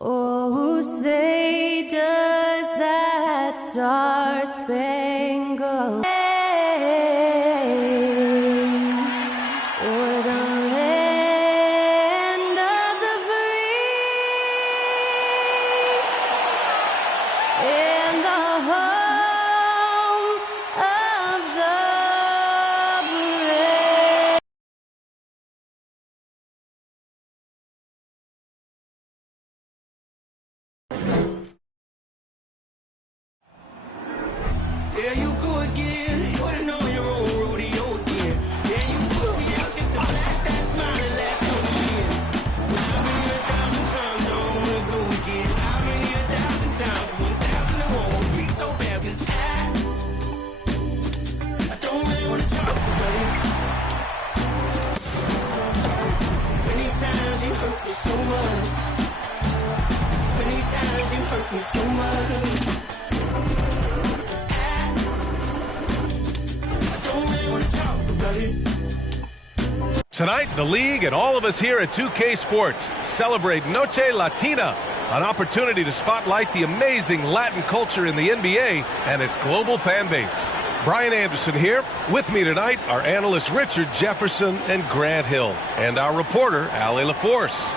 Oh, say does that star-spangled banner o'er the land of the free and the home of the brave. Yeah, you go again. You would've known your own rodeo again. Yeah, you put me out just to flash that smile and last on again. But I've been here 1,000 times, I don't wanna go again. I've been here 1,000 times, 1,000 and one won't be so bad, 'cause I don't really wanna talk about it. Many times you hurt me so much. Many times you hurt me so much. Tonight, the league and all of us here at 2K Sports celebrate Noche Latina, an opportunity to spotlight the amazing Latin culture in the NBA and its global fan base. Brian Anderson here. With me tonight are analysts Richard Jefferson and Grant Hill, and our reporter, Allie LaForce.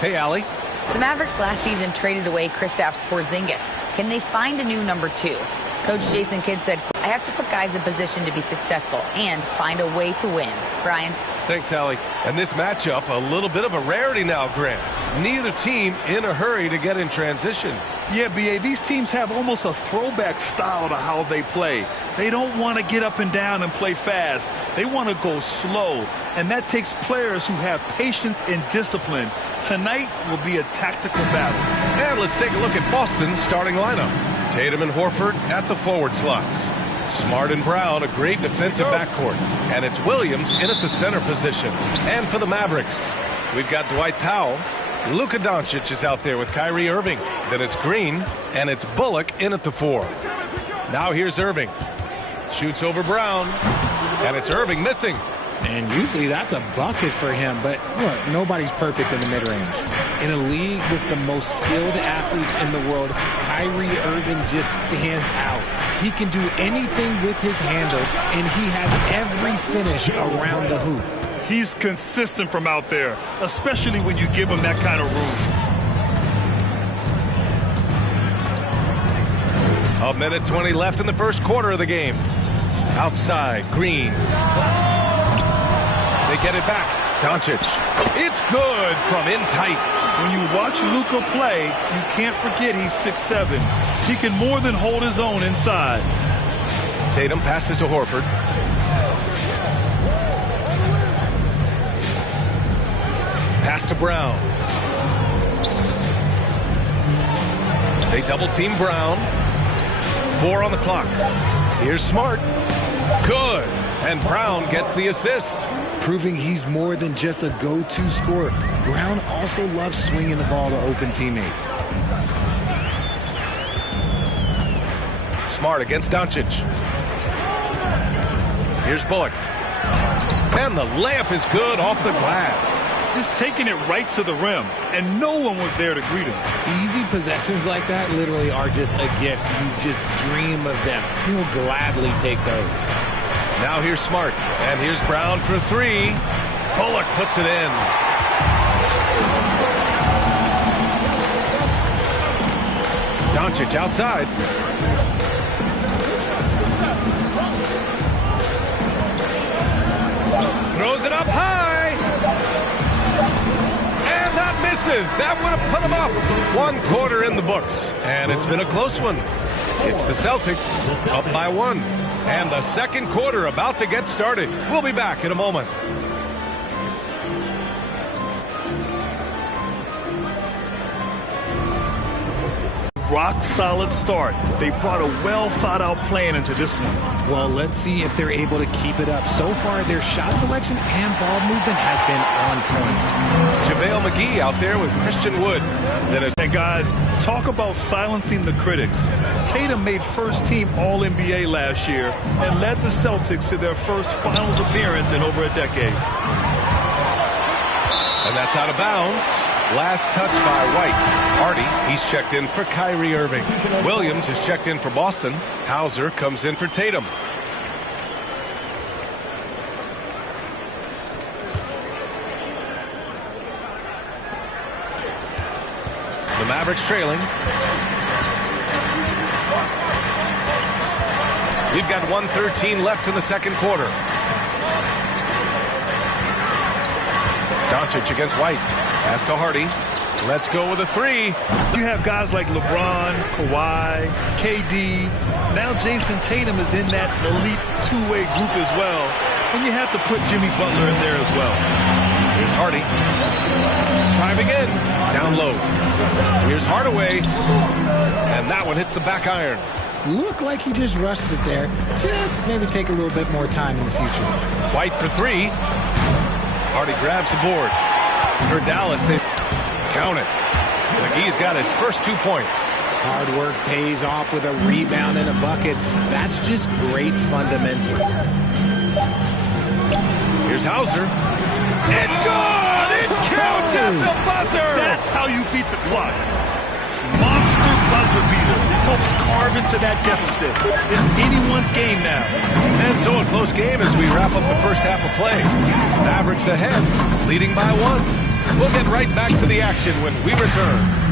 Hey, Allie. The Mavericks last season traded away Kristaps Porzingis. Can they find a new number two? Coach Jason Kidd said, I have to put guys in position to be successful and find a way to win. Brian? Thanks, Allie. And this matchup, a little bit of a rarity now, Grant. Neither team in a hurry to get in transition. Yeah, B.A., these teams have almost a throwback style to how they play. They don't want to get up and down and play fast. They want to go slow, and that takes players who have patience and discipline. Tonight will be a tactical battle. And let's take a look at Boston's starting lineup. Tatum and Horford at the forward slots. Smart and Brown, a great defensive backcourt. And it's Williams in at the center position. And for the Mavericks, we've got Dwight Powell. Luka Doncic is out there with Kyrie Irving. Then it's Green, and it's Bullock in at the 4. Now here's Irving. Shoots over Brown, and it's Irving missing. And usually that's a bucket for him, but look, nobody's perfect in the mid-range. In a league with the most skilled athletes in the world, Kyrie Irving just stands out. He can do anything with his handle, and he has every finish around the hoop. He's consistent from out there, especially when you give him that kind of room. A minute 20 left in the first quarter of the game. Outside, Green. They get it back. Doncic. It's good from in tight. When you watch Luka play, you can't forget he's 6'7". He can more than hold his own inside. Tatum passes to Horford. Pass to Brown. They double team Brown. 4 on the clock. Here's Smart. Good. And Brown gets the assist. Proving he's more than just a go-to scorer. Brown also loves swinging the ball to open teammates. Smart against Doncic. Here's Bullock. And the layup is good off the glass. Just taking it right to the rim, and no one was there to greet him. Easy possessions like that literally are just a gift. You just dream of them. He'll gladly take those. Now here's Smart, and here's Brown for 3. Bullock puts it in. Doncic outside. Throws it up high. And that misses. That would have put him up. 1 quarter in the books, and it's been a close one. It's the Celtics up by 1. And the second quarter about to get started. We'll be back in a moment. Rock-solid start. They brought a well-thought-out plan into this one. Well, let's see if they're able to keep it up. So far, their shot selection and ball movement has been on point. JaVale McGee out there with Christian Wood. And guys, talk about silencing the critics. Tatum made first-team All-NBA last year and led the Celtics to their first finals appearance in over a decade. And that's out of bounds. Last touch by White. Hardy, he's checked in for Kyrie Irving. Williams is checked in for Boston. Hauser comes in for Tatum. The Mavericks trailing. We've got 1:13 left in the second quarter. Doncic against White. Pass to Hardy. Let's go with a three. You have guys like LeBron, Kawhi, KD. Now Jason Tatum is in that elite two-way group as well. And you have to put Jimmy Butler in there as well. Here's Hardy. Driving in. Down low. Here's Hardaway. And that one hits the back iron. Looked like he just rushed it there. Just maybe take a little bit more time in the future. White for three. Hardy grabs the board. For Dallas, they count it. McGee's got his first 2 points. Hard work pays off with a rebound and a bucket. That's just great fundamentals. Here's Hauser. It's good! It counts at the buzzer! That's how you beat the clock. Monster buzzer beater. Helps carve into that deficit. It's anyone's game now. And so a close game as we wrap up the first half of play. Mavericks ahead, leading by 1. We'll get right back to the action when we return.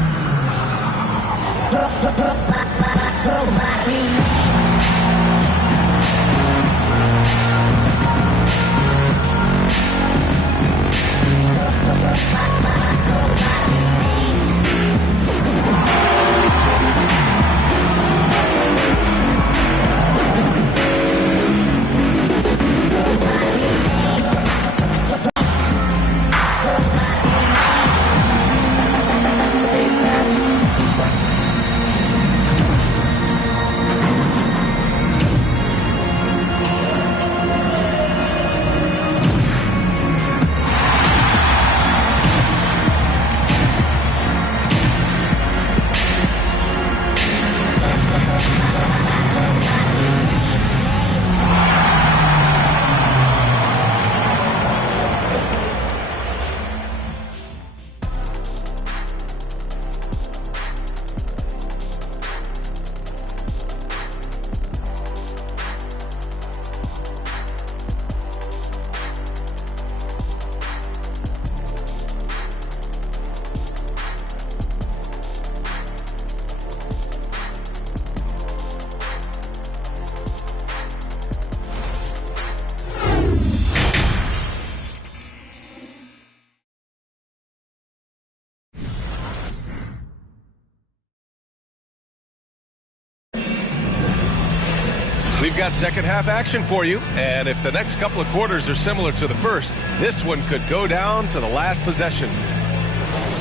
We've got second half action for you, and if the next couple of quarters are similar to the first, this one could go down to the last possession.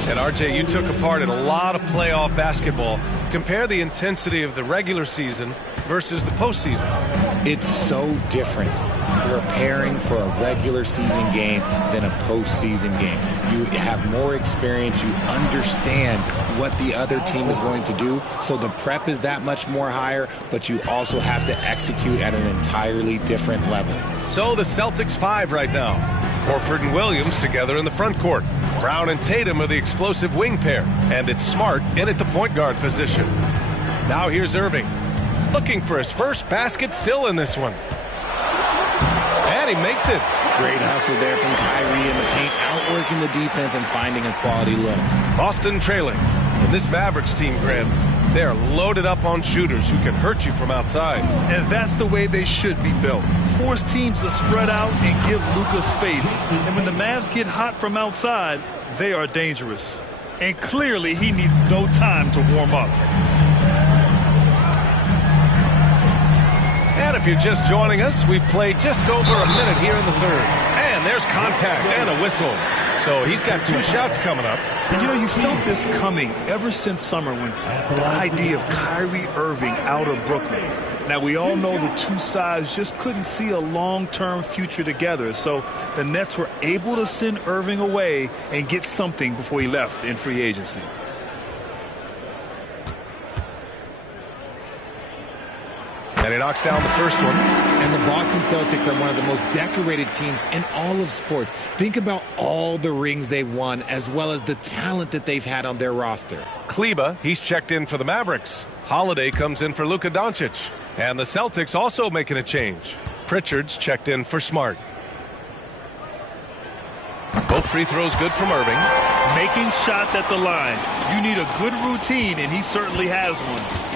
And RJ, you took a part in a lot of playoff basketball. Compare the intensity of the regular season versus the postseason. It's so different preparing for a regular season game than a postseason game. You have more experience. You understand what the other team is going to do. So the prep is that much more higher, but you also have to execute at an entirely different level. So the Celtics 5 right now. Horford and Williams together in the front court. Brown and Tatum are the explosive wing pair. And it's Smart in at the point guard position. Now here's Irving. Looking for his first basket still in this one. And he makes it. Great hustle there from Kyrie in the paint, outworking the defense and finding a quality look. Boston trailing. And this Mavericks team, Grant, they're loaded up on shooters who can hurt you from outside. And that's the way they should be built. Force teams to spread out and give Luka space. And when the Mavs get hot from outside, they are dangerous. And clearly he needs no time to warm up. And if you're just joining us, we've played just over a minute here in the third. And there's contact and a whistle. So he's got 2 shots coming up. And you know, you felt this coming ever since summer when the idea of Kyrie Irving out of Brooklyn. Now, we all know the two sides just couldn't see a long-term future together. So the Nets were able to send Irving away and get something before he left in free agency. And he knocks down the first one. And the Boston Celtics are one of the most decorated teams in all of sports. Think about all the rings they've won, as well as the talent that they've had on their roster. Kleba, he's checked in for the Mavericks. Holiday comes in for Luka Doncic. And the Celtics also making a change. Pritchard's checked in for Smart. Both free throws good from Irving. Making shots at the line. You need a good routine, and he certainly has one.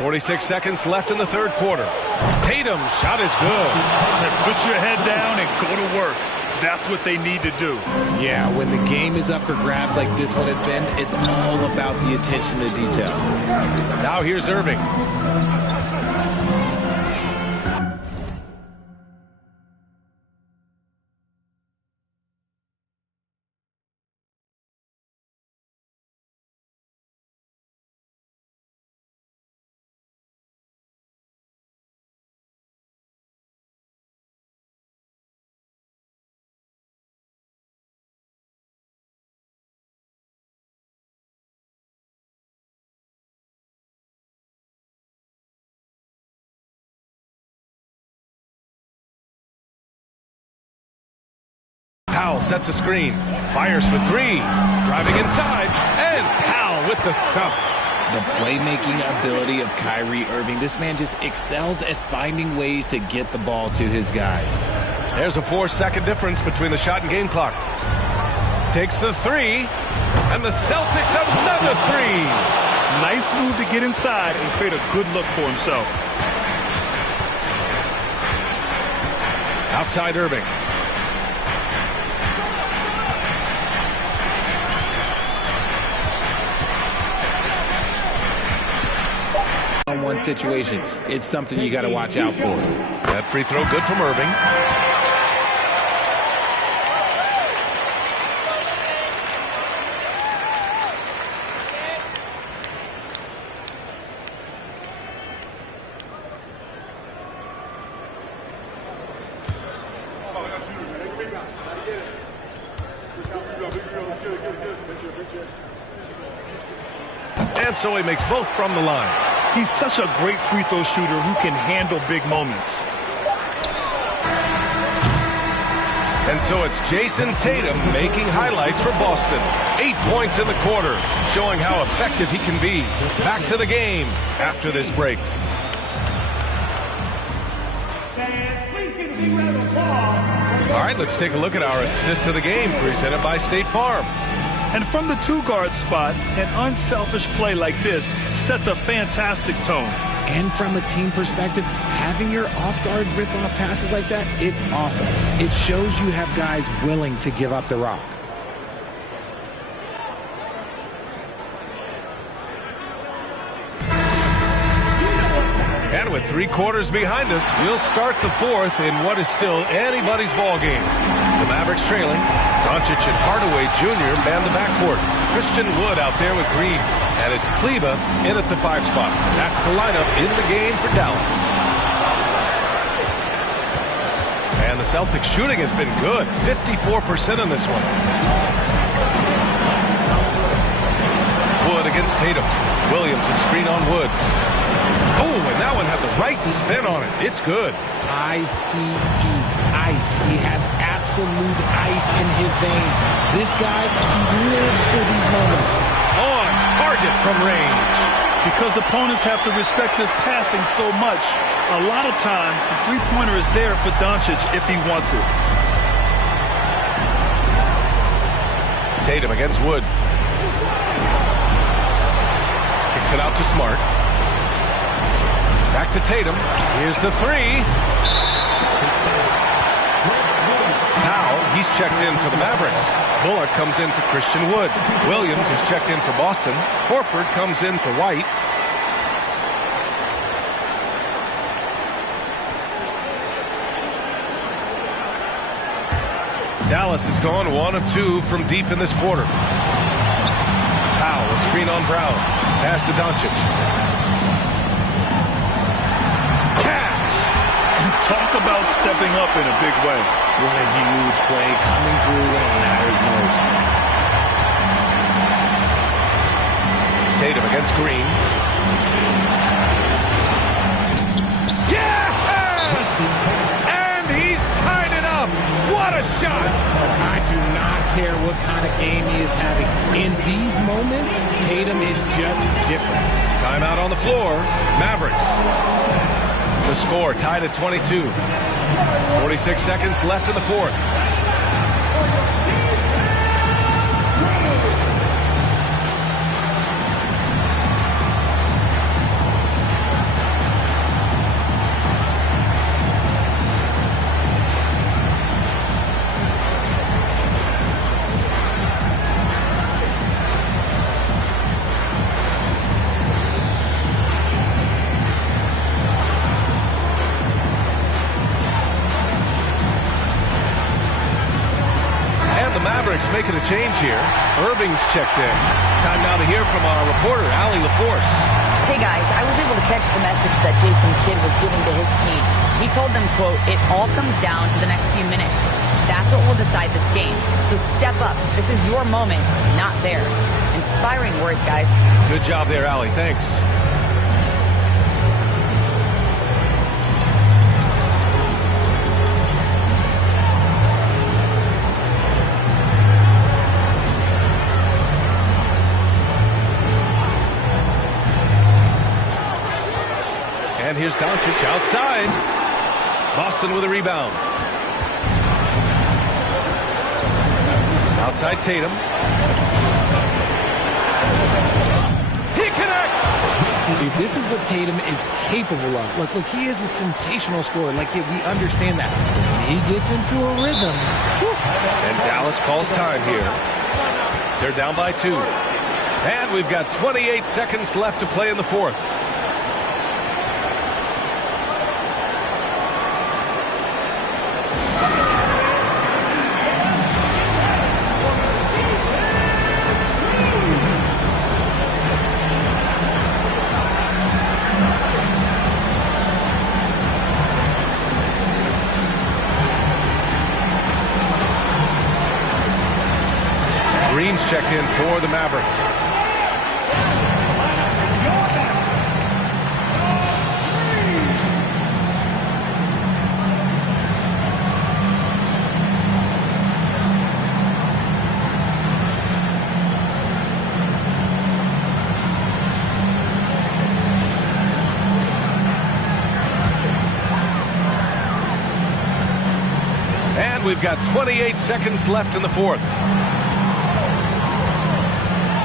46 seconds left in the third quarter. Tatum's shot is good. Put your head down and go to work. That's what they need to do. Yeah, when the game is up for grabs like this one has been, it's all about the attention to detail. Now here's Irving. Powell sets a screen, fires for three, driving inside, and Powell with the stuff. The playmaking ability of Kyrie Irving. This man just excels at finding ways to get the ball to his guys. There's a 4-second difference between the shot and game clock. Takes the three, and the Celtics another three. Nice move to get inside and create a good look for himself. Outside Irving. On one situation, it's something you got to watch out for. That free throw good from Irving. And so he makes both from the line. He's such a great free throw shooter who can handle big moments. And so it's Jason Tatum making highlights for Boston. 8 points in the quarter, showing how effective he can be. Back to the game after this break. All right, let's take a look at our assist of the game presented by State Farm. And from the two-guard spot, an unselfish play like this sets a fantastic tone. And from a team perspective, having your off-guard rip-off passes like that, it's awesome. It shows you have guys willing to give up the rock. And with 3 quarters behind us, we'll start the fourth in what is still anybody's ball game. The Mavericks trailing. Doncic and Hardaway Jr. man the backcourt. Christian Wood out there with Green. And it's Kleba in at the 5 spot. That's the lineup in the game for Dallas. And the Celtics shooting has been good. 54% on this one. Wood against Tatum. Williams a screen on Wood. Oh, and that one has the right spin on it. It's good. ICE. Ice. He has absolute ice in his veins. This guy, he lives for these moments. On target from range. Because opponents have to respect his passing so much, a lot of times the three-pointer is there for Doncic if he wants it. Tatum against Wood. Kicks it out to Smart. Back to Tatum. Here's the three. Powell, he's checked in for the Mavericks. Bullock comes in for Christian Wood. Williams is checked in for Boston. Horford comes in for White. Dallas has gone 1 of 2 from deep in this quarter. Powell, a screen on Brown. Pass to Doncic. Talk about stepping up in a big way. What a huge play coming through when it matters most. Tatum against Green. care what kind of game he is having. In these moments, Tatum is just different. Timeout on the floor. Mavericks. The score tied at 22. 46 seconds left in the fourth. Making a change here. Irving's checked in. Time now to hear from our reporter, Allie LaForce. Hey guys, I was able to catch the message that Jason Kidd was giving to his team. He told them, quote, "It all comes down to the next few minutes. That's what will decide this game. So step up. This is your moment, not theirs." Inspiring words, guys. Good job there, Allie. Thanks. And here's Doncic outside. Boston with a rebound. Outside Tatum. He connects! See, this is what Tatum is capable of. Look, he is a sensational scorer. Like, we understand that. But when he gets into a rhythm. And Dallas calls time here. They're down by 2. And we've got 28 seconds left to play in the fourth. Green's checked in for the Mavericks. And we've got 28 seconds left in the fourth.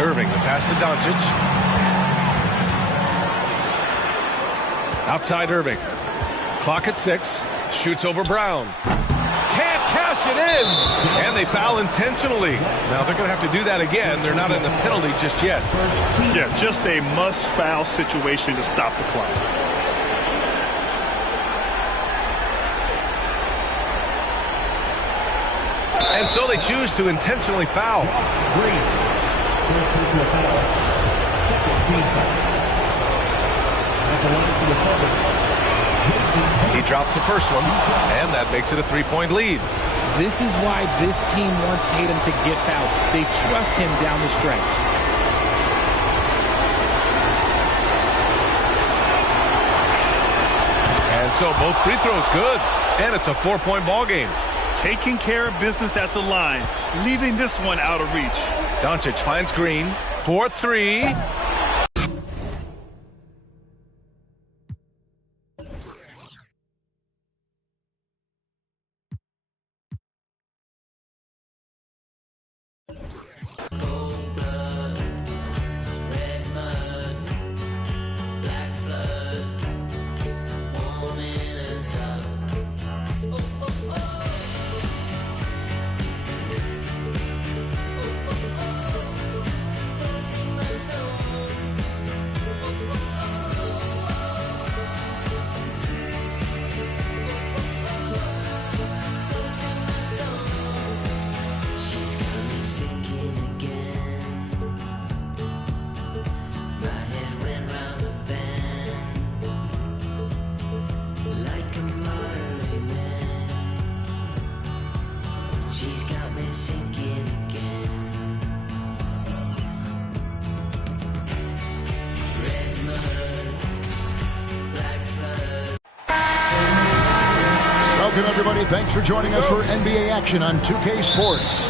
Irving, the pass to Doncic. Outside Irving. Clock at 6. Shoots over Brown. Can't cash it in. And they foul intentionally. Now they're going to have to do that again. They're not in the penalty just yet. Yeah, just a must-foul situation to stop the clock. And so they choose to intentionally foul. Personal foul. Second team foul. At the line for the Thuggers. He drops the first one, and that makes it a 3-point lead. This is why this team wants Tatum to get fouled. They trust him down the stretch. And so both free throws good, and it's a 4-point ball game. Taking care of business at the line, leaving this one out of reach. Doncic finds Green for 3. Welcome, everybody. Thanks for joining us for NBA action on 2K Sports.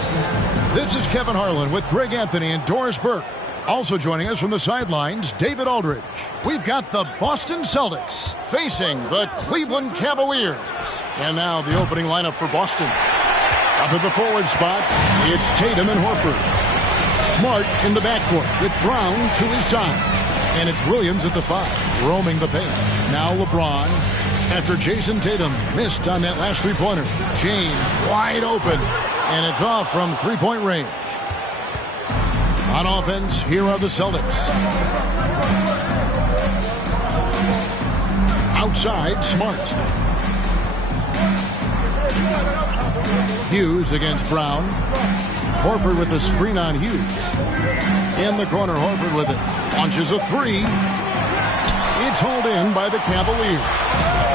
This is Kevin Harlan with Greg Anthony and Doris Burke. Also joining us from the sidelines, David Aldridge. We've got the Boston Celtics facing the Cleveland Cavaliers. And now the opening lineup for Boston. Up at the forward spot, it's Tatum and Horford. Smart in the backcourt with Brown to his side. And it's Williams at the 5, roaming the paint. Now LeBron. After Jason Tatum missed on that last three-pointer. James wide open. And it's off from three-point range. On offense, here are the Celtics. Outside, Smart. Hughes against Brown. Horford with the screen on Hughes. In the corner, Horford with it. Launches a three. It's hauled in by the Cavaliers.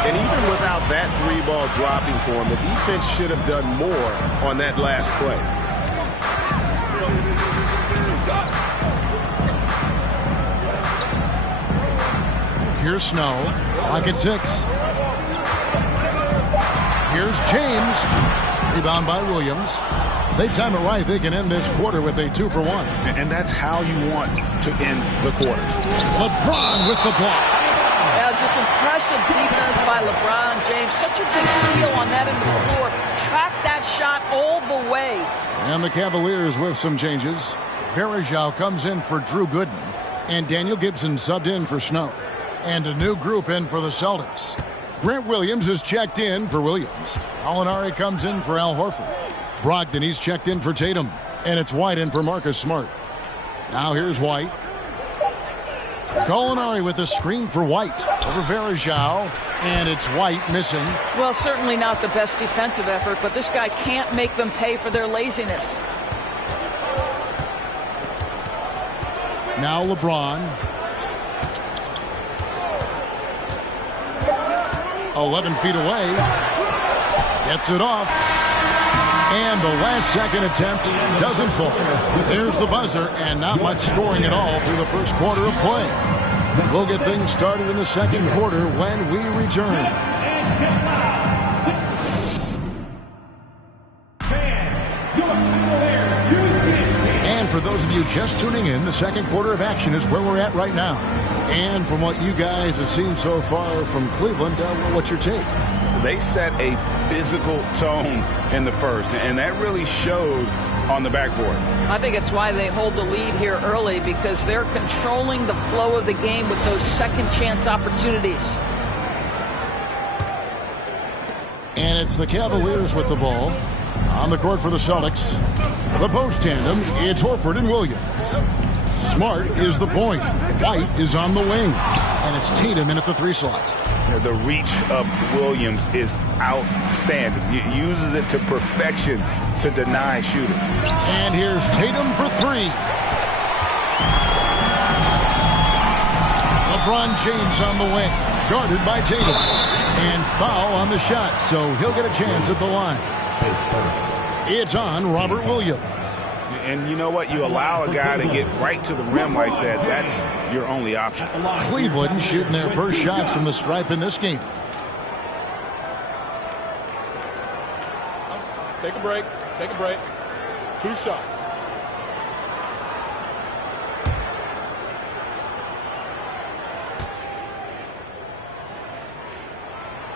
And even without that three-ball dropping for him, the defense should have done more on that last play. Here's Snow. Clock at 6. Here's James. Rebound by Williams. They time it right. They can end this quarter with a 2-for-1. And that's how you want to end the quarters. LeBron with the block. Yeah, just impressive defense by LeBron James. Such a good feel on that end of the floor. Tracked that shot all the way. And the Cavaliers with some changes. Verajao comes in for Drew Gooden. And Daniel Gibson subbed in for Snow. And a new group in for the Celtics. Grant Williams is checked in for Williams. Gallinari comes in for Al Horford. Brogdon, he's checked in for Tatum. And it's White in for Marcus Smart. Now here's White. Gallinari with a screen for White over Verajao. And it's White missing. Well, certainly not the best defensive effort, but this guy can't make them pay for their laziness. Now LeBron. 11 feet away. Gets it off. And the last second attempt doesn't fall. There's the buzzer, and not much scoring at all through the first quarter of play. We'll get things started in the second quarter when we return. And for those of you just tuning in, the second quarter of action is where we're at right now. And from what you guys have seen so far from Cleveland, what's your take? They set a physical tone in the first, and that really showed on the backboard. I think it's why they hold the lead here early, because they're controlling the flow of the game with those second chance opportunities. And it's the Cavaliers with the ball. On the court for the Celtics. The post tandem, it's Horford and Williams. Smart is the point. White is on the wing. And it's Tatum in at the 3 slot. The reach of Williams is outstanding. He uses it to perfection to deny shooters. And here's Tatum for 3. LeBron James on the wing. Guarded by Tatum. And foul on the shot, so he'll get a chance at the line. It's on Robert Williams. And you know what? You allow a guy to get right to the rim like that. That's your only option. Cleveland shooting their first shots from the stripe in this game. Take a break. Take a break. 2 shots.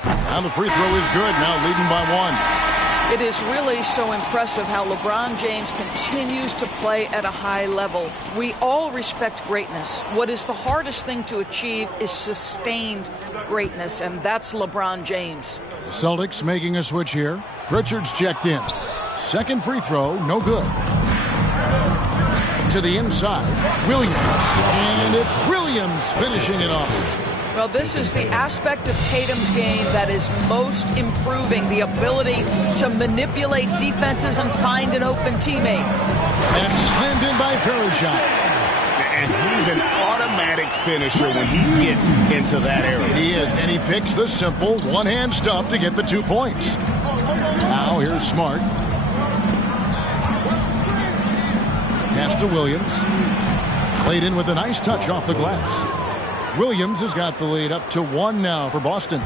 And the free throw is good. Now leading by 1. It is really so impressive how LeBron James continues to play at a high level. We all respect greatness. What is the hardest thing to achieve is sustained greatness, and that's LeBron James. The Celtics making a switch here. Pritchard's checked in. Second free throw, no good. To the inside, Williams. And it's Williams finishing it off. Well, this is the aspect of Tatum's game that is most improving, the ability to manipulate defenses and find an open teammate. And slammed in by Verajao. And he's an automatic finisher when he gets into that area. He is, and he picks the simple one-hand stuff to get the 2 points. Now here's Smart. Pass to Williams. Played in with a nice touch off the glass. Williams has got the lead up to 1 now for Boston.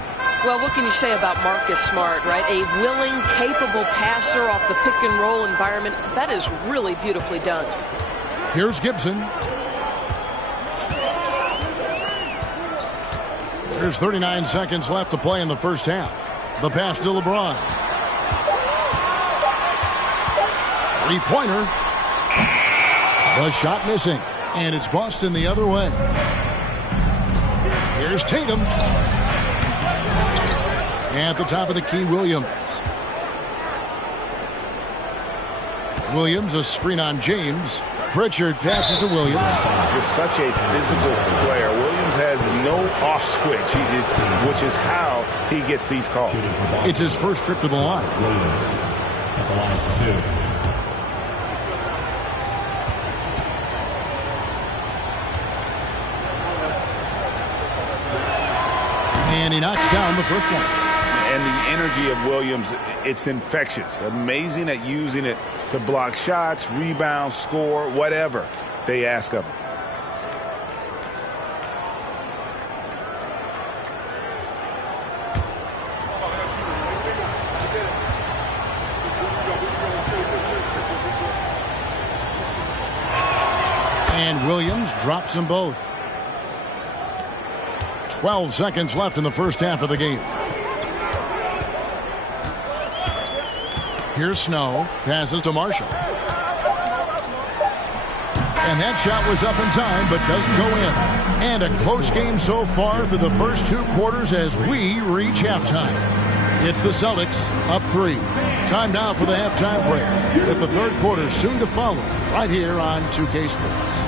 Well, what can you say about Marcus Smart, right? A willing, capable passer off the pick-and-roll environment. That is really beautifully done. Here's Gibson. There's 39 seconds left to play in the first half. The pass to LeBron. Three-pointer. The shot missing. And it's Boston the other way. Here's Tatum. At the top of the key, Williams. Williams, a screen on James. Pritchard passes to Williams. Just such a physical player. Williams has no off switch, which is how he gets these calls. It's his first trip to the line. Williams at the line for 2. And he knocks down the first one. And the energy of Williams, it's infectious. Amazing at using it to block shots, rebound, score, whatever they ask of him. And Williams drops them both. 12 seconds left in the first half of the game. Here's Snow. Passes to Marshall. And that shot was up in time, but doesn't go in. And a close game so far through the first 2 quarters as we reach halftime. It's the Celtics up 3. Time now for the halftime break, with the third quarter soon to follow, right here on 2K Sports.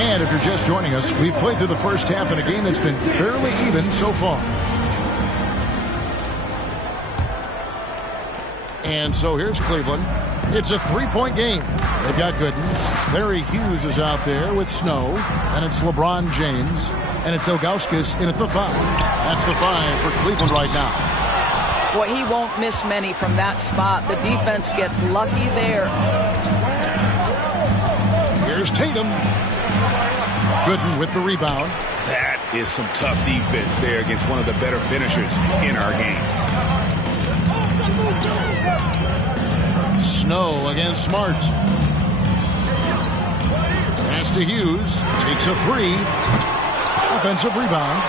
And if you're just joining us, we've played through the first half in a game that's been fairly even so far. And so here's Cleveland. It's a 3-point game. They've got Gooden. Larry Hughes is out there with Snow. And it's LeBron James. And it's Ilgauskas in at the 5. That's the 5 for Cleveland right now. Boy, he won't miss many from that spot. The defense gets lucky there. Here's Tatum. Gooden with the rebound. That is some tough defense there against one of the better finishers in our game. Snow against Smart. Pass to Hughes. Takes a 3. Offensive rebound.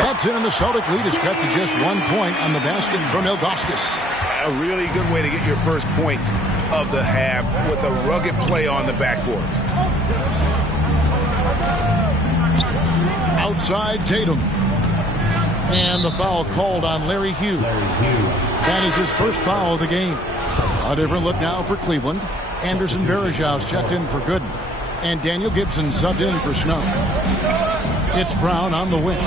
That's in, and the Celtic lead is cut to just 1 point on the basket from Ilgauskas. A really good way to get your first point of the half with a rugged play on the backboard. Outside Tatum. And the foul called on Larry Hughes. That is his first foul of the game. A different look now for Cleveland. Anderson Varejau's checked in for Gooden. And Daniel Gibson subbed in for Snow. It's Brown on the wing.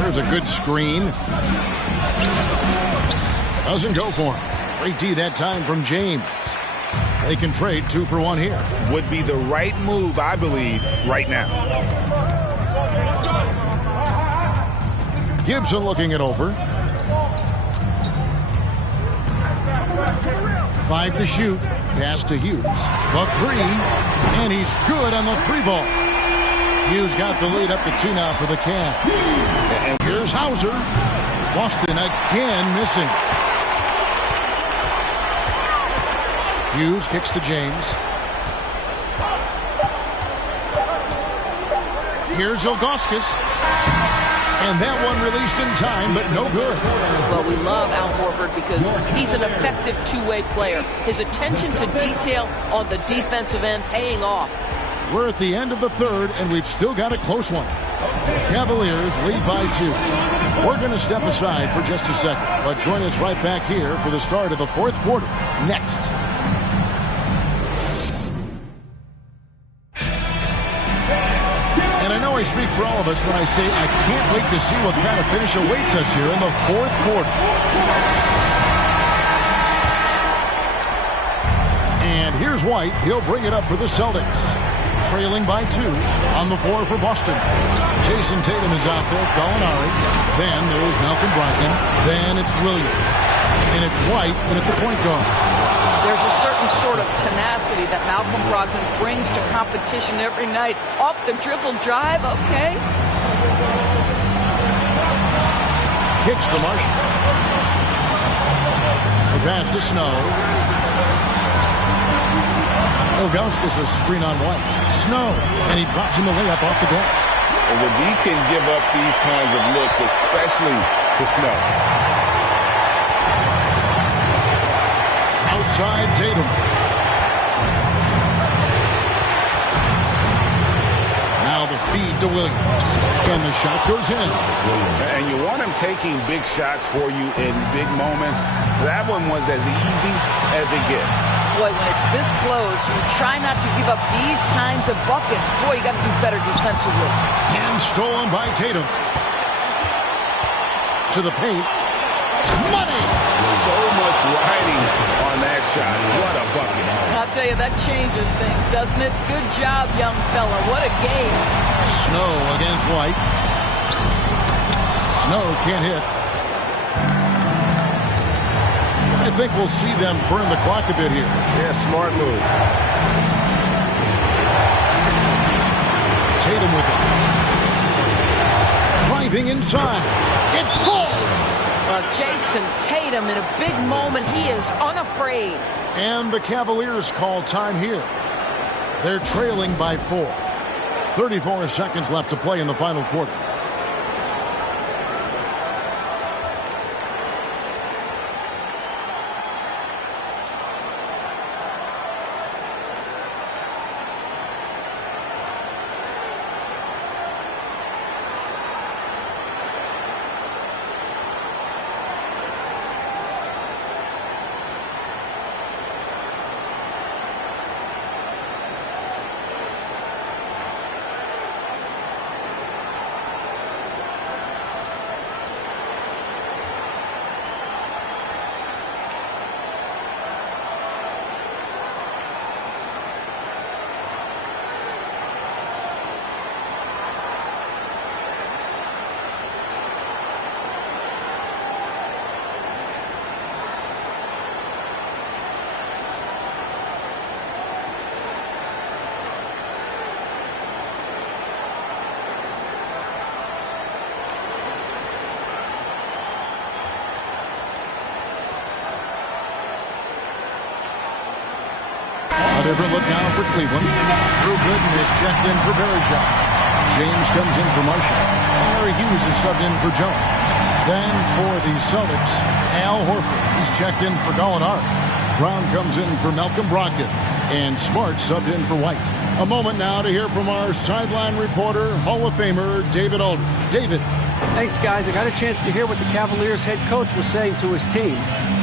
There's a good screen. Doesn't go for him. Great D that time from James. They can trade 2 for 1 here. Would be the right move, I believe, right now. Gibson looking it over. 5 to shoot. Pass to Hughes. The 3. And he's good on the 3 ball. Hughes got the lead up to 2 now for the Cavs. And here's Hauser. Boston again missing. Hughes kicks to James. Here's Ilgauskas. And that one released in time, but no good. Well, we love Al Horford because he's an effective two-way player. His attention to detail on the defensive end paying off. We're at the end of the third, and we've still got a close one. Cavaliers lead by 2. We're going to step aside for just a second, but join us right back here for the start of the fourth quarter next. I speak for all of us when I say I can't wait to see what kind of finish awaits us here in the fourth quarter. And here's White. He'll bring it up for the Celtics. Trailing by 2 on the floor for Boston. Jason Tatum is out there, Gallinari. Then there's Malcolm Brogdon. Then it's Williams. And it's White in at the point guard. There's a certain sort of tenacity that Malcolm Brogdon brings to competition every night. Off the dribble drive, okay. Kicks to Marshall. The pass to Snow. Ilgauskas a screen on White. Snow. And he drops in the layup off the glass. Well, the D can give up these kinds of looks, especially to Snow. Outside Tatum. Now the feed to Williams. And the shot goes in. And you want him taking big shots for you in big moments. That one was as easy as it gets. Boy, when it's this close, you try not to give up these kinds of buckets. Boy, you got to do better defensively. And stolen by Tatum. To the paint. Money! So much riding on that shot. What a bucket. I'll tell you, that changes things, doesn't it? Good job, young fella. What a game. Snow against White. Snow can't hit. I think we'll see them burn the clock a bit here. Yeah, smart move. Tatum with it. Driving inside. It falls! Well, Jason Tatum, in a big moment, he is unafraid. And the Cavaliers call time here. They're trailing by 4. 34 seconds left to play in the final quarter. A different look now for Cleveland. Drew Gooden is checked in for Bergeron. James comes in for Marshall. Larry Hughes is subbed in for Jones. Then for the Celtics, Al Horford. He's checked in for Gallinari. Brown comes in for Malcolm Brogdon. And Smart subbed in for White. A moment now to hear from our sideline reporter, Hall of Famer David Aldridge. David. Thanks, guys. I got a chance to hear what the Cavaliers head coach was saying to his team.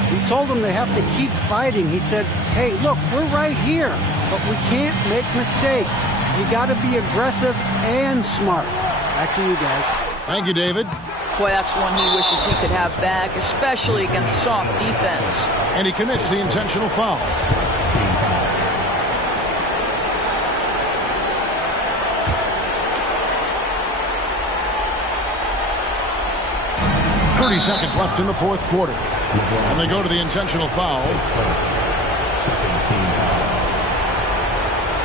He told them they have to keep fighting. He said, hey, look, we're right here, but we can't make mistakes. You got to be aggressive and smart. Back to you guys. Thank you, David. Boy, that's one he wishes he could have back, especially against soft defense. And he commits the intentional foul. .30 seconds left in the fourth quarter. And they go to the intentional foul. Second team foul.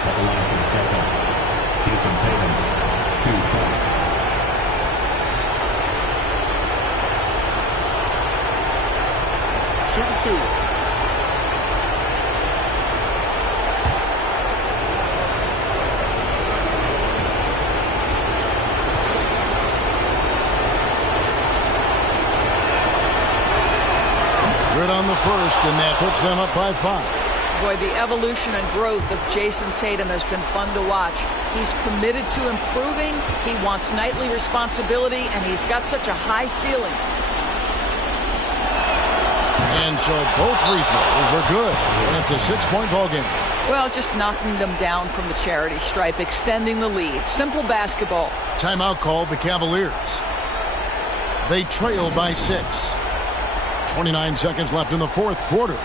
At the line for the Celtics. Jason Tatum, 2 shots. Shooting 2. Good on the first, and that puts them up by 5. Boy, the evolution and growth of Jason Tatum has been fun to watch. He's committed to improving, he wants nightly responsibility, and he's got such a high ceiling. And so both free throws are good, and it's a 6-point ball game. Well, just knocking them down from the charity stripe, extending the lead. Simple basketball. Timeout called the Cavaliers. They trail by 6. 29 seconds left in the fourth quarter.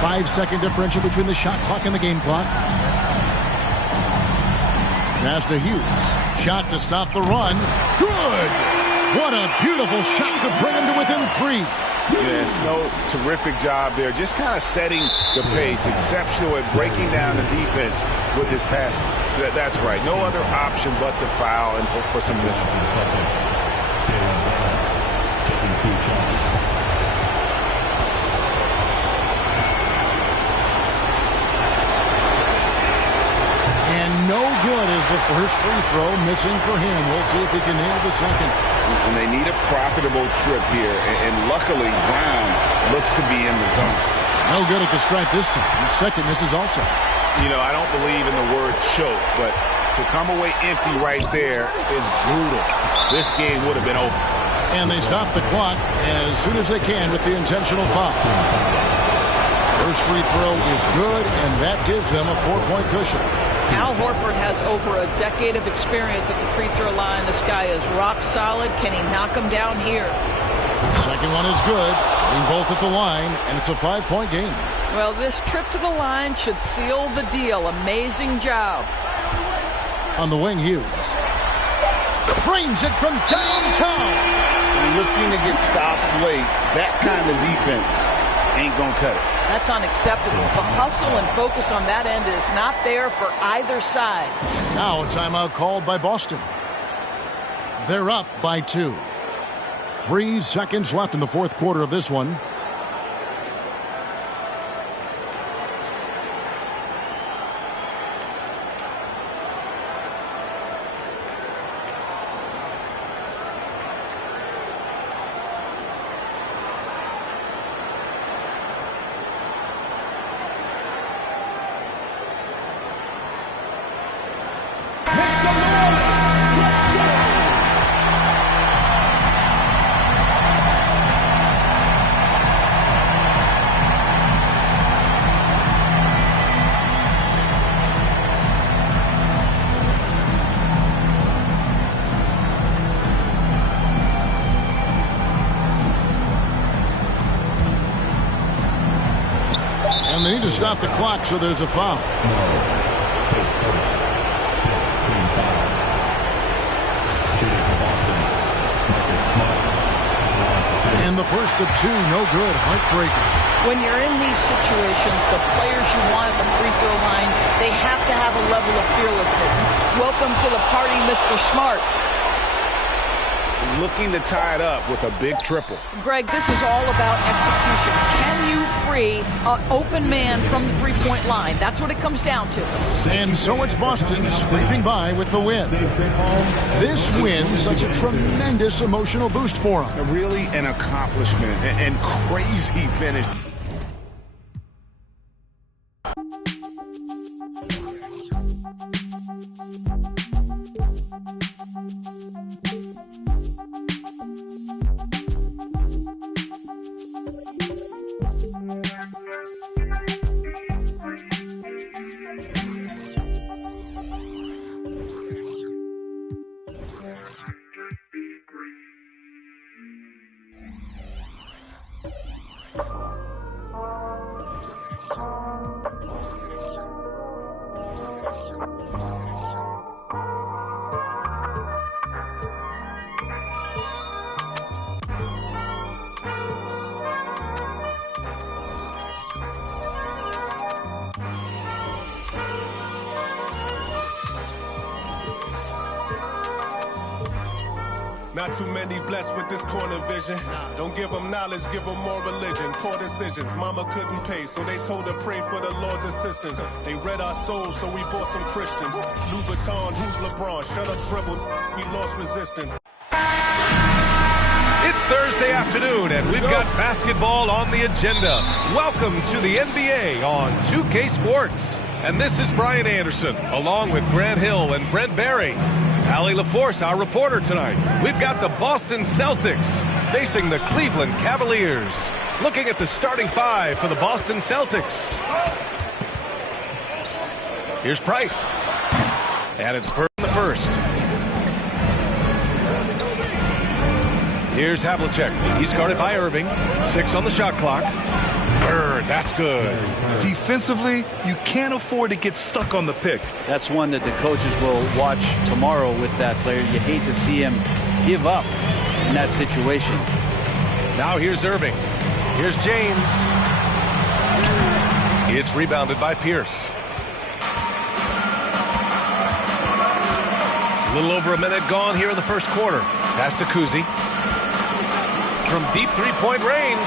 Five-second differential between the shot clock and the game clock. Pass to Hughes. Shot to stop the run. Good! What a beautiful shot to bring him to within 3. Yeah, Snow, terrific job there. Just kind of setting the pace. Exceptional at breaking down the defense with his pass. That's right. No other option but to foul and hope for some misses. Taking 2 shots. No good is the first free throw, missing for him. We'll see if he can nail the second. And they need a profitable trip here. And luckily, Brown looks to be in the zone. No good at the stripe this time. The second misses also. You know, I don't believe in the word choke, but to come away empty right there is brutal. This game would have been over. And they stop the clock as soon as they can with the intentional foul. First free throw is good, and that gives them a 4-point cushion. Al Horford has over a decade of experience at the free throw line. This guy is rock solid. Can he knock him down here? The second one is good. Getting both at the line, and it's a 5-point game. Well, this trip to the line should seal the deal. Amazing job. On the wing, Hughes. Frames it from downtown. Looking to get stops late. That kind of defense ain't going to cut it. That's unacceptable. The hustle and focus on that end is not there for either side. Now a timeout called by Boston. They're up by 2. 3 seconds left in the fourth quarter of this one. And they need to stop the clock, so there's a foul. And the first of 2, no good. Heartbreaker. When you're in these situations, the players you want at the free throw line, they have to have a level of fearlessness. Welcome to the party, Mr. Smart. looking to tie it up with a big triple. Greg, this is all about execution. Can you free an open man from the three-point line? That's what it comes down to. And so it's Boston scraping by with the win. This win, such a tremendous emotional boost for them. Really an accomplishment and crazy finish. Not too many blessed with this corner vision. Don't give them knowledge, give them more religion. Poor decisions, mama couldn't pay, so they told her pray for the Lord's assistance. They read our souls, so we bought some Christians. Louis Vuitton, who's LeBron? Shut up, dribble, we lost resistance. It's Thursday afternoon, and we've got basketball on the agenda. Welcome to the NBA on 2K Sports. And this is Brian Anderson, along with Grant Hill and Brent Barry. Allie LaForce, our reporter tonight. We've got the Boston Celtics facing the Cleveland Cavaliers. Looking at the starting five for the Boston Celtics. Here's Price. And it's Bird in the first. Here's Havlicek. He's guarded by Irving. 6 on the shot clock. Bird, that's good. Defensively, you can't afford to get stuck on the pick. That's one that the coaches will watch tomorrow with that player. You hate to see him give up in that situation. Now here's Irving. Here's James. It's rebounded by Pierce. A little over a minute gone here in the first quarter. Pass to Kuzi. From deep three-point range.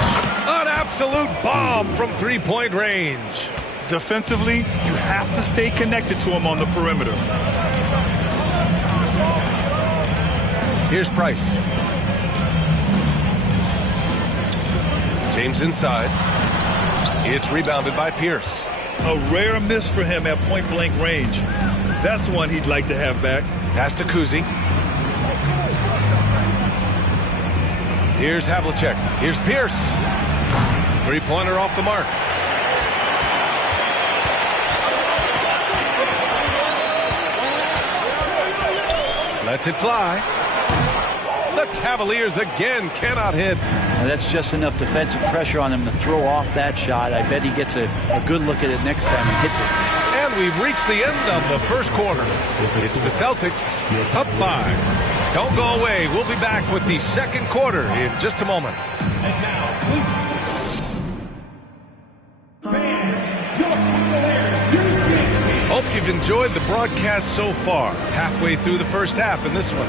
An absolute bomb from three-point range. Defensively, you have to stay connected to him on the perimeter. Here's Price. James inside. It's rebounded by Pierce. A rare miss for him at point-blank range. That's one he'd like to have back. Pass to Kuzi. Here's Havlicek. Here's Pierce. Three-pointer off the mark. Lets it fly. The Cavaliers again cannot hit. Now that's just enough defensive pressure on him to throw off that shot. I bet he gets a good look at it next time and hits it. And we've reached the end of the first quarter. It's the Celtics up 5. Don't go away. We'll be back with the second quarter in just a moment. And now, please. Hope you've enjoyed the broadcast so far. Halfway through the first half in this one.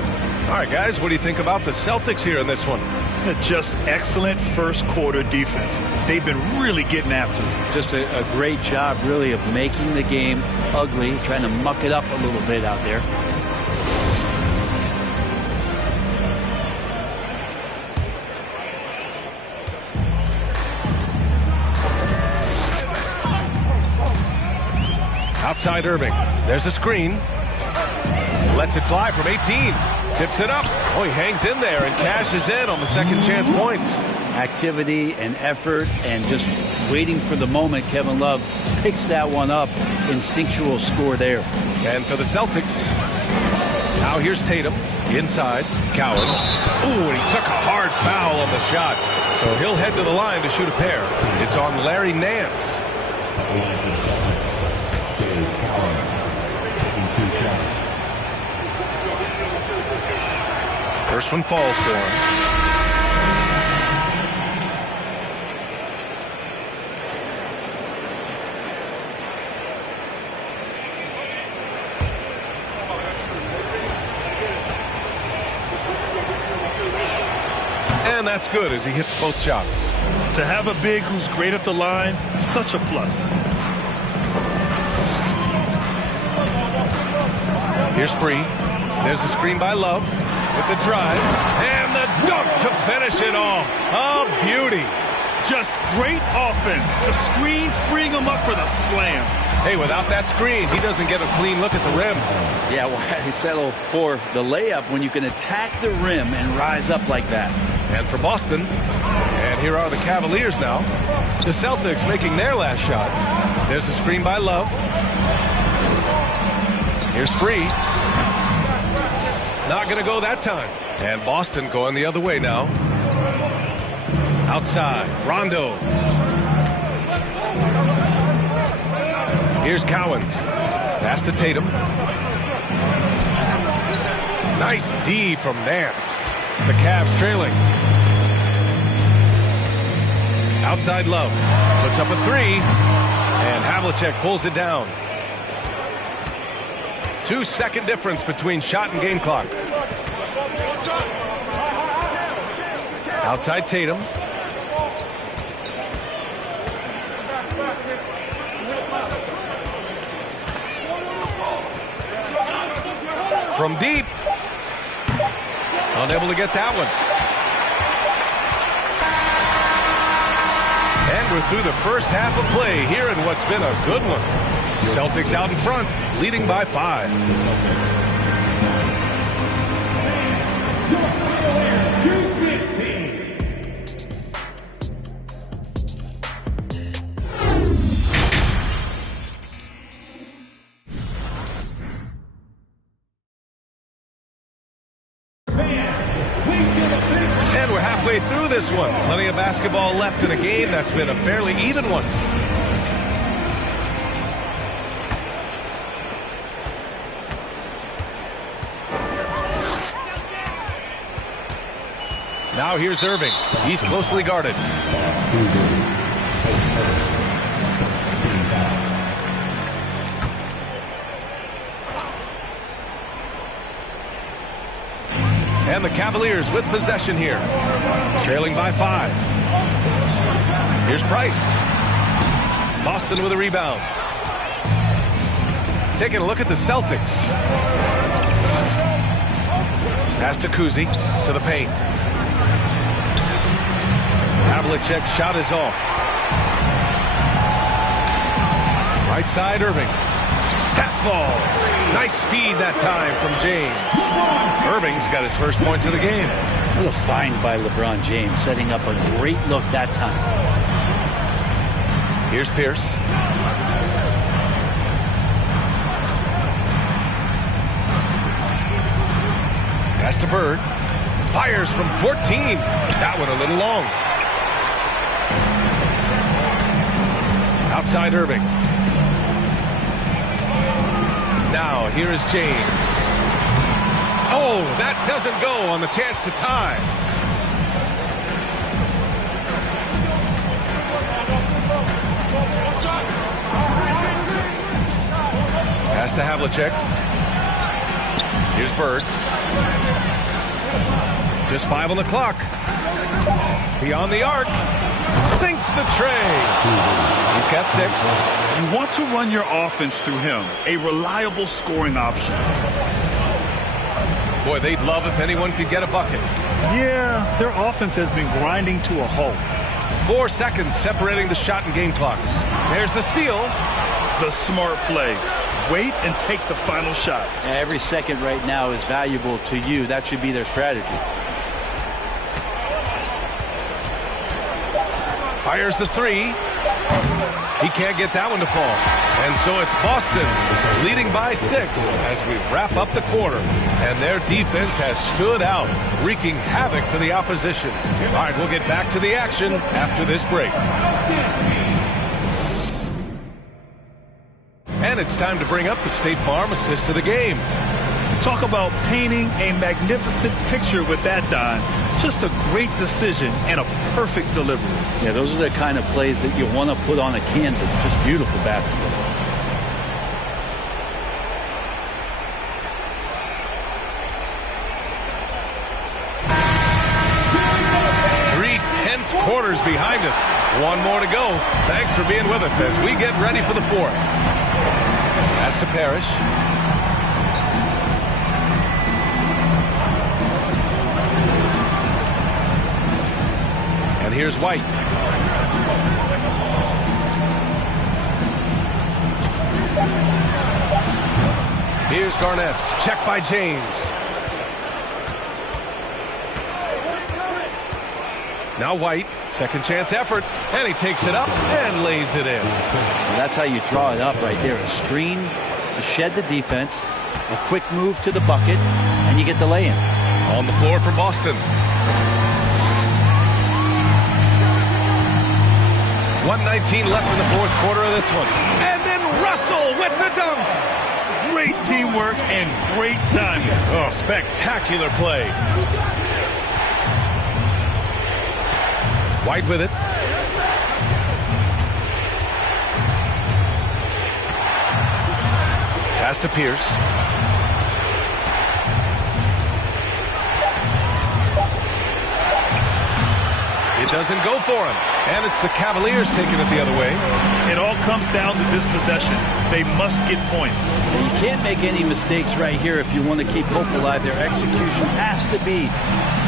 All right, guys, what do you think about the Celtics here in this one? Just excellent first quarter defense. They've been really getting after it. Just a great job, really, of making the game ugly, trying to muck it up a little bit out there. Outside Irving. There's a screen. Lets it fly from 18. Tips it up. Oh, he hangs in there and cashes in on the second chance points. Activity and effort and just waiting for the moment. Kevin Love picks that one up. Instinctual score there. And for the Celtics, now here's Tatum. Inside. Cowens. Ooh, and he took a hard foul on the shot. So he'll head to the line to shoot a pair. It's on Larry Nance. Dave Cowens taking 2 shots. First one falls for him. And that's good as he hits both shots. To have a big who's great at the line, such a plus. Here's Free. There's a screen by Love with the drive. And the dunk to finish it off. A beauty. Just great offense. The screen freeing him up for the slam. Hey, without that screen, he doesn't get a clean look at the rim. Yeah, why settle for the layup when you can attack the rim and rise up like that? And for Boston, and here are the Cavaliers now. The Celtics making their last shot. There's a screen by Love. Here's Free. Not going to go that time. And Boston going the other way now. Outside, Rondo. Here's Cowens. Pass to Tatum. Nice D from Nance. The Cavs trailing. Outside Love. Puts up a three. And Havlicek pulls it down. 2-second difference between shot and game clock. Outside Tatum. From deep. Unable to get that one. And we're through the first half of play here in what's been a good one. Celtics out in front, leading by 5. And we're halfway through this one. Plenty of basketball left in a game that's been a fairly even one. Now here's Irving. He's closely guarded. And the Cavaliers with possession here. Trailing by 5. Here's Price. Boston with a rebound. Taking a look at the Celtics. Pass to Kuzi to the paint. Havlicek's shot is off. Right side, Irving. That falls. Nice feed that time from James. Irving's got his first points of the game. What a find by LeBron James, setting up a great look that time. Here's Pierce. Pass to Bird. Fires from 14. That one a little long. Outside Irving. Now here is James. Oh, that doesn't go on the chance to tie. Pass to Havlicek. Here's Bird. Just 5 on the clock. Beyond the arc. Sinks the tray. He's got 6. You want to run your offense through him. A reliable scoring option. Boy, they'd love if anyone could get a bucket. Yeah, their offense has been grinding to a halt. 4 seconds separating the shot and game clocks. There's the steal. The smart play. Wait and take the final shot. Every second right now is valuable to you. That should be their strategy. Fires the 3. He can't get that one to fall. And so it's Boston leading by 6 as we wrap up the quarter. And their defense has stood out, wreaking havoc for the opposition. All right, we'll get back to the action after this break. And it's time to bring up the State Farm assist of the game. Talk about painting a magnificent picture with that, Don. Just a great decision and a perfect delivery. Yeah, those are the kind of plays that you want to put on a canvas. Just beautiful basketball. intense quarters behind us. One more to go. Thanks for being with us as we get ready for the fourth. Pass to Parrish. And here's White. Here's Garnett. Check by James. Now White. Second chance effort. And he takes it up and lays it in. And that's how you draw it up right there. A screen to shed the defense. A quick move to the bucket. And you get the lay-in. On the floor for Boston. 1:19 left in the fourth quarter of this one. And then Russell with the dunk. Great teamwork and great timing. Oh, spectacular play. White with it. Pass to Pierce. It doesn't go for him. And it's the Cavaliers taking it the other way. It all comes down to this possession. They must get points. And you can't make any mistakes right here if you want to keep hope alive. Their execution has to be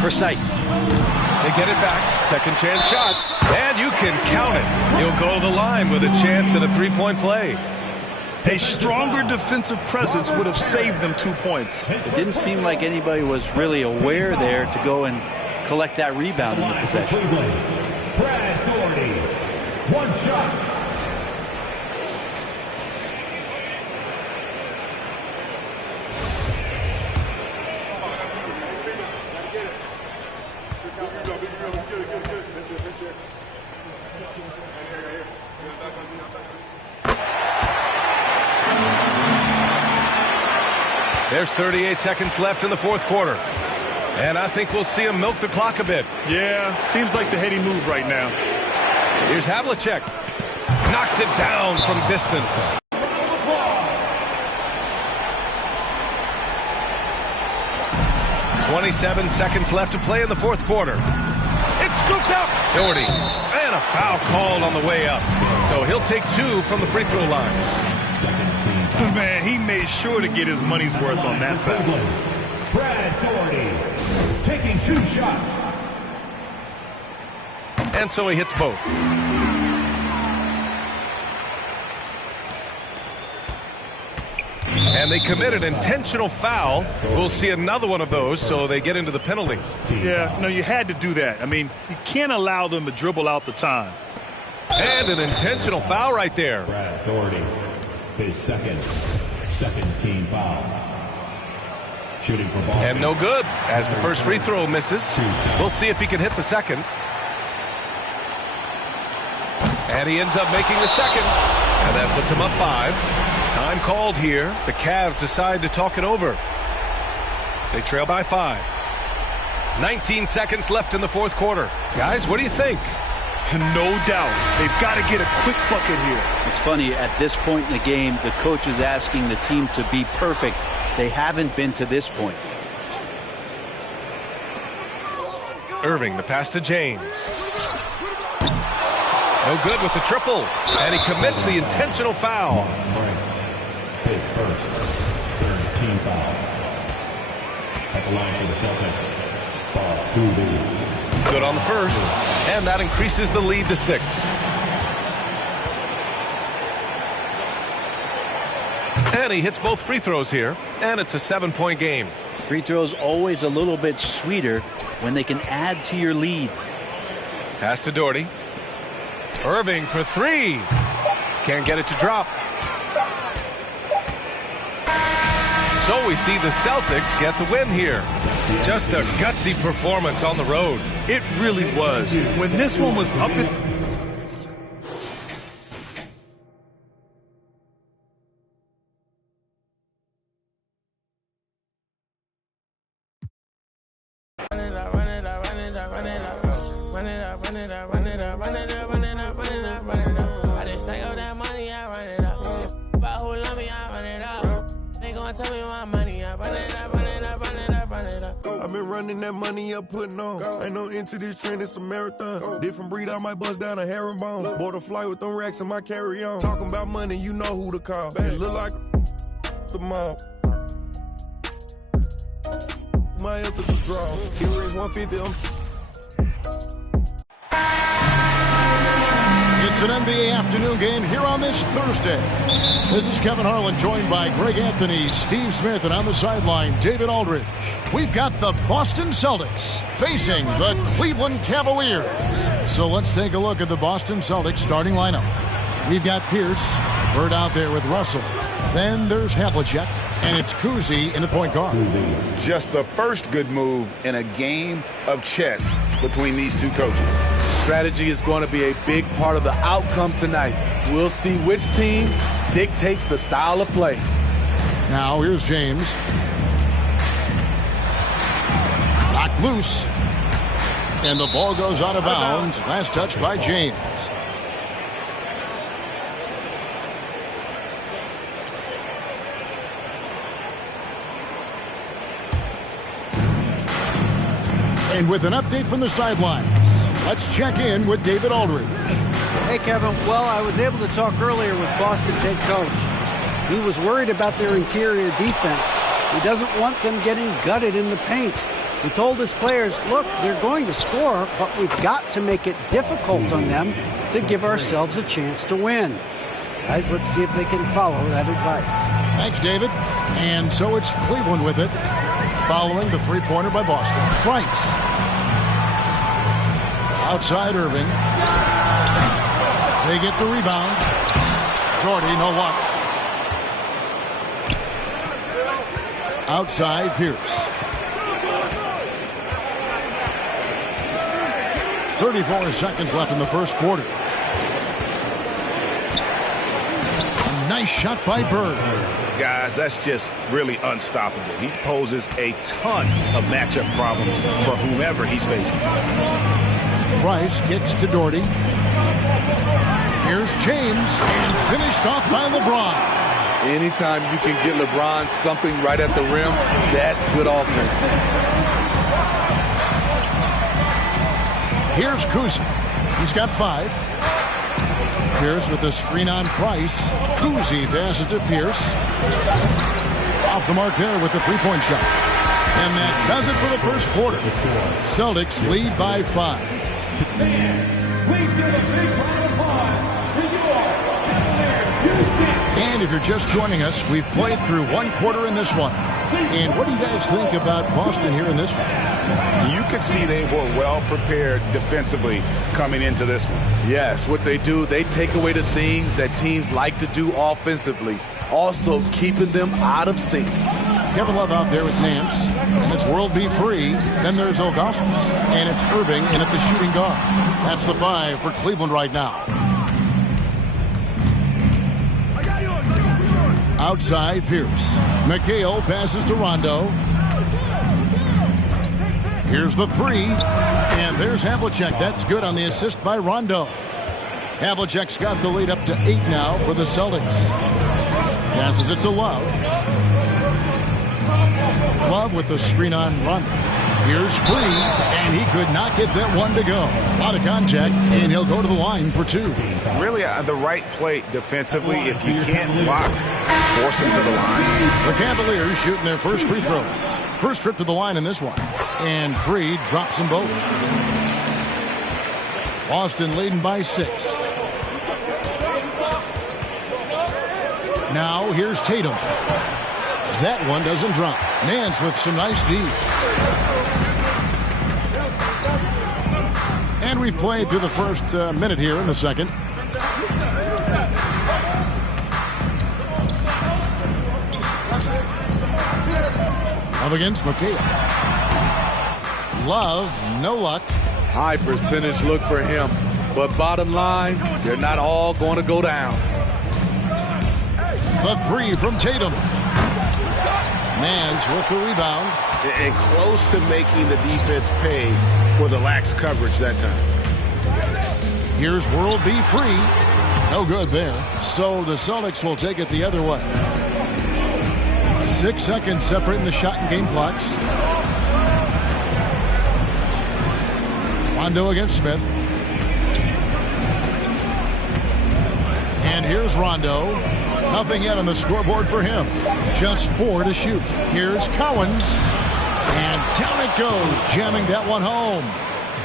precise. They get it back. Second chance shot. And you can count it. He'll go to the line with a chance at a three-point play. A stronger defensive presence would have saved them 2 points. It didn't seem like anybody was really aware there to go and collect that rebound in the possession. Brad Doherty, one shot. There's 38 seconds left in the fourth quarter. And I think we'll see him milk the clock a bit. Yeah, seems like the heady move right now. Here's Havlicek. Knocks it down from distance. "27 seconds left to play in the fourth quarter. It's scooped up. Doherty. And a foul called on the way up. So he'll take 2 from the free throw line. Man, he made sure to get his money's worth on that foul. Brad Doherty taking 2 shots. And so he hits both. And they commit an intentional foul. We'll see another one of those, so they get into the penalty. Yeah, no, you had to do that. I mean, you can't allow them to dribble out the time. And an intentional foul right there. Brad Doherty, his second team foul. Shooting for Boston. And no good, as the first free throw misses. We'll see if he can hit the second. And he ends up making the second. And that puts him up 5. Time called here. The Cavs decide to talk it over. They trail by 5. 19 seconds left in the fourth quarter. Guys, what do you think? No doubt. They've got to get a quick bucket here. It's funny, at this point in the game, the coach is asking the team to be perfect. They haven't been to this point. Irving, the pass to James. No good with the triple. And he commits the intentional foul. His first third team foul. At the line for the Celtics, Thuggery. Good on the first. And that increases the lead to 6. And he hits both free throws here. And it's a 7-point game. Free throws always a little bit sweeter when they can add to your lead. Pass to Doherty. Irving for 3. Can't get it to drop. So we see the Celtics get the win here. Just a gutsy performance on the road. It really was. When this one was up in... tell me my money up, run it up, run it up, run it up, run it up. I've been running that money up, putting on. Ain't no into this train, it's a marathon. Different breed, I might bust down a herringbone. Bought a flight with them racks in my carry-on. Talking about money, you know who to call. It look like the mall. My ethical draw. Earrings 150. It's an NBA afternoon game here on this Thursday. This is Kevin Harlan, joined by Greg Anthony, Steve Smith, and on the sideline, David Aldridge. We've got the Boston Celtics facing the Cleveland Cavaliers. So let's take a look at the Boston Celtics starting lineup. We've got Pierce, Bird out there with Russell. Then there's Havlicek, and it's Kuzi in the point guard. Just the first good move in a game of chess between these two coaches. Strategy is going to be a big part of the outcome tonight. We'll see which team dictates the style of play. Now here's James. Knocked loose. And the ball goes out of bounds. Last touch by James. And with an update from the sidelines, let's check in with David Aldridge. Hey, Kevin. Well, I was able to talk earlier with Boston's head coach. He was worried about their interior defense. He doesn't want them getting gutted in the paint. He told his players, look, they're going to score, but we've got to make it difficult on them to give ourselves a chance to win. Guys, let's see if they can follow that advice. Thanks, David. And so it's Cleveland with it, following the three-pointer by Boston. Price. Outside Irving. They get the rebound. Jordy, no luck. Outside Pierce. 34 seconds left in the first quarter. A nice shot by Bird. Guys, that's just really unstoppable. He poses a ton of matchup problems for whomever he's facing. Price kicks to Doherty. Here's James, and finished off by LeBron. Anytime you can get LeBron something right at the rim, that's good offense. Here's Kuzi. He's got 5. Pierce with the screen on Price. Kuzi passes to Pierce. Off the mark there with the three-point shot. And that does it for the first quarter. Celtics lead by 5. And if you're just joining us, we've played through one quarter in this one. And what do you guys think about Boston here in this one? You could see they were well prepared defensively coming into this one. Yes, what they do, they take away the things that teams like to do offensively, also keeping them out of sync. Kevin Love out there with Nance, and it's World Be Free. Then there's Augustus, and it's Irving in at the shooting guard. That's the 5 for Cleveland right now. Outside Pierce. McHale passes to Rondo. Here's the 3, and there's Havlicek. That's good on the assist by Rondo. Havlicek's got the lead up to 8 now for the Celtics. Passes it to Love. Love with the screen on Rondo. Here's Free, and he could not get that one to go. A lot of contact, and he'll go to the line for 2. Really the right play defensively. If you can't block, force him to the line. The Cavaliers shooting their first free throws. First trip to the line in this one. And Free drops them both. Boston leading by 6. Now here's Tatum. That one doesn't drop. Nance with some nice D. And we've played through the first minute here in the second. Up against McHale. Love, no luck. High percentage look for him. But bottom line, they're not all going to go down. The 3 from Tatum. Nance with the rebound. And close to making the defense pay for the lax coverage that time. Here's World Be Free. No good there. So the Celtics will take it the other way. 6 seconds separating the shot and game clocks. Rondo against Smith. And here's Rondo. Nothing yet on the scoreboard for him. Just 4 to shoot. Here's Cowens. And down it goes, jamming that one home.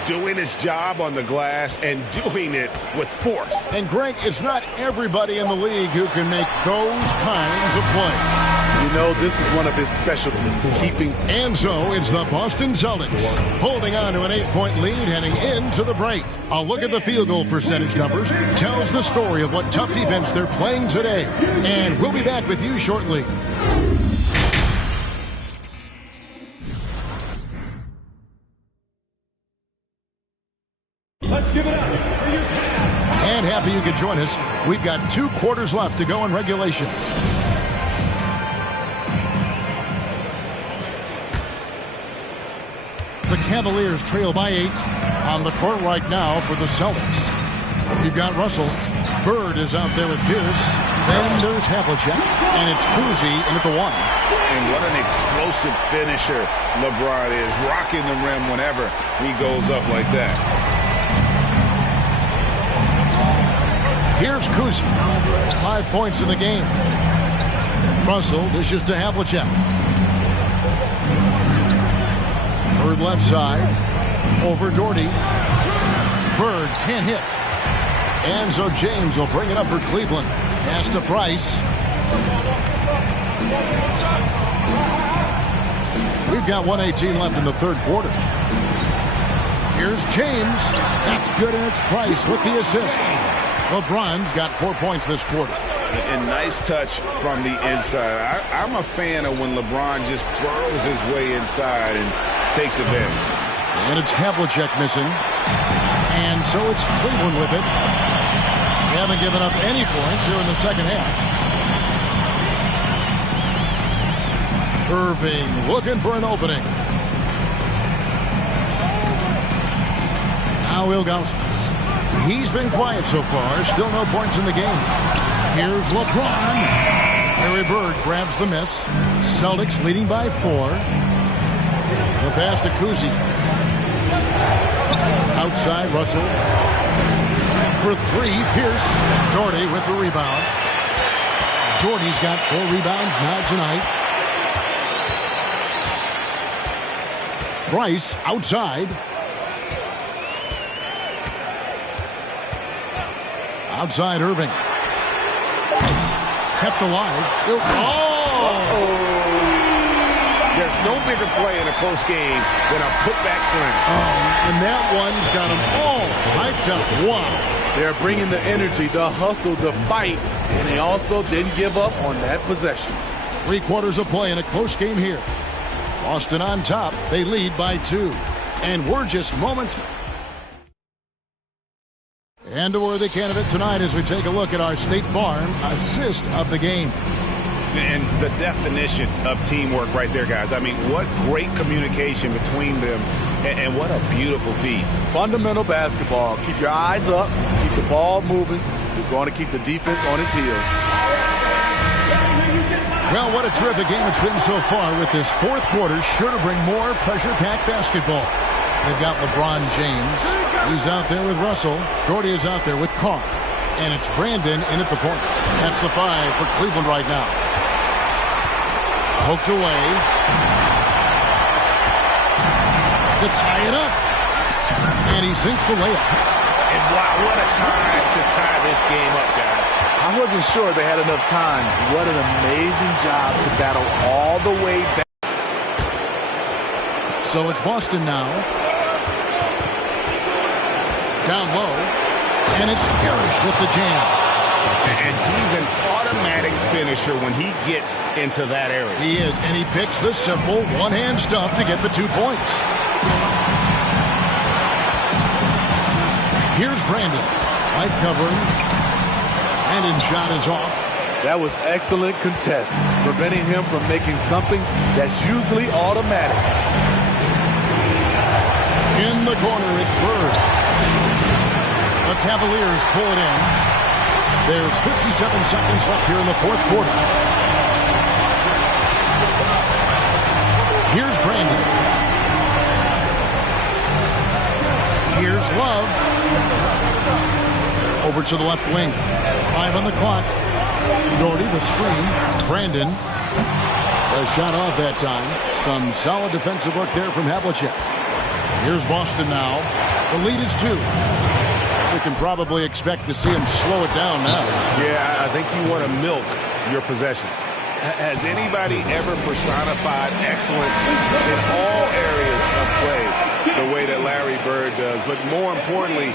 Doing his job on the glass and doing it with force. And Greg, it's not everybody in the league who can make those kinds of plays. You know, this is one of his specialties, keeping. And so it's the Boston Celtics holding on to an 8-point lead heading into the break. A look at the field goal percentage numbers tells the story of what tough defense they're playing today. And we'll be back with you shortly. Let's give it up. And happy you could join us. We've got 2 quarters left to go in regulation. The Cavaliers trail by 8 on the court right now for the Celtics. We've got Russell. Bird is out there with Pierce. Then there's Havlicek. And it's Cousy in at the 1. And what an explosive finisher LeBron is. Rocking the rim whenever he goes up like that. Here's Cousy. 5 points in the game. Russell dishes to Havlicek. Bird left side. Over Doherty. Bird can't hit. And so James will bring it up for Cleveland. Pass to Price. We've got 1:18 left in the third quarter. Here's James. That's good, and it's Price with the assist. LeBron's got 4 points this quarter. And nice touch from the inside. I'm a fan of when LeBron just burrows his way inside and takes advantage. And it's Havlicek missing. And so it's Cleveland with it. They haven't given up any points here in the second half. Irving looking for an opening. Now Ilgauskas. He's been quiet so far. Still no points in the game. Here's LeBron. Larry Bird grabs the miss. Celtics leading by 4. The pass to Cousy. Outside, Russell. For 3, Pierce. Doherty with the rebound. Doherty's got 4 rebounds now tonight. Price outside. Outside, Irving. Kept alive. There's no bigger play in a close game than a putback slam. And that one's got them all hyped up. Wow. They're bringing the energy, the hustle, the fight, and they also didn't give up on that possession. 3 quarters of play in a close game here. Boston on top. They lead by 2. And we're just moments. And a worthy candidate tonight as we take a look at our State Farm assist of the game. And the definition of teamwork right there, guys. I mean, what great communication between them, and what a beautiful feed. Fundamental basketball. Keep your eyes up. Keep the ball moving. You're going to keep the defense on its heels. Well, what a terrific game it's been so far, with this fourth quarter sure to bring more pressure-packed basketball. They've got LeBron James. He's out there with Russell. Doherty is out there with Carr. And it's Brandon in at the point. That's the 5 for Cleveland right now. Poked away. To tie it up. And he sinks the layup. And wow, what a time to tie this game up, guys. I wasn't sure they had enough time. What an amazing job to battle all the way back. So it's Boston now. Down low. And it's Parrish with the jam. And he's an automatic finisher when he gets into that area. He is, and he picks the simple one-hand stuff to get the 2 points. Here's Brandon. Light covering. Brandon's shot is off. That was excellent contest, preventing him from making something that's usually automatic. In the corner, it's Bird. The Cavaliers pull it in. There's 57 seconds left here in the fourth quarter. Here's Brandon. Here's Love. Over to the left wing. 5 on the clock. Doherty, the screen. Brandon. A shot off that time. Some solid defensive work there from Havlicek. Here's Boston now. The lead is 2. We can probably expect to see him slow it down now. Yeah, I think you want to milk your possessions. Has anybody ever personified excellence in all areas of play the way that Larry Bird does? But more importantly,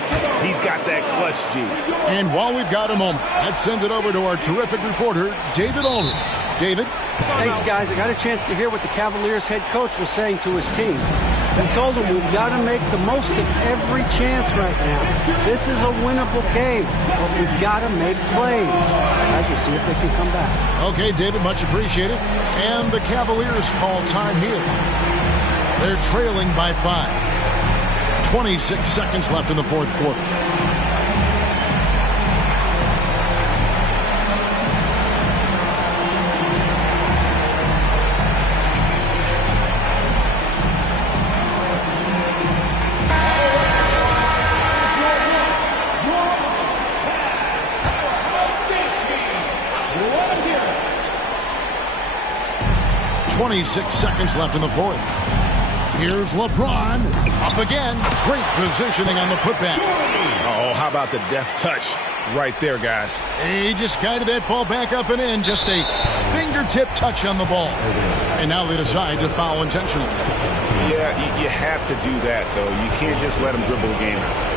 he's got that clutch gene. And while we've got a moment, let's send it over to our terrific reporter, David Aldridge. David? Thanks, guys. I got a chance to hear what the Cavaliers head coach was saying to his team. He told them we've got to make the most of every chance right now. This is a winnable game, but we've got to make plays. Guys, we'll see if they can come back. Okay, David, much appreciated. And the Cavaliers call time here. They're trailing by 5. 26 seconds left in the fourth quarter. Six seconds left in the fourth. Here's LeBron. Up again. Great positioning on the putback. Oh, how about the deft touch right there, guys? He just guided that ball back up and in. Just a fingertip touch on the ball. And now they decide to foul intentionally. Yeah, you have to do that, though. You can't just let him dribble the game out.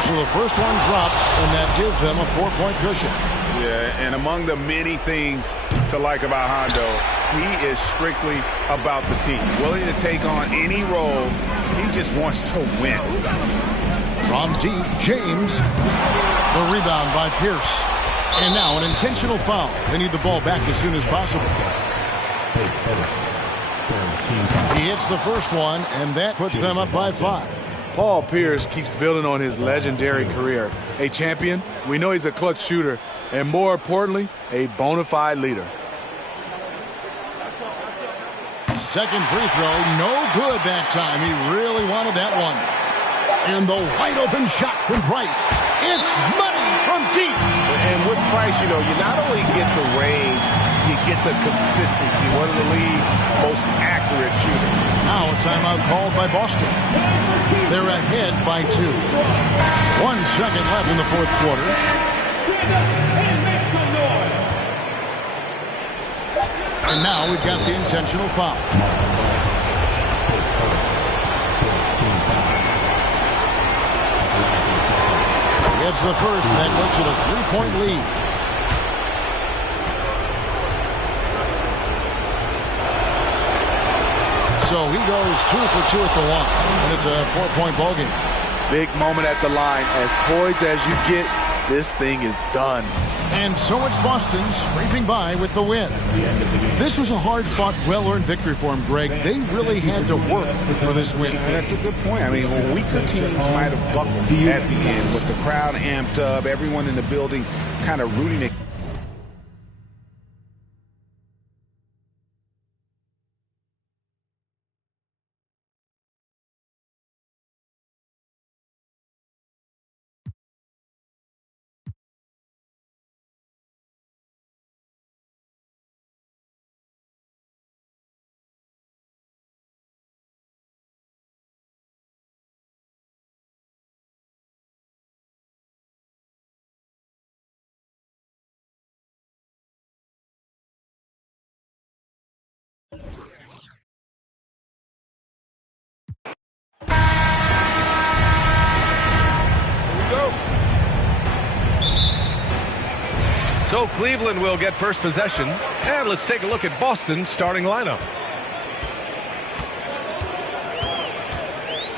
So the first one drops, and that gives them a 4-point cushion. Yeah, and among the many things to like about Hondo, he is strictly about the team. Willing to take on any role. He just wants to win. From deep, James. The rebound by Pierce. And now an intentional foul. They need the ball back as soon as possible. He hits the first one, and that puts them up by 5. Paul Pierce keeps building on his legendary career. A champion, we know he's a clutch shooter, and more importantly, a bona fide leader. Second free throw, no good that time. He really wanted that one. And the wide open shot from Price. It's money from deep. And with Price, you know, you not only get the range, you get the consistency. One of the league's most accurate shooters. Now a timeout called by Boston. They're ahead by 2. 1 second left in the fourth quarter. And now we've got the intentional foul. Gets the first, and that makes it a 3-point lead. So he goes 2 for 2 at the line, and it's a 4-point ballgame. Big moment at the line. As poised as you get, this thing is done. And so it's Boston scraping by with the win. This was a hard-fought, well-earned victory for him, Greg. They really had to work for this win. That's a good point. I mean, weaker teams might have buckled at the end with the crowd amped up, everyone in the building kind of rooting it. So Cleveland will get first possession. And let's take a look at Boston's starting lineup.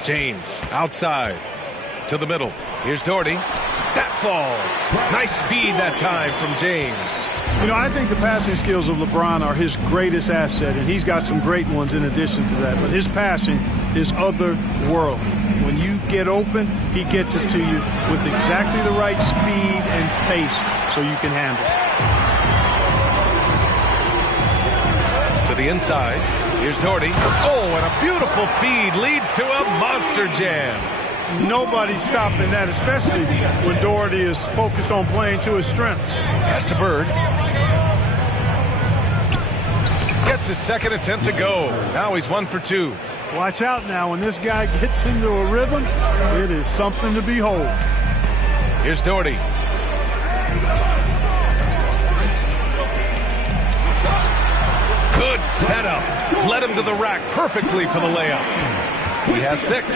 James outside to the middle. Here's Doherty. That falls. Nice feed that time from James. You know, I think the passing skills of LeBron are his greatest asset, and he's got some great ones in addition to that. But his passing is otherworldly. When you get open, he gets it to you with exactly the right speed and pace so you can handle it. To the inside. Here's Doherty. Oh, and a beautiful feed leads to a monster jam. Nobody's stopping that, especially when Doherty is focused on playing to his strengths. Pass to Bird. Gets his second attempt to go. Now he's 1 for 2. Watch out now. When this guy gets into a rhythm, it is something to behold. Here's Doherty. Good setup. Led him to the rack perfectly for the layup. He has 6.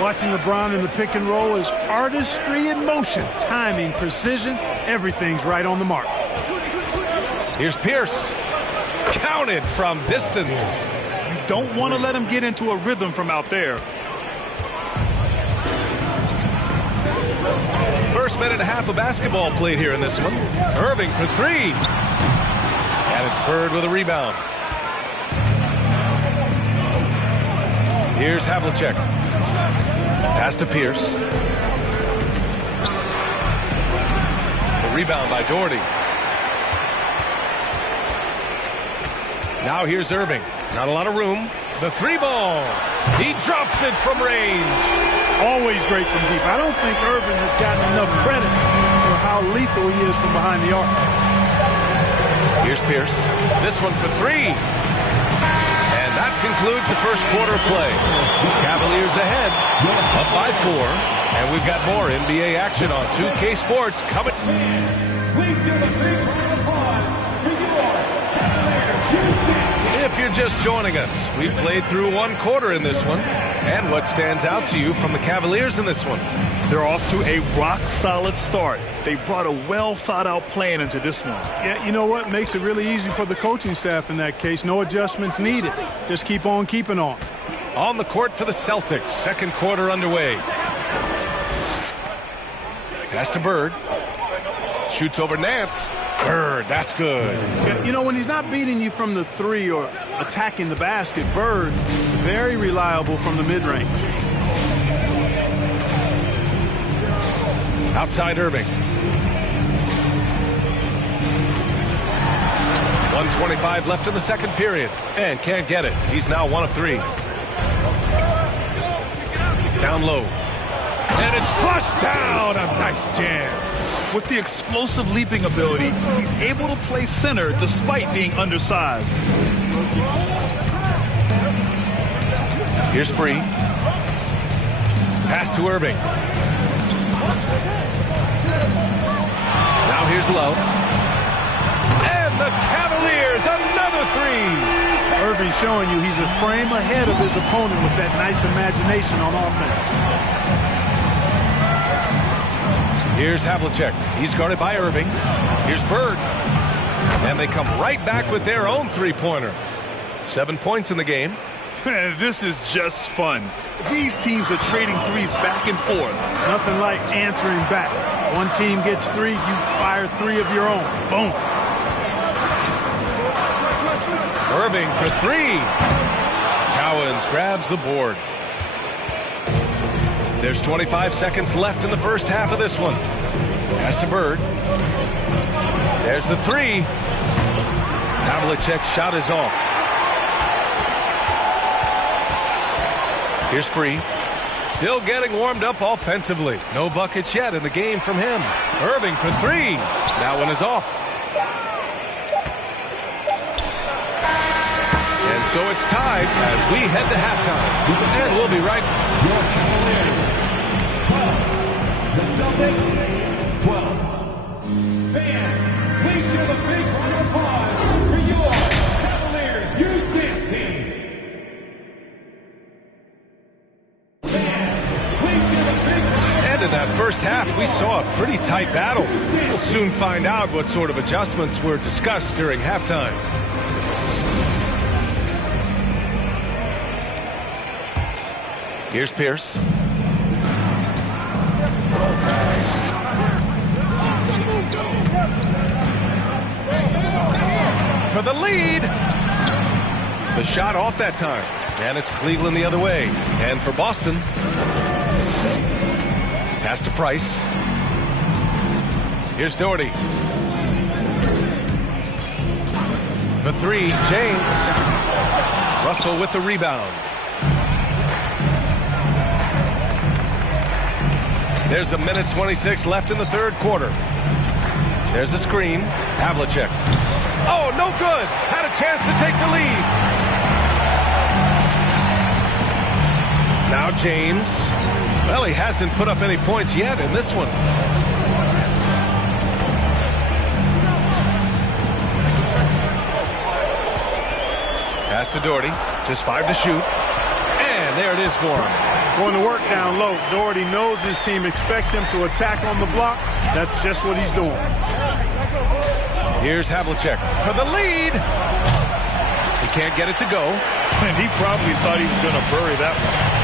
Watching LeBron in the pick and roll is artistry in motion. Timing, precision, everything's right on the mark. Here's Pierce. Counted from distance. You don't want to let him get into a rhythm from out there. First minute and a half of basketball played here in this one. Irving for 3. And it's Bird with a rebound. Here's Havlicek. Pass to Pierce. The rebound by Doherty. Now here's Irving. Not a lot of room. The 3-ball. He drops it from range. Always great from deep. I don't think Irving has gotten enough credit for how lethal he is from behind the arc. Here's Pierce. This one for 3. And that concludes the first quarter play. Cavaliers ahead, up by 4. And we've got more NBA action on 2K Sports coming. Please give a big round of applause for your Cavaliers. If you're just joining us, we've played through 1 quarter in this one. And what stands out to you from the Cavaliers in this one? They're off to a rock-solid start. They brought a well-thought-out plan into this one. Yeah, you know what? Makes it really easy for the coaching staff in that case. No adjustments needed. Just keep on keeping on. On the court for the Celtics. Second quarter underway. Pass to Bird. Shoots over Nance. Bird, that's good. Yeah, you know, when he's not beating you from the 3 or attacking the basket, Bird, very reliable from the mid-range. Outside Irving. 1:25 left in the second period. And can't get it. He's now 1 of 3. Down low. And it's flushed down. A nice jam. With the explosive leaping ability, he's able to play center despite being undersized. Here's Free. Pass to Irving. Now here's Love. And the Cavaliers, another 3. Irving showing you he's a frame ahead of his opponent with that nice imagination on offense. Here's Havlicek. He's guarded by Irving. Here's Bird. And they come right back with their own 3-pointer. 7 points in the game. This is just fun. These teams are trading threes back and forth. Nothing like answering back. One team gets 3, you fire 3 of your own. Boom. Irving for 3. Cowens grabs the board. There's 25 seconds left in the first half of this one. Pass to Bird. There's the 3. Havlicek's shot is off. Here's Free. Still getting warmed up offensively. No buckets yet in the game from him. Irving for 3. That one is off. And so it's tied as we head to halftime. And we'll be right back. The Celtics, 12. Fans, please give a big round of applause for your Cavaliers Youth Dance Team. Fans, please give a big round of applause. And in that first half, we saw a pretty tight battle. We'll soon find out what sort of adjustments were discussed during halftime. Here's Pierce. for the lead. The shot off that time. And it's Cleveland the other way. And for Boston, pass to Price. Here's Doherty. For three, James. Russell with the rebound. There's a minute 26 left in the third quarter. There's a screen. Havlicek. Oh, no good. Had a chance to take the lead. Now James. Well, he hasn't put up any points yet in this one. Pass to Doherty. Just 5 to shoot. And there it is for him. Going to work down low. Doherty knows his team expects him to attack on the block. That's just what he's doing. Here's Havlicek for the lead. He can't get it to go. And he probably thought he was going to bury that one.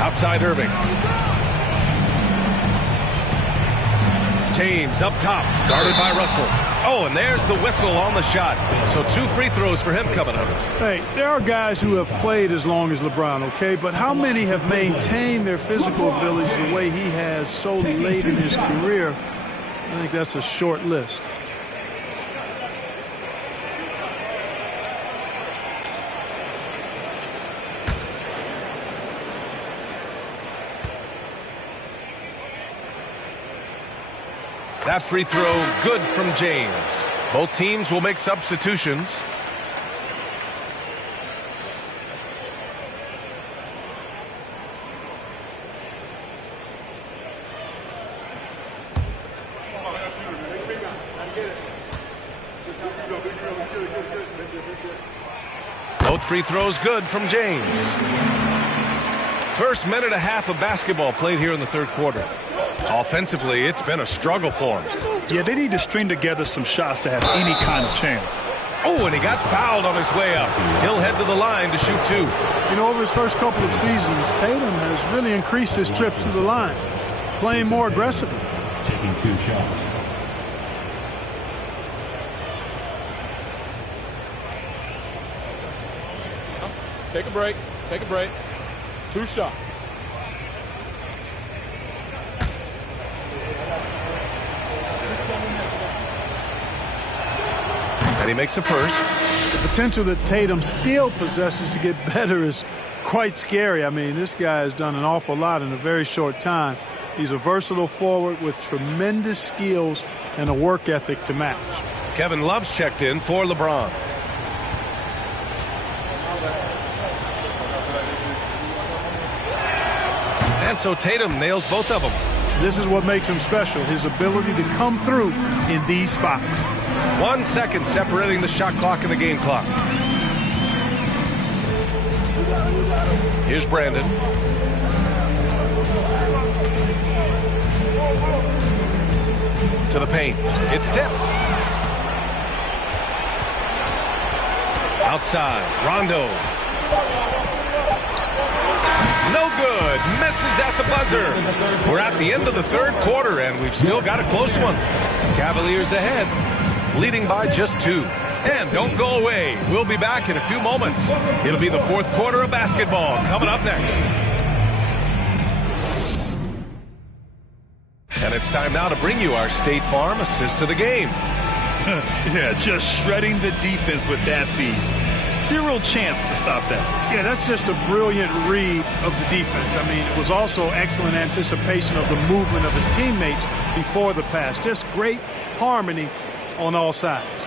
Outside Irving. James up top, guarded by Russell. Oh, and there's the whistle on the shot. So 2 free throws for him coming up. Hey, there are guys who have played as long as LeBron, okay? But how many have maintained their physical abilities the way he has so late in his career? I think that's a short list. That free throw good from James. Both teams will make substitutions. Both free throws good from James. First minute and a half of basketball played here in the third quarter. Offensively, it's been a struggle for him. Yeah, they need to string together some shots to have any kind of chance. Oh, and he got fouled on his way up. He'll head to the line to shoot 2. You know, over his first couple of seasons, Tatum has really increased his trips to the line, playing more aggressively. Taking 2 shots. Take a break. Take a break. 2 shots. And he makes a first. The potential that Tatum still possesses to get better is quite scary. I mean, this guy has done an awful lot in a very short time. He's a versatile forward with tremendous skills and a work ethic to match. Kevin Love's checked in for LeBron. And so Tatum nails both of them. This is what makes him special, his ability to come through in these spots. 1 second separating the shot clock and the game clock. Here's Brandon. To the paint. It's tipped. Outside. Rondo. No good. Misses at the buzzer. We're at the end of the third quarter, and we've still got a close one. Cavaliers ahead, leading by just 2. And don't go away. We'll be back in a few moments. It'll be the fourth quarter of basketball coming up next. And it's time now to bring you our State Farm assist to the game. Yeah, just shredding the defense with that feed. Zero chance to stop that. Yeah, that's just a brilliant read of the defense. I mean, it was also excellent anticipation of the movement of his teammates before the pass. Just great harmony on all sides.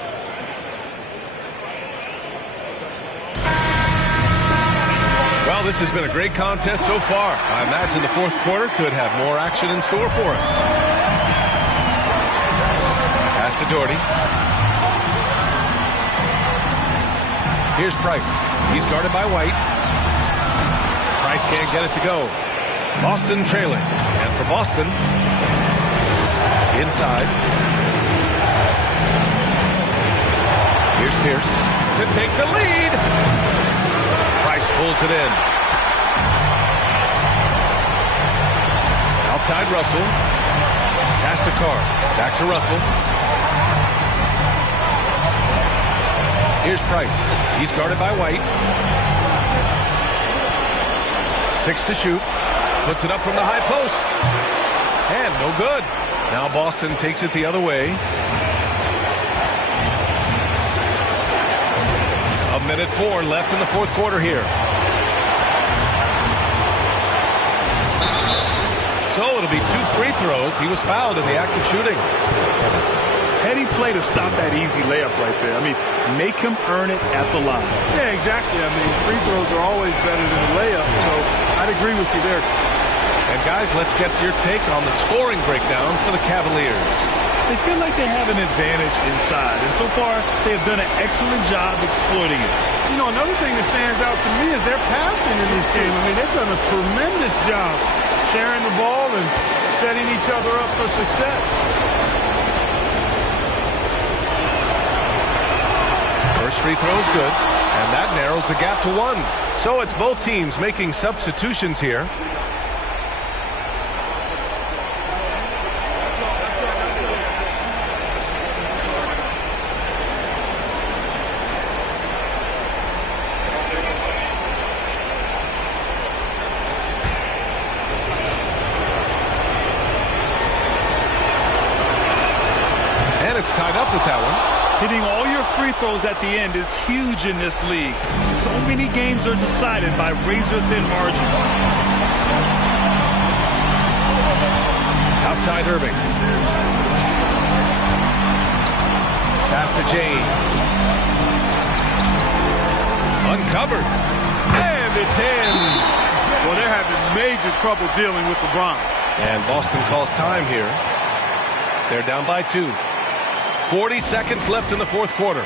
Well, this has been a great contest so far. I imagine the fourth quarter could have more action in store for us. Pass to Doherty. Here's Price. He's guarded by White. Price can't get it to go. Boston trailing. And for Boston, inside. Here's Pierce to take the lead. Price pulls it in. Outside Russell. Pass to Carr. Back to Russell. Here's Price. He's guarded by White. 6 to shoot. Puts it up from the high post. And no good. Now Boston takes it the other way. A minute 4 left in the fourth quarter here. So it'll be 2 free throws. He was fouled in the act of shooting. Heady play to stop that easy layup right there. I mean, make him earn it at the line. Yeah, exactly. I mean, free throws are always better than a layup, so I'd agree with you there. And guys, let's get your take on the scoring breakdown for the Cavaliers. They feel like they have an advantage inside, and so far they have done an excellent job exploiting it. You know, another thing that stands out to me is their passing in this game. I mean, they've done a tremendous job sharing the ball and setting each other up for success. First free throw is good, and that narrows the gap to 1. So it's both teams making substitutions here. And it's tied up with that one. Hitting all your free throws at the end is huge in this league. So many games are decided by razor-thin margins. Outside Irving. Pass to James. Uncovered. And it's in. Well, they're having major trouble dealing with LeBron. And Boston calls time here. They're down by 2. 40 seconds left in the fourth quarter.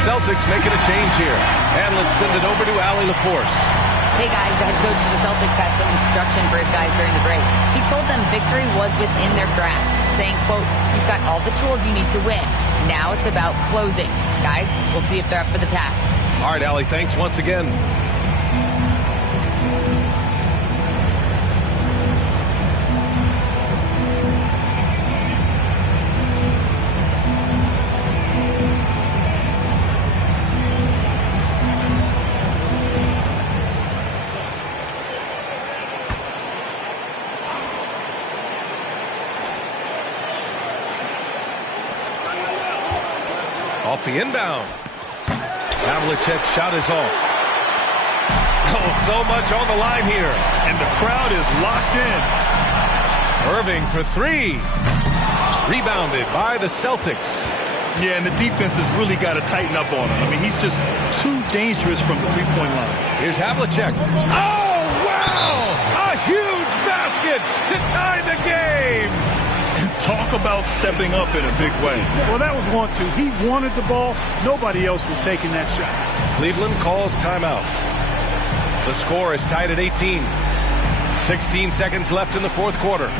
Celtics making a change here. And let's send it over to Allie LaForce. Hey guys, the head coach of the Celtics had some instruction for his guys during the break. He told them victory was within their grasp, saying, quote, "You've got all the tools you need to win. Now it's about closing." Guys, we'll see if they're up for the task. All right, Allie, thanks once again. Off the inbound. Havlicek's shot is off. Oh, so much on the line here. And the crowd is locked in. Irving for 3. Rebounded by the Celtics. Yeah, and the defense has really got to tighten up on him. I mean, he's just too dangerous from the three-point line. Here's Havlicek. Oh, wow! A huge basket to tie the game. Talk about stepping up in a big way. Well, that was 1-2. He wanted the ball. Nobody else was taking that shot. Cleveland calls timeout. The score is tied at 18. 16 seconds left in the fourth quarter.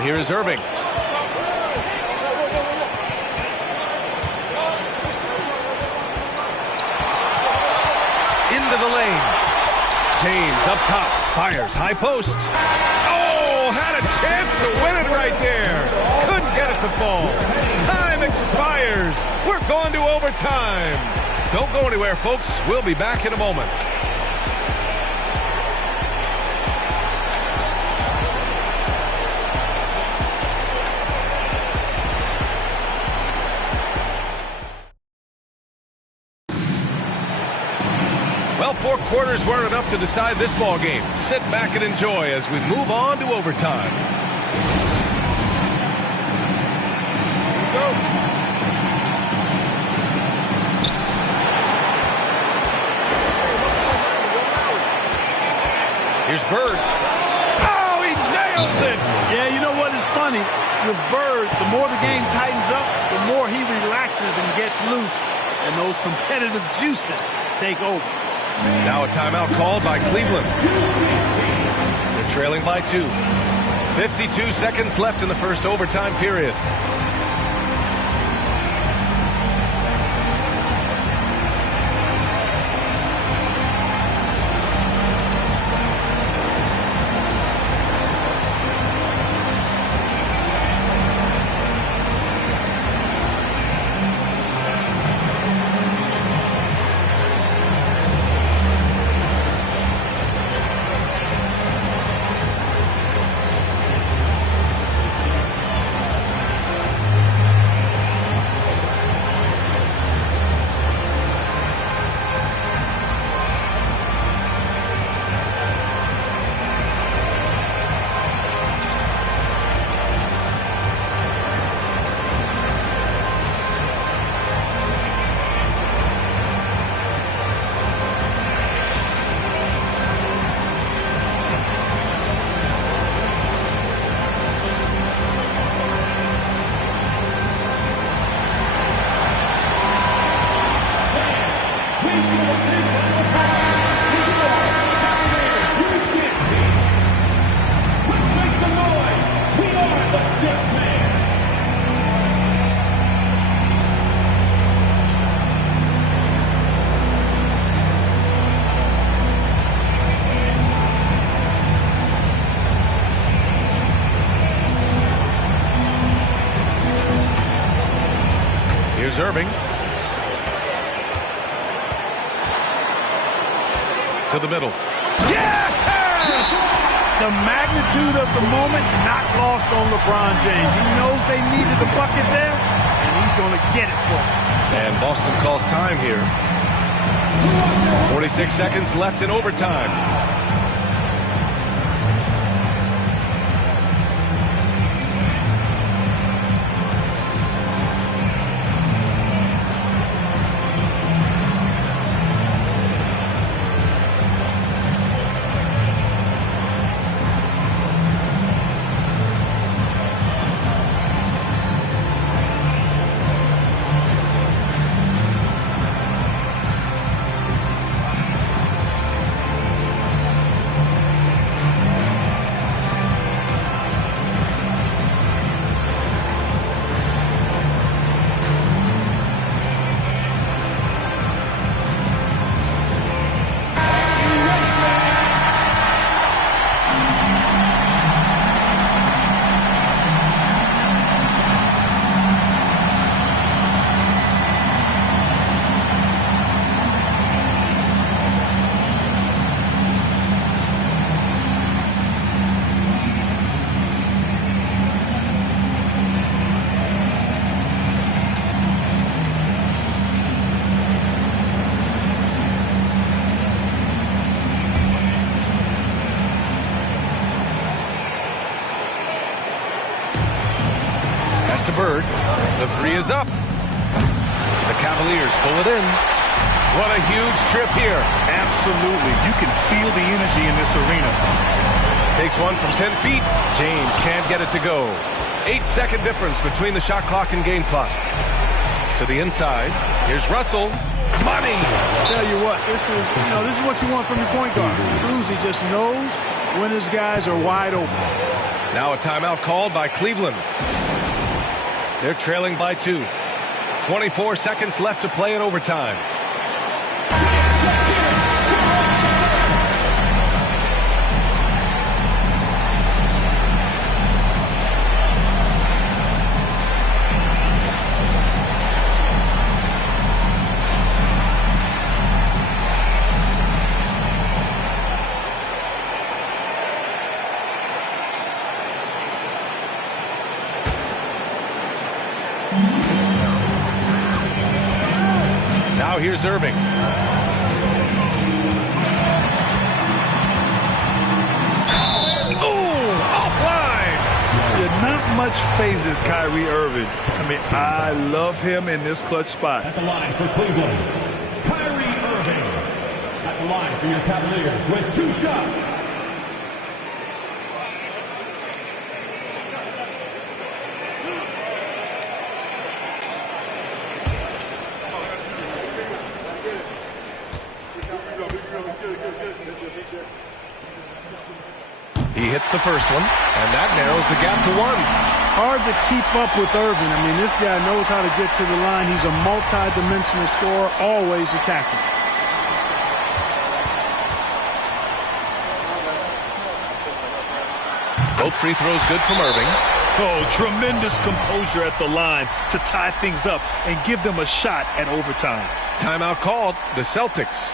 And here is Irving. Into the lane. James up top. Fires high post. Oh, had a chance to win it right there. Couldn't get it to fall. Time expires. We're going to overtime. Don't go anywhere, folks. We'll be back in a moment. Well, 4 quarters weren't enough to decide this ball game. Sit back and enjoy as we move on to overtime. Go. Here's Bird. Oh, he nails it! Yeah, you know what is funny? With Bird, the more the game tightens up, the more he relaxes and gets loose. And those competitive juices take over. Now a timeout called by Cleveland. They're trailing by 2. 52 seconds left in the first overtime period. Here's Irving. To the middle. Yes! The magnitude of the moment not lost on LeBron James. He knows they needed a bucket there, and he's going to get it for them. And Boston calls time here. 46 seconds left in overtime. To Bird. The 3 is up. The Cavaliers pull it in. What a huge trip here. Absolutely. You can feel the energy in this arena. Takes one from 10 feet. James can't get it to go. 8-second difference between the shot clock and game clock. To the inside. Here's Russell. Money. Tell you what, this is what you want from your point guard. Uzi just knows when his guys are wide open. Now a timeout called by Cleveland. They're trailing by 2. 24 seconds left to play in overtime. Now here's Irving. Not much phases Kyrie Irving. I mean, I love him in this clutch spot. At the line for Cleveland, Kyrie Irving. At the line for your Cavaliers with 2 shots. He hits the first one, and that narrows the gap to 1. Hard to keep up with Irving. I mean, this guy knows how to get to the line. He's a multi-dimensional scorer, always attacking. Both free throws good from Irving. Oh, tremendous composure at the line to tie things up and give them a shot at overtime. Timeout called, the Celtics.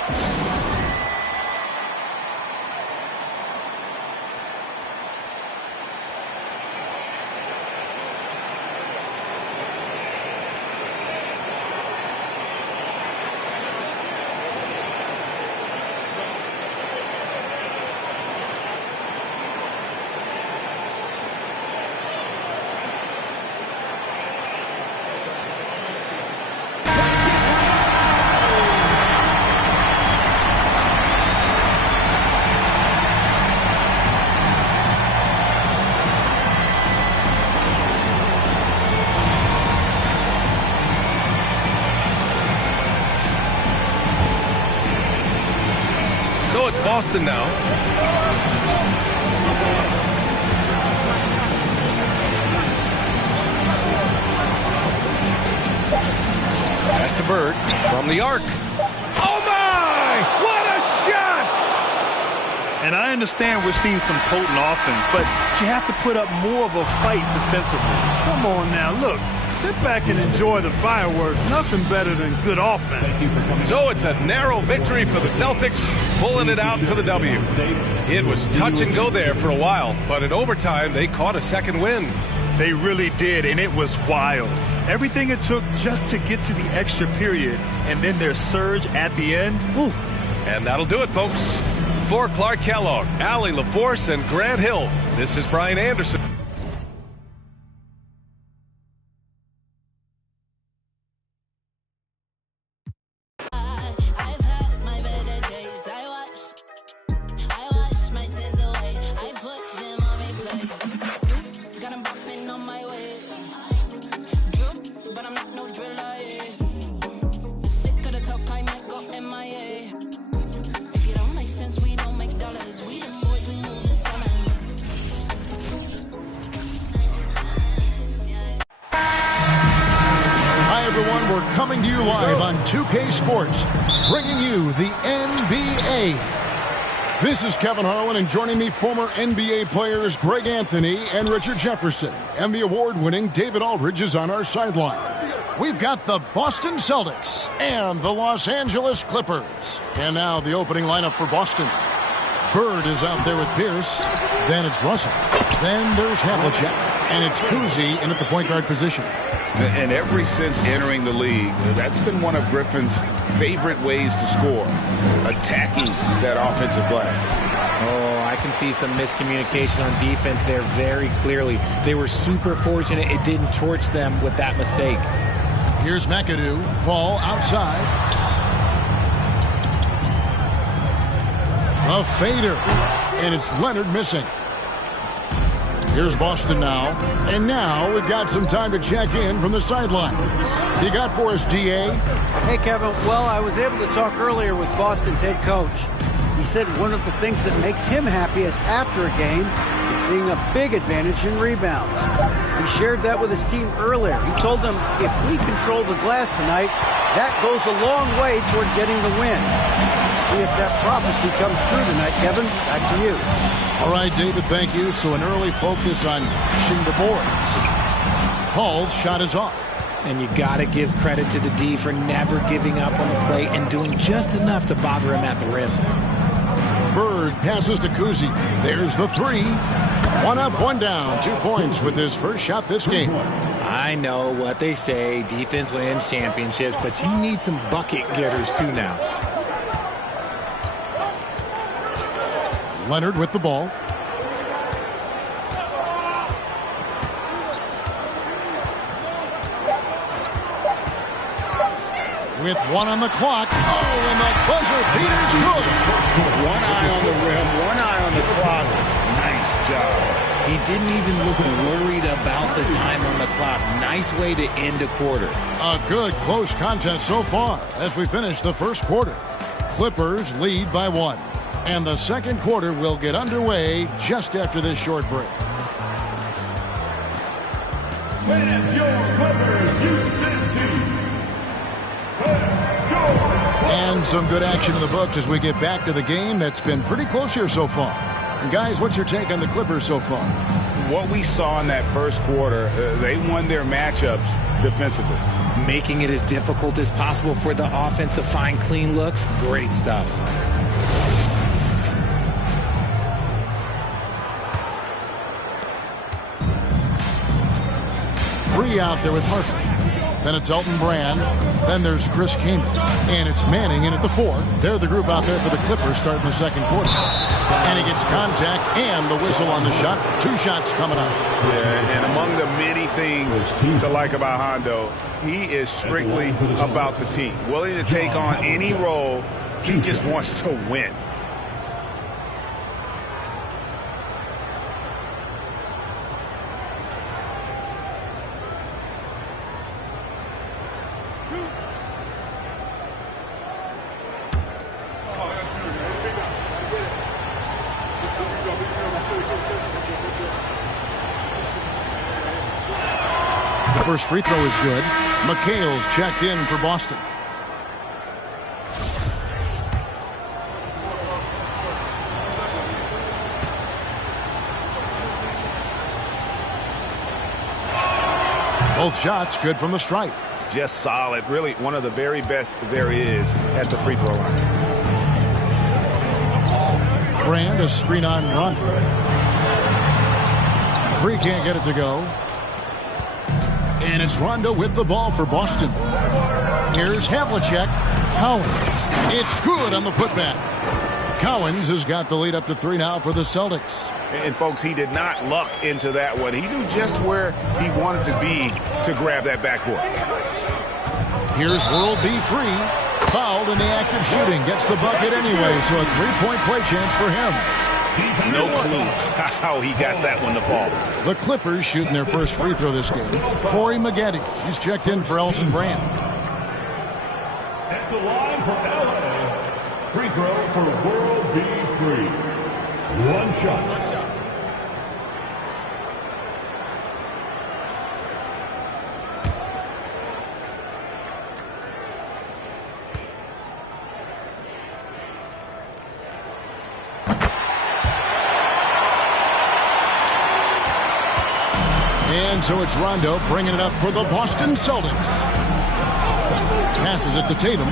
So it's Boston now. Pass to Bird from the arc. Oh my! What a shot! And I understand we're seeing some potent offense, but you have to put up more of a fight defensively. Come on now, look. Sit back and enjoy the fireworks. Nothing better than good offense. So it's a narrow victory for the Celtics, pulling it out for the W. It was touch and go there for a while, but in overtime, they caught a second win. They really did, and it was wild. Everything it took just to get to the extra period, and then their surge at the end. Whew. And that'll do it, folks. For Clark Kellogg, Allie LaForce, and Grant Hill, this is Brian Anderson. We're coming to you live on 2K Sports, bringing you the NBA. This is Kevin Harlan, and joining me, former NBA players Greg Anthony and Richard Jefferson. And the award-winning David Aldridge is on our sideline. We've got the Boston Celtics and the Los Angeles Clippers. And now the opening lineup for Boston. Bird is out there with Pierce. Then it's Russell. Then there's Havlicek. And it's Kuzi in at the point guard position. And ever since entering the league, that's been one of Griffin's favorite ways to score, attacking that offensive glass. Oh, I can see some miscommunication on defense there very clearly. They were super fortunate it didn't torch them with that mistake. Here's McAdoo. Ball outside. A fader. And it's Leonard missing. Here's Boston now. And now we've got some time to check in from the sideline. You got for us, DA? Hey, Kevin. Well, I was able to talk earlier with Boston's head coach. He said one of the things that makes him happiest after a game is seeing a big advantage in rebounds. He shared that with his team earlier. He told them, if we control the glass tonight, that goes a long way toward getting the win. See if that prophecy comes true tonight, Kevin. Back to you. All right, David, thank you. So an early focus on pushing the boards. Paul's shot is off. And you got to give credit to the D for never giving up on the play and doing just enough to bother him at the rim. Bird passes to Kuzi. There's the three. One up, one down. 2 points with his first shot this game. I know what they say, defense wins championships, but you need some bucket getters too now. Leonard with the ball. With 1 on the clock. Oh, and the buzzer beater's good. One eye on the rim, one eye on the clock. Nice job. He didn't even look worried about the time on the clock. Nice way to end a quarter. A good close contest so far as we finish the first quarter. Clippers lead by 1. And the second quarter will get underway just after this short break. With your Clippers, Houston team. And some good action in the books as we get back to the game that's been pretty close here so far. And guys, what's your take on the Clippers so far? What we saw in that first quarter, they won their matchups defensively. Making it as difficult as possible for the offense to find clean looks. Great stuff. Free out there with Harper. Then it's Elton Brand. Then there's Chris Kaman. And it's Manning in at the 4. They're the group out there for the Clippers starting the second quarter. And he gets contact and the whistle on the shot. 2 shots coming up. Yeah, and among the many things to like about Hondo, he is strictly about the team. Willing to take on any role. He just wants to win. First free throw is good. McHale's checked in for Boston. Both shots good from the stripe. Just solid. Really one of the very best there is at the free throw line. Brand, a screen on run. Free can't get it to go. And it's Rondo with the ball for Boston. Here's Havlicek. Collins. It's good on the putback. Collins has got the lead up to 3 now for the Celtics. And folks, he did not luck into that one. He knew just where he wanted to be to grab that backboard. Here's World B3. Fouled in the act of shooting. Gets the bucket anyway, so a 3-point play chance for him. No clue how he got that one to fall. The Clippers shooting their first free throw this game. Corey Maggette. He's checked in for Elton Brand. At the line for LA, free throw for World B3. One shot. And so it's Rondo bringing it up for the Boston Celtics. Passes it to Tatum.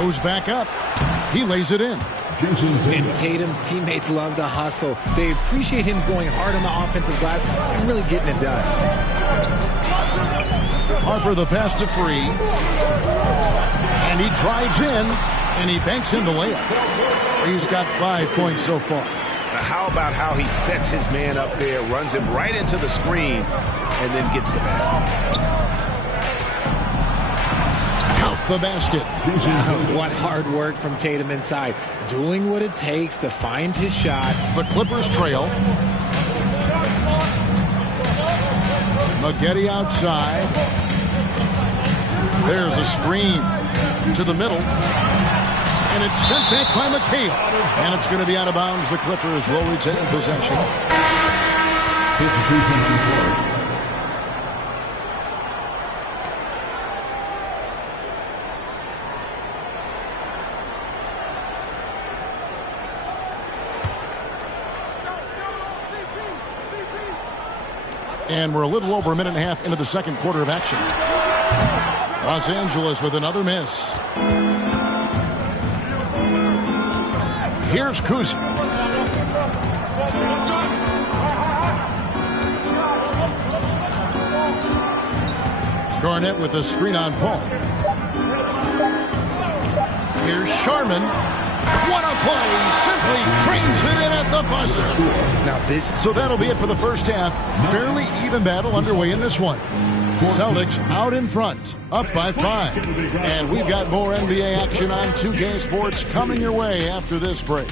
Goes back up. He lays it in. And Tatum's teammates love the hustle. They appreciate him going hard on the offensive glass and really getting it done. Harper the pass to Free. And he drives in, and he banks in the layup. He's got 5 points so far. Now how about how he sets his man up there, runs him right into the screen, and then gets the basket. Count the basket. What hard work from Tatum inside. Doing what it takes to find his shot. The Clippers trail. Maggette outside. There's a screen to the middle. And it's sent back by McHale. And it's going to be out of bounds. The Clippers will retain possession. And we're a little over a minute and a half into the second quarter of action. Los Angeles with another miss. Here's Kuzi. Garnett with a screen on Paul. Here's Sharman. What a play! Simply trains it in at the buzzer. So that'll be it for the first half. Fairly even battle underway in this one. Celtics out in front, up by 5. And we've got more NBA action on 2K Sports coming your way after this break.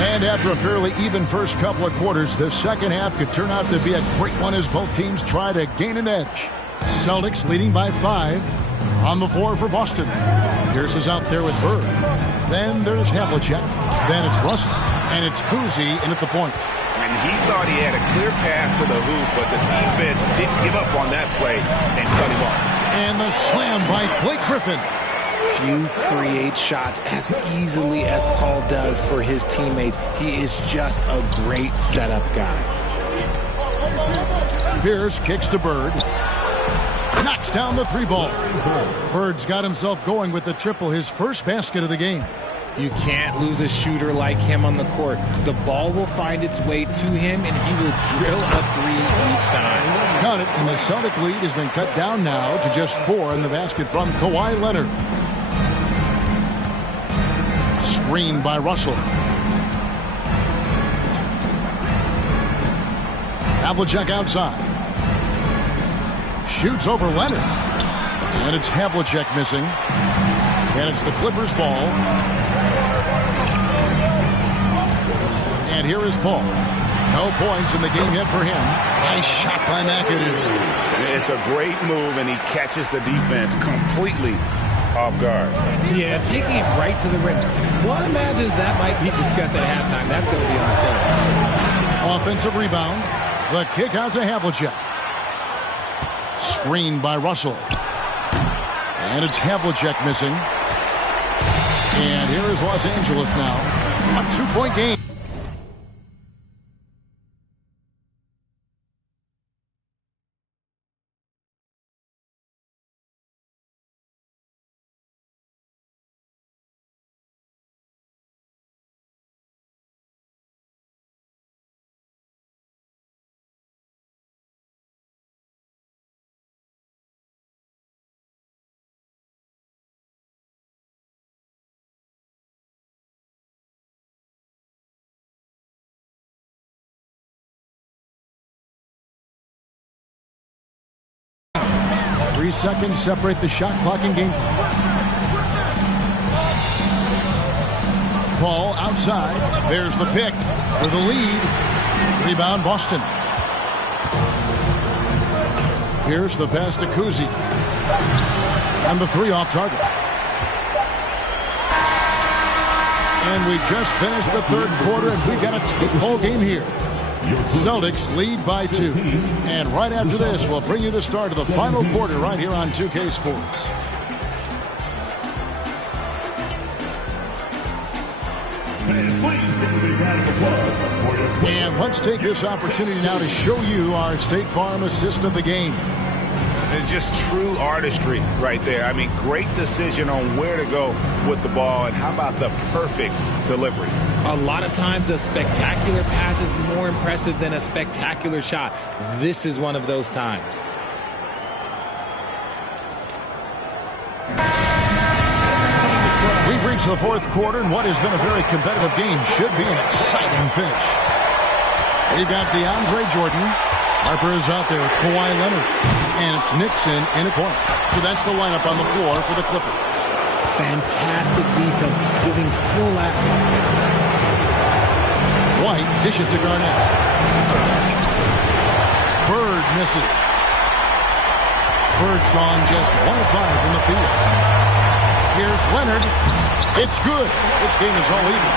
And after a fairly even first couple of quarters, the second half could turn out to be a great one as both teams try to gain an edge. Celtics leading by 5 on the floor for Boston. Pierce is out there with Bird. Then there's Havlicek. Then it's Russell. And it's Kuzi in at the point. And he thought he had a clear path to the hoop, but the defense didn't give up on that play and cut him off. And the slam by Blake Griffin. Few create shots as easily as Paul does for his teammates. He is just a great setup guy. Pierce kicks to Bird. Knocks down the 3-ball. Bird's got himself going with the triple, his first basket of the game. You can't lose a shooter like him on the court. The ball will find its way to him, and he will drill a 3 each time. Count it, and the Celtic lead has been cut down now to just 4 in the basket from Kawhi Leonard. Screen by Russell. Havlicek outside. Shoots over Leonard. And it's Havlicek missing. And it's the Clippers' ball. And here is Paul. No points in the game yet for him. Nice shot by McAdoo. It's a great move, and he catches the defense completely off guard. Yeah, taking it right to the rim. One imagines that might be discussed at halftime. That's going to be on the film. Offensive rebound. The kick out to Havlicek. Screen by Russell. And it's Havlicek missing. And here is Los Angeles now. A 2-point game. Three seconds separate the shot clock and game clock. Paul outside. There's the pick for the lead. Rebound Boston. Here's the pass to Kuzi. And the 3 off target. And we just finished the third quarter, and we've got a tight ball game here. Celtics lead by 2. And right after this, we'll bring you the start of the final quarter right here on 2K Sports. And let's take this opportunity now to show you our State Farm assist of the game. It's just true artistry right there. I mean, great decision on where to go with the ball, and how about the perfect delivery? A lot of times a spectacular pass is more impressive than a spectacular shot. This is one of those times. We've reached to the fourth quarter, and what has been a very competitive game should be an exciting finish. We've got DeAndre Jordan. Harper is out there with Kawhi Leonard. And it's Nixon in a corner. So that's the lineup on the floor for the Clippers. Fantastic defense, giving full effort. White dishes to Garnett. Bird misses. Bird's gone just 1 of 5 from the field. Here's Leonard. It's good. This game is all even.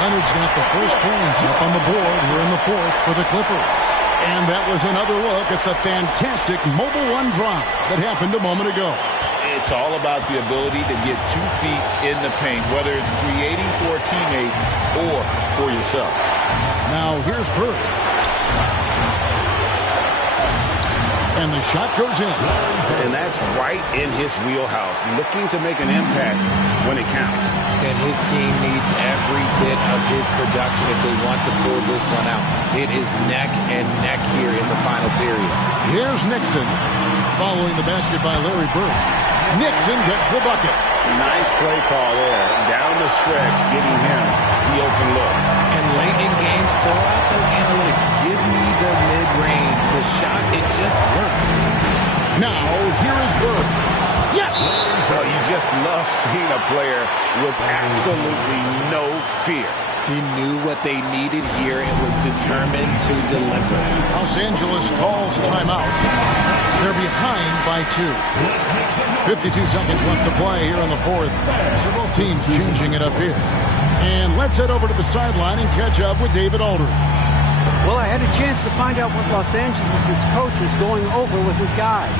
Leonard's got the first points up on the board here in the fourth for the Clippers. And that was another look at the fantastic mobile one drive that happened a moment ago. It's all about the ability to get 2 feet in the paint, whether it's creating for a teammate or for yourself. Now here's Bird. And the shot goes in. And that's right in his wheelhouse, looking to make an impact when it counts. And his team needs every bit of his production if they want to pull this one out. It is neck and neck here in the final period. Here's Nixon, following the basket by Larry Bird. Nixon gets the bucket. Nice play call there. Down the stretch, getting him the open look. And late in games, throw out those analytics. Give me the mid-range. The shot, it just works. Now, here is Bird. Yes! Well, you just love seeing a player with absolutely no fear. He knew what they needed here and was determined to deliver. Los Angeles calls timeout. They're behind by 2. 52 seconds left to play here in the fourth. Several teams changing it up here. And let's head over to the sideline and catch up with David Aldridge. Well, I had a chance to find out what Los Angeles' coach was going over with his guys.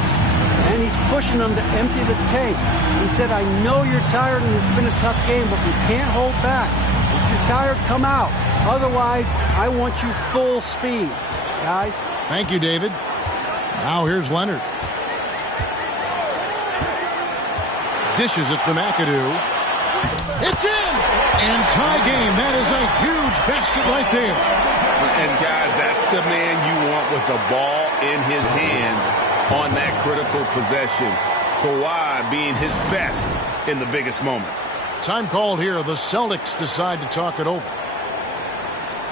And he's pushing them to empty the tank. He said, I know you're tired and it's been a tough game, but we can't hold back. If you're tired, come out. Otherwise, I want you full speed, guys. Thank you, David. Now here's Leonard. Dishes it to McAdoo. It's in! And tie game. That is a huge basket right there. And guys, that's the man you want with the ball in his hands on that critical possession. Kawhi being his best in the biggest moments. Time called here. The Celtics decide to talk it over.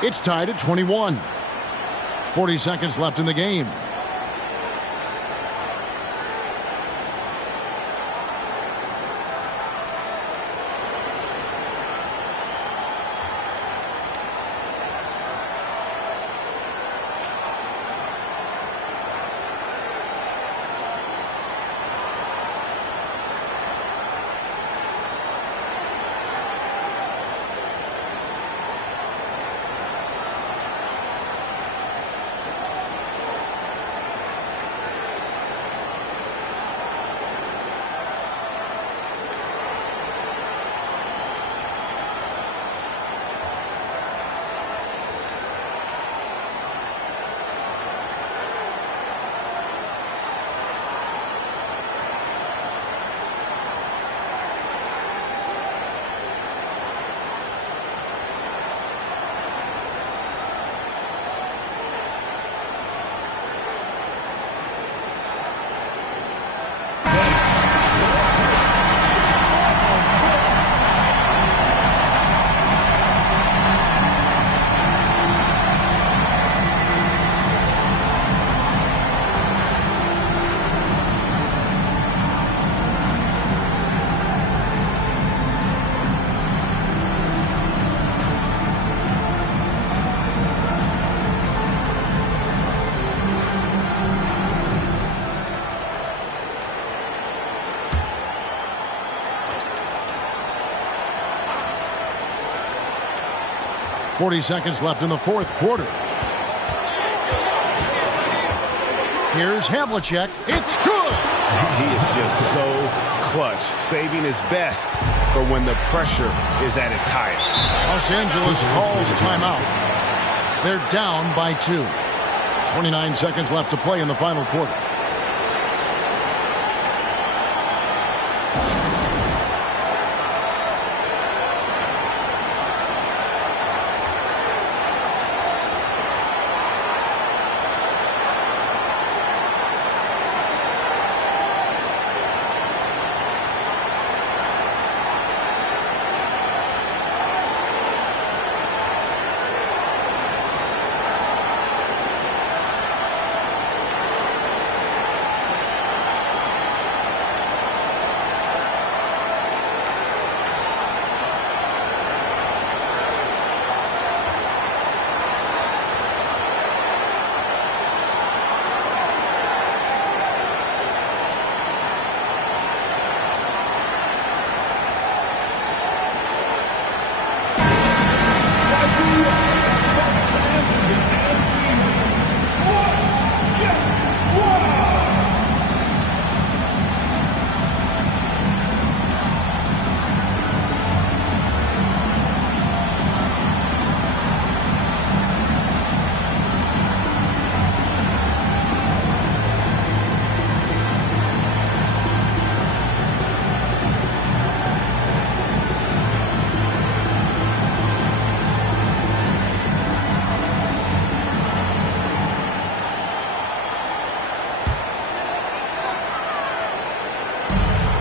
It's tied at 21. 40 seconds left in the game. .40 seconds left in the fourth quarter. Here's Havlicek. It's good! He is just so clutch, saving his best for when the pressure is at its highest. Los Angeles calls timeout. They're down by 2. 29 seconds left to play in the final quarter.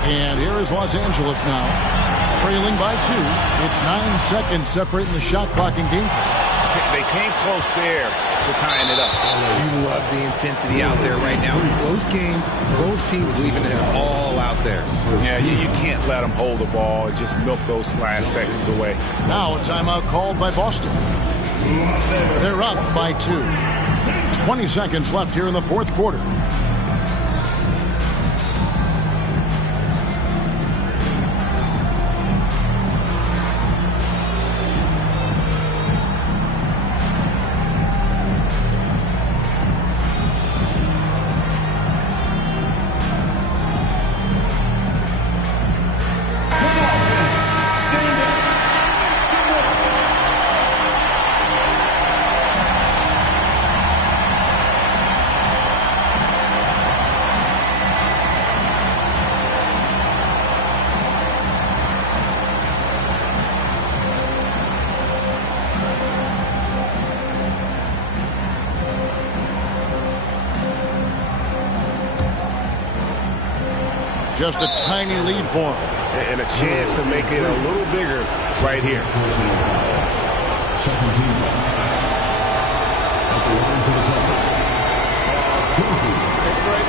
And here is Los Angeles now, trailing by 2. It's 9 seconds separating the shot clock and game. They came close there to tying it up. You love the intensity out there right now. Close game, both teams leaving it all out there. Yeah, you can't let them hold the ball and just milk those last seconds away. Now a timeout called by Boston. They're up by 2. 20 seconds left here in the fourth quarter. Just a tiny lead for him. And a chance to make it a little bigger right here. Second team foul. At the line for the Celtics. Take a break.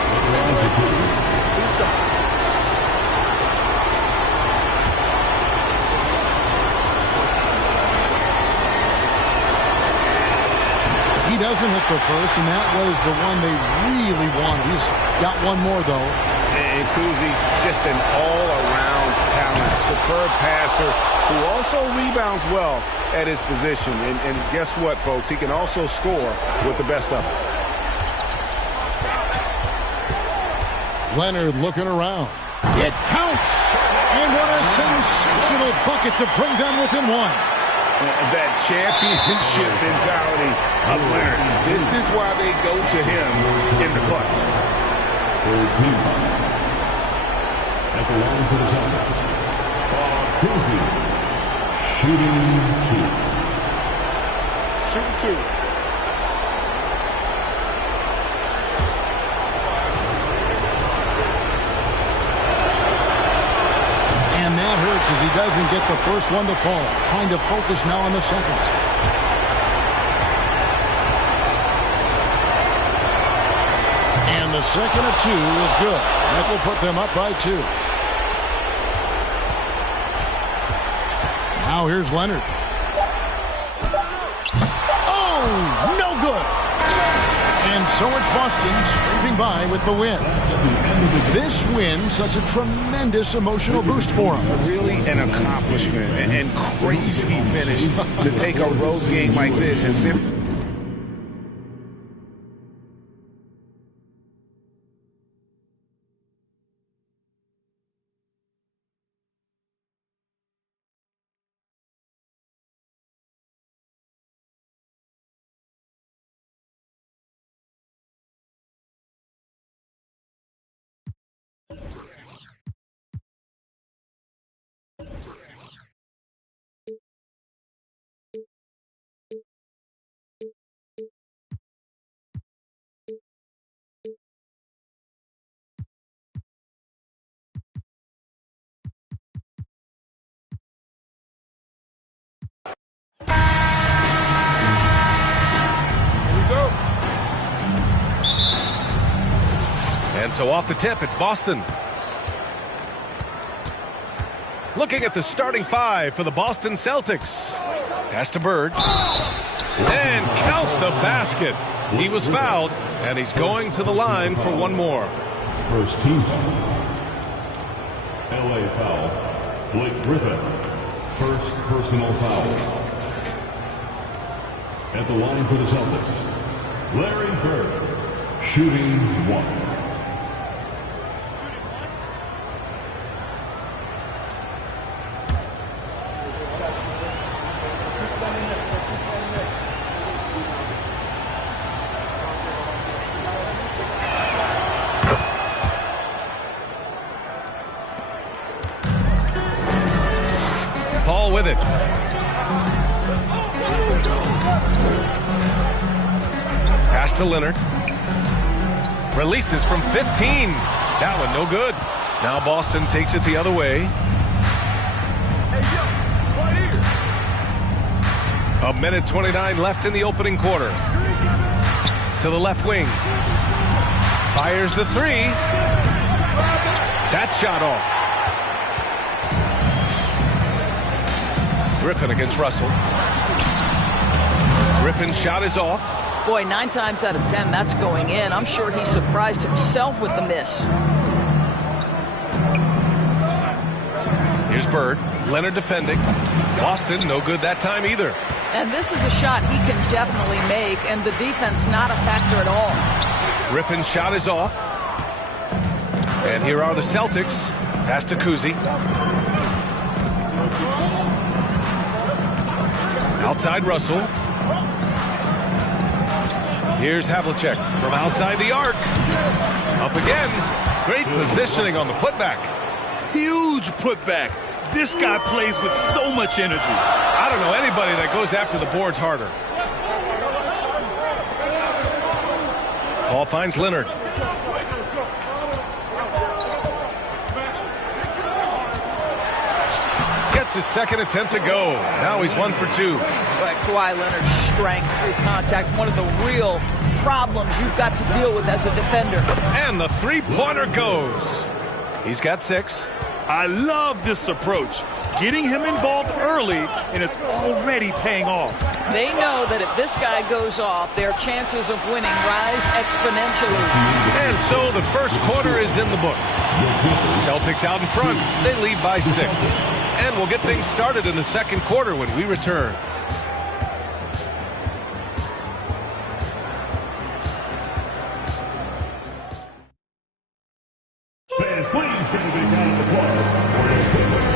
He doesn't hit the first, and that was the one they really wanted. He's got one more, though. And Kuzi, just an all-around talent, superb passer who also rebounds well at his position. And guess what, folks? He can also score with the best of them. Leonard looking around. It counts! And what a sensational bucket to bring them within 1. That championship mentality of Leonard. This is why they go to him in the clutch. Third team foul. At the line for the Celtics. Kuzi. Shooting 2. Shooting 2. And that hurts as he doesn't get the first one to fall. Trying to focus now on the second. And the second of 2 is good. That will put them up by 2. Now here's Leonard. Oh, no good. And so it's Boston scraping by with the win. This win, such a tremendous emotional boost for them. Really an accomplishment and crazy finish to take a road game like this and sit. And so off the tip, it's Boston. Looking at the starting 5 for the Boston Celtics. Pass to Bird. And count the basket. He was fouled, and he's going to the line for one more. First team foul. LA foul. Blake Griffin. First personal foul. At the line for the Celtics. Larry Bird. Shooting 1. Paul with it. Pass to Leonard. Releases from 15. That one no good. Now Boston takes it the other way. A minute 29 left in the opening quarter. To the left wing. Fires the three. That shot off. Griffin against Russell. Griffin's shot is off. Boy, 9 times out of 10, that's going in. I'm sure he surprised himself with the miss. Here's Bird. Leonard defending. Boston, no good that time either. And this is a shot he can definitely make, and the defense not a factor at all. Griffin's shot is off. And here are the Celtics. Pass to Kuzi. Outside Russell. Here's Havlicek from outside the arc. Up again. Great positioning on the putback. Huge putback. This guy plays with so much energy. I don't know anybody that goes after the boards harder. Ball finds Leonard. Gets his second attempt to go. Now he's 1 for 2. But Kawhi Leonard's strength through contact, one of the real problems you've got to deal with as a defender. And the three-pointer goes. He's got 6. I love this approach. Getting him involved early, and it's already paying off. They know that if this guy goes off, their chances of winning rise exponentially. And so the first quarter is in the books. Celtics out in front. They lead by 6. And we'll get things started in the second quarter when we return.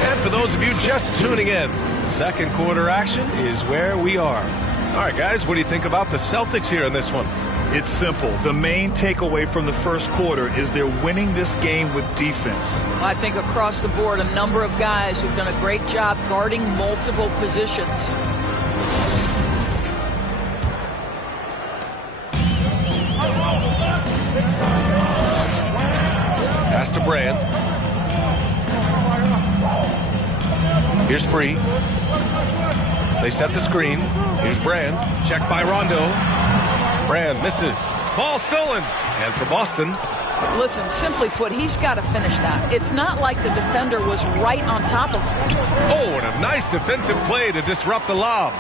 And for those of you just tuning in, second quarter action is where we are. All right, guys, what do you think about the Celtics here in this one? It's simple. The main takeaway from the first quarter is they're winning this game with defense. I think across the board, a number of guys who've done a great job guarding multiple positions. Pass to Brand. Here's Free. They set the screen. Here's Brand. Checked by Rondo. Brand misses. Ball stolen. And for Boston. Listen, simply put, he's got to finish that. It's not like the defender was right on top of him. Oh, and a nice defensive play to disrupt the lob.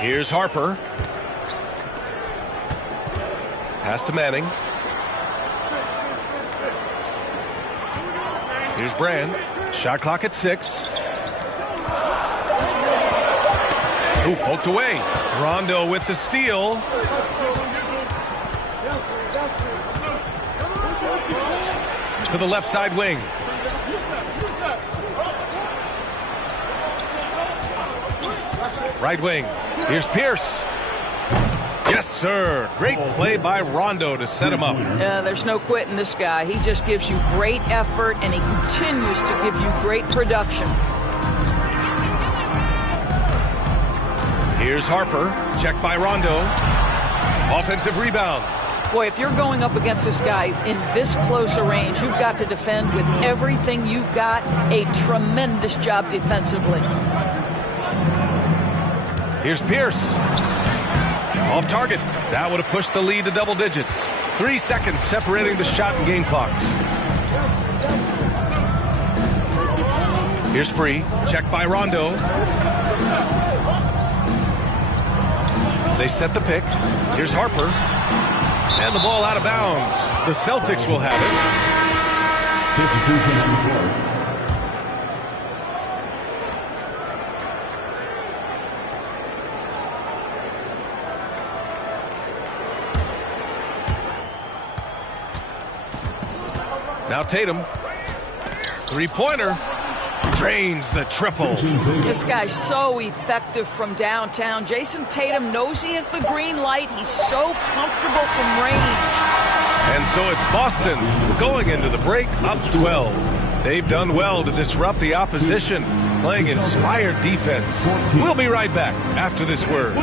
Here's Harper. Pass to Manning. Here's Brand. Shot clock at 6. Ooh, poked away. Rondo with the steal. To the left side wing. Right wing. Here's Pierce. Yes, sir. Great play by Rondo to set him up. There's no quitting this guy. He just gives you great effort, and he continues to give you great production. Here's Harper. Checked by Rondo. Offensive rebound. Boy, if you're going up against this guy in this close a range, you've got to defend with everything you've got. A tremendous job defensively. Here's Pierce. Off target. That would have pushed the lead to double digits. 3 seconds separating the shot and game clocks. Here's Free. Checked by Rondo. They set the pick. Here's Harper. And the ball out of bounds. The Celtics will have it. Now Tatum. Three-pointer. Drains the triple. This guy's so effective from downtown. Jason Tatum knows he has the green light. He's so comfortable from range. And so it's Boston going into the break up 12. They've done well to disrupt the opposition, playing inspired defense. We'll be right back after this word.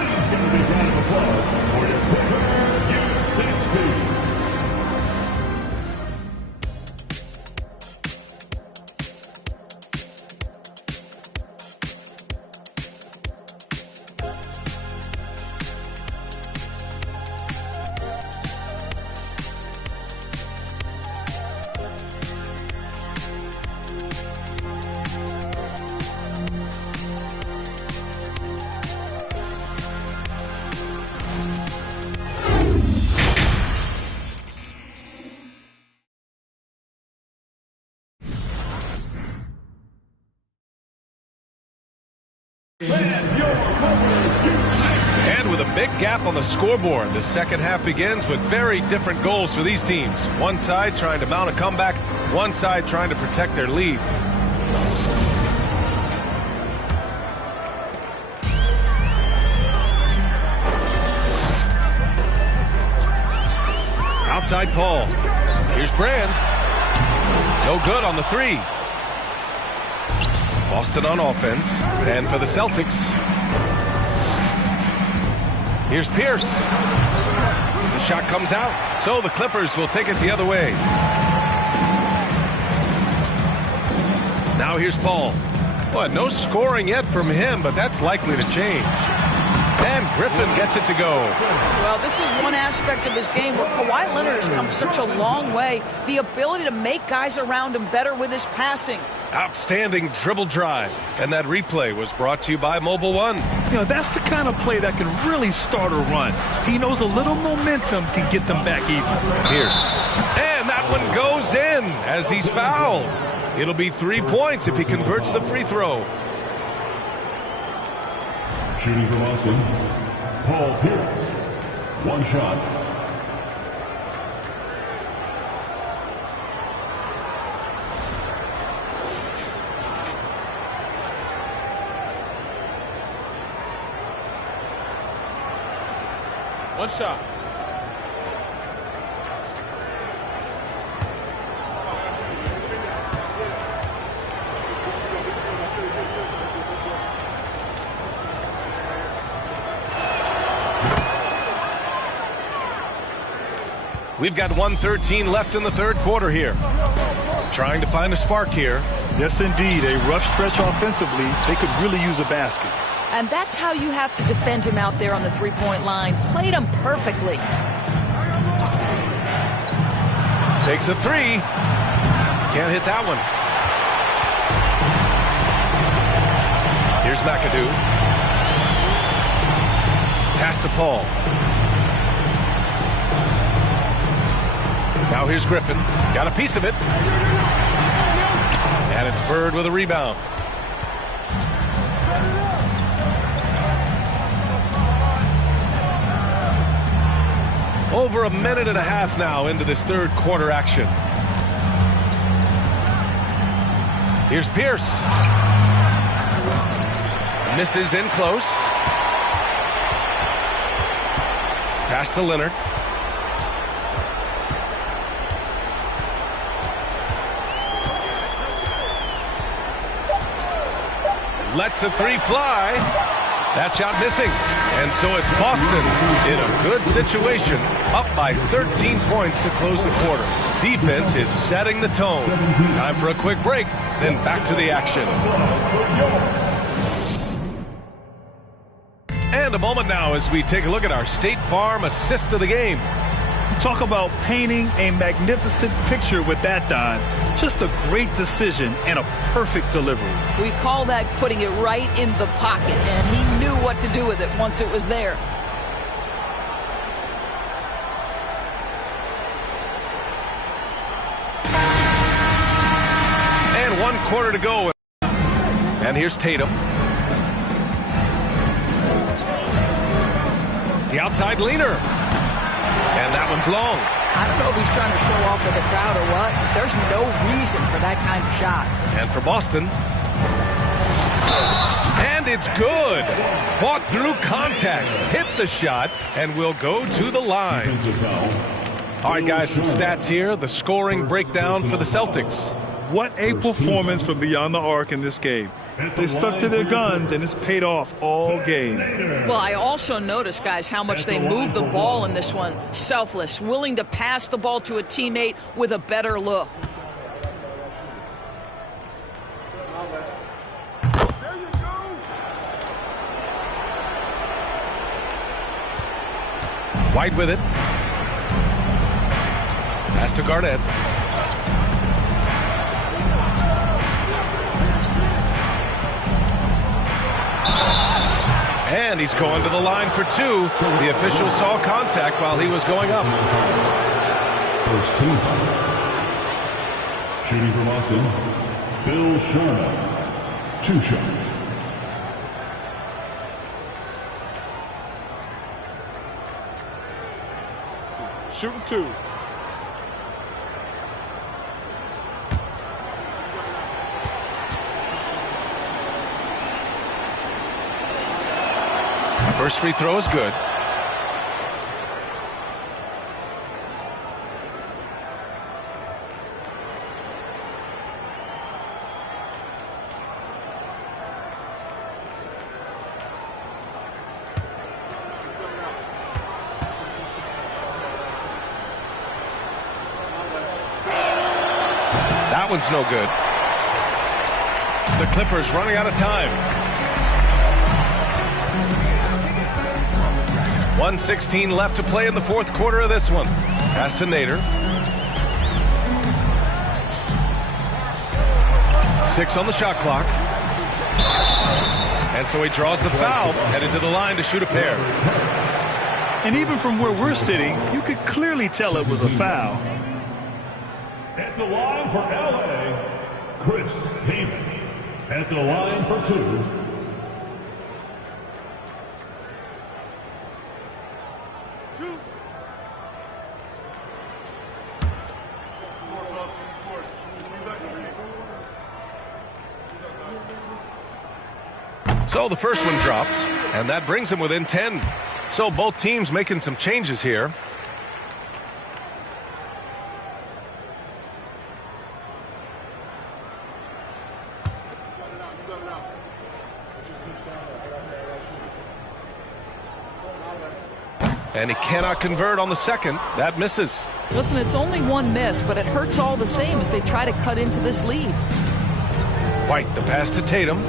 And with a big gap on the scoreboard, the second half begins with very different goals for these teams. One side trying to mount a comeback, one side trying to protect their lead. Outside Paul. Here's Brand. No good on the three. Boston on offense. And for the Celtics, here's Pierce. The shot comes out, so the Clippers will take it the other way. Now here's Paul. Well, no scoring yet from him, but that's likely to change. And Griffin gets it to go. Well, this is one aspect of his game where Kawhi Leonard has come such a long way. The ability to make guys around him better with his passing. Outstanding dribble drive. And that replay was brought to you by Mobile One. You know, that's the kind of play that can really start a run. He knows a little momentum can get them back even. Pierce. And that one goes in as he's fouled. It'll be 3 points if he converts the free throw. Shooting from Boston, Paul Pierce. One shot. One shot. We've got 1:13 left in the third quarter here. Trying to find a spark here. Yes, indeed. A rough stretch offensively. They could really use a basket. And that's how you have to defend him out there on the three-point line. Played him perfectly. Takes a three. Can't hit that one. Here's McAdoo. Pass to Paul. Now here's Griffin. Got a piece of it. And it's Bird with a rebound. Over a minute and a half now into this third quarter action. Here's Pierce. Misses in close. Pass to Leonard. Lets the three fly. That shot missing. And so it's Boston in a good situation, up by 13 points to close the quarter. Defense is setting the tone. Time for a quick break, then back to the action. And a moment now as we take a look at our State Farm assist of the game. Talk about painting a magnificent picture with that dive. Just a great decision and a perfect delivery. We call that putting it right in the pocket, and he knew what to do with it once it was there. And 1 quarter to go. And here's Tatum. The outside leaner. And that one's long. I don't know if he's trying to show off with the crowd or what. There's no reason for that kind of shot. And for Boston. And it's good. Fought through contact. Hit the shot and will go to the line. All right, guys, some stats here. The scoring breakdown for the Celtics. What a performance from beyond the arc in this game. They stuck to their guns, and it's paid off all game. Well, I also noticed, guys, how much they moved the ball in this one. Selfless, willing to pass the ball to a teammate with a better look. White with it. Pass to Garnett. And he's going to the line for two. The official saw contact while he was going up. First team foul. Shooting from Boston, Bill Sharma. 2 shots. Shooting 2. First free throw is good. That one's no good. The Clippers running out of time. 1:16 left to play in the fourth quarter of this one. Pass to Nader. 6 on the shot clock. And so he draws the foul, headed to the line to shoot a pair. And even from where we're sitting, you could clearly tell it was a foul. At the line for LA, Chris Kaman. At the line for 2. So the first one drops, and that brings him within 10. So both teams making some changes here. And he cannot convert on the second. That misses. Listen, it's only one miss, but it hurts all the same as they try to cut into this lead. White, the pass to Tatum.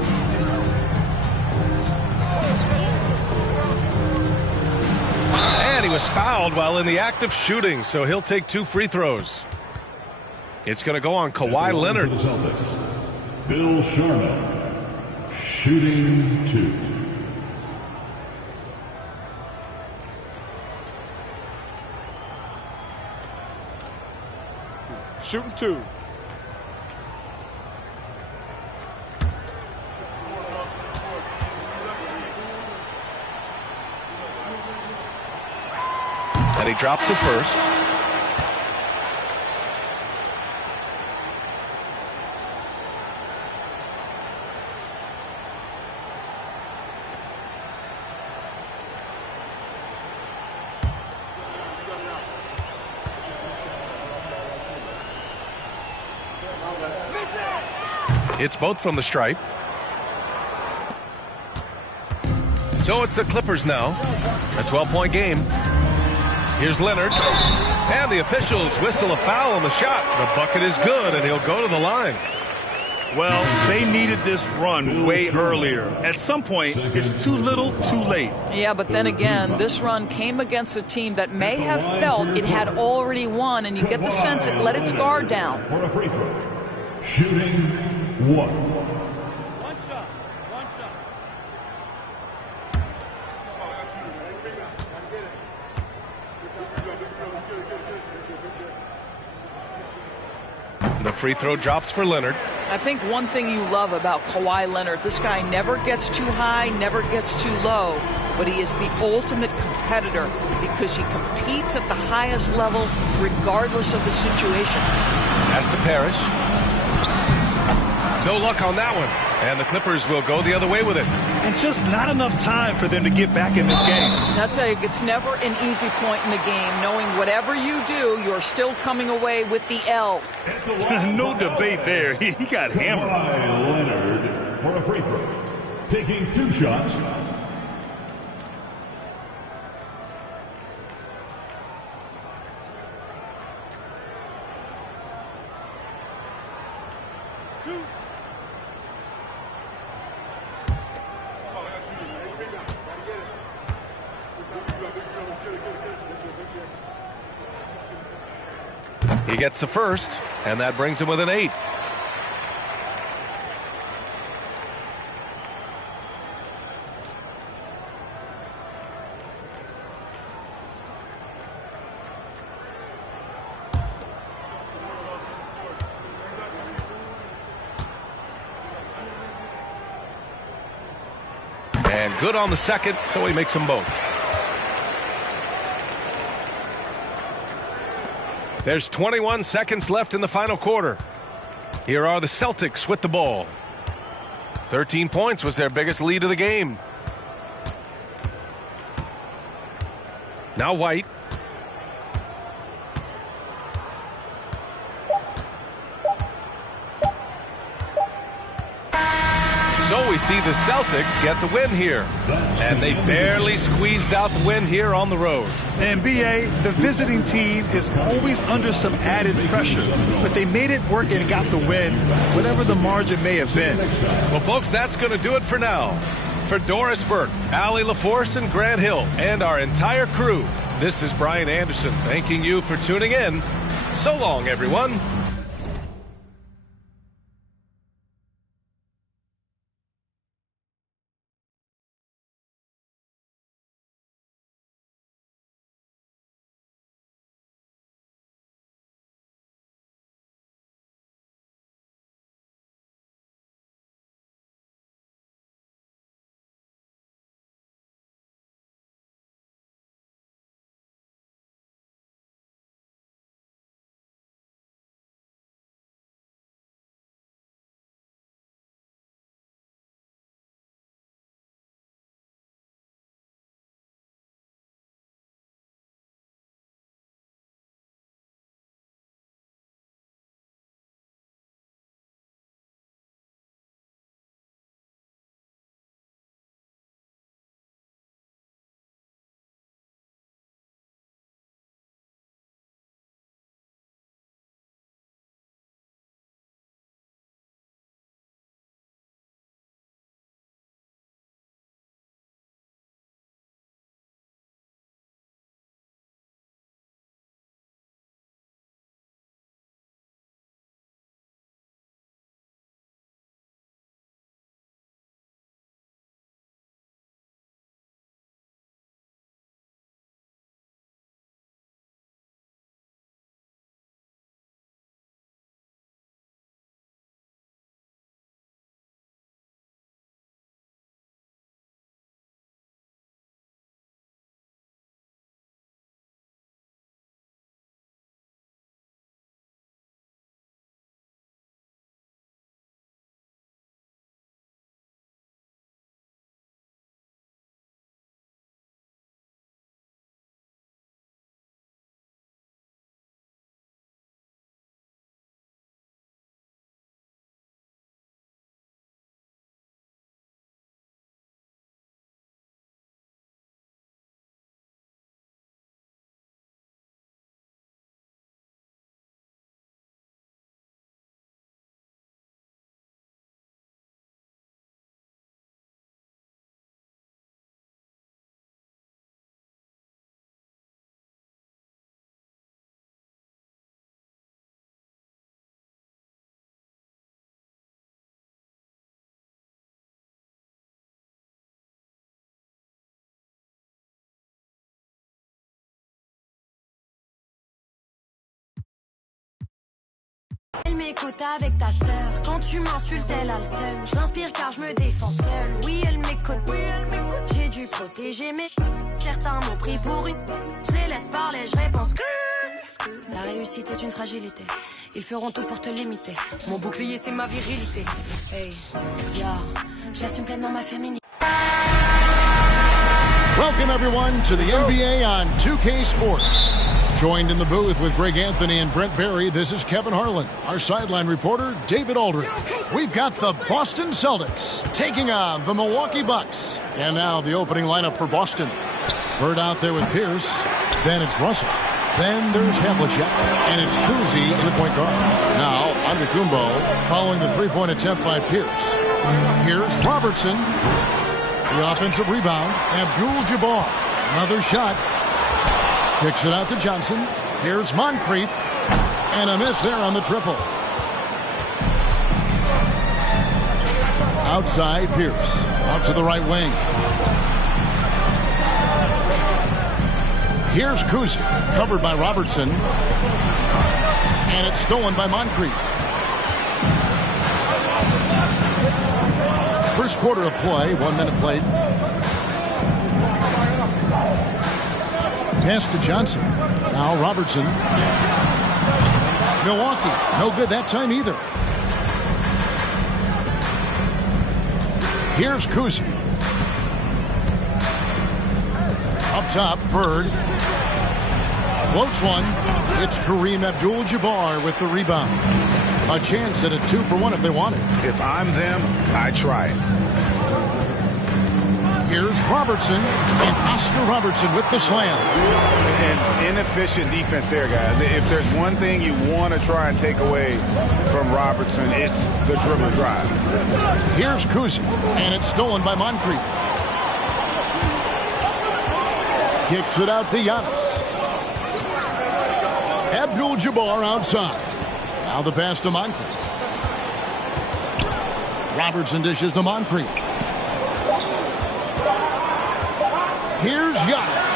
And he was fouled while in the act of shooting, so he'll take 2 free throws. It's going to go on Kawhi Leonard. Bill Sharman, shooting 2. Shooting 2. And he drops it first. It's both from the stripe. So it's the Clippers now. A 12-point game. Here's Leonard. And the officials whistle a foul on the shot. The bucket is good, and he'll go to the line. Well, they needed this run way earlier. At some point, it's too little, too late. Yeah, but then again, this run came against a team that may have felt it had already won, and you get the sense it let its guard down. For a free throw. Shooting 1. One shot. The free throw drops for Leonard. I think one thing you love about Kawhi Leonard, this guy never gets too high, never gets too low, but he is the ultimate competitor because he competes at the highest level regardless of the situation. Pass to Parrish. No luck on that one. And the Clippers will go the other way with it. And just not enough time for them to get back in this game. I'll tell you, it's never an easy point in the game, knowing whatever you do, you're still coming away with the L. No debate there. He got hammered. Leonard for a free throw. Taking 2 shots. He gets the first, and that brings him with an 8. And good on the second, so he makes them both. There's 21 seconds left in the final quarter. Here are the Celtics with the ball. 13 points was their biggest lead of the game. Now White. So we see the Celtics get the win here. And they barely squeezed out the win here on the road. And BA, the visiting team is always under some added pressure, but they made it work and got the win, whatever the margin may have been. Well, folks, that's going to do it for now. For Doris Burke, Allie LaForce, and Grant Hill, and our entire crew, this is Brian Anderson thanking you for tuning in. So long, everyone. Elle m'écoute avec ta sœur. Quand tu m'insultes, elle a le seum. Je l'inspire car je me défends seule. Oui, elle m'écoute. J'ai dû protéger mes. Certains m'ont pris pour une. Je les laisse parler, je réponds que. La réussite est une fragilité. Ils feront tout pour te limiter. Mon bouclier, c'est ma virilité. Hey, yo, j'assume pleinement ma féminité. Welcome, everyone, to the NBA on 2K Sports. Joined in the booth with Greg Anthony and Brent Barry, this is Kevin Harlan. Our sideline reporter, David Aldridge. We've got the Boston Celtics taking on the Milwaukee Bucks. And now the opening lineup for Boston. Bird out there with Pierce. Then it's Russell. Then there's Havlicek. And it's Kuzi in the point guard. Now, Antetokounmpo following the three-point attempt by Pierce. Here's Robertson. The offensive rebound, Abdul-Jabbar. Another shot. Kicks it out to Johnson. Here's Moncrief. And a miss there on the triple. Outside, Pierce. Out to the right wing. Here's Kuzi. Covered by Robertson. And it's stolen by Moncrief. First quarter of play, 1 minute played. Pass to Johnson. Now Robertson. Milwaukee, no good that time either. Here's Kuzi. Up top, Bird. Floats one. It's Kareem Abdul-Jabbar with the rebound. A chance at a 2-for-1 if they want it. If I'm them, I try it. Here's Robertson, and Oscar Robertson with the slam. And inefficient defense there, guys. If there's one thing you want to try and take away from Robertson, it's the dribble drive. Here's Kuzi, and it's stolen by Moncrief. Kicks it out to Giannis. Abdul-Jabbar outside. Now the pass to Moncrief. Robertson dishes to Moncrief. Here's Giannis.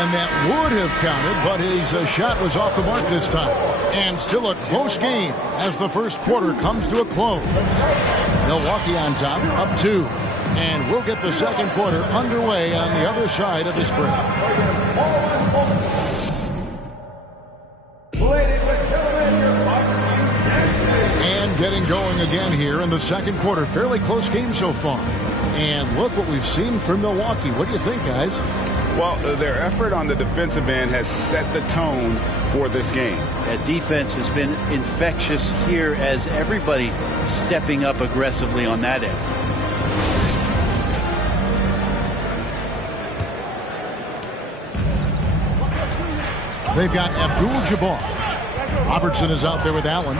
And that would have counted, but his shot was off the mark this time. And still a close game as the first quarter comes to a close. Milwaukee on top, up 2. And we'll get the second quarter underway on the other side of this break. And getting going again here in the second quarter. Fairly close game so far. And look what we've seen from Milwaukee. What do you think, guys? Well, their effort on the defensive end has set the tone for this game. That defense has been infectious here as everybody stepping up aggressively on that end. They've got Abdul-Jabbar. Robertson is out there with Allen.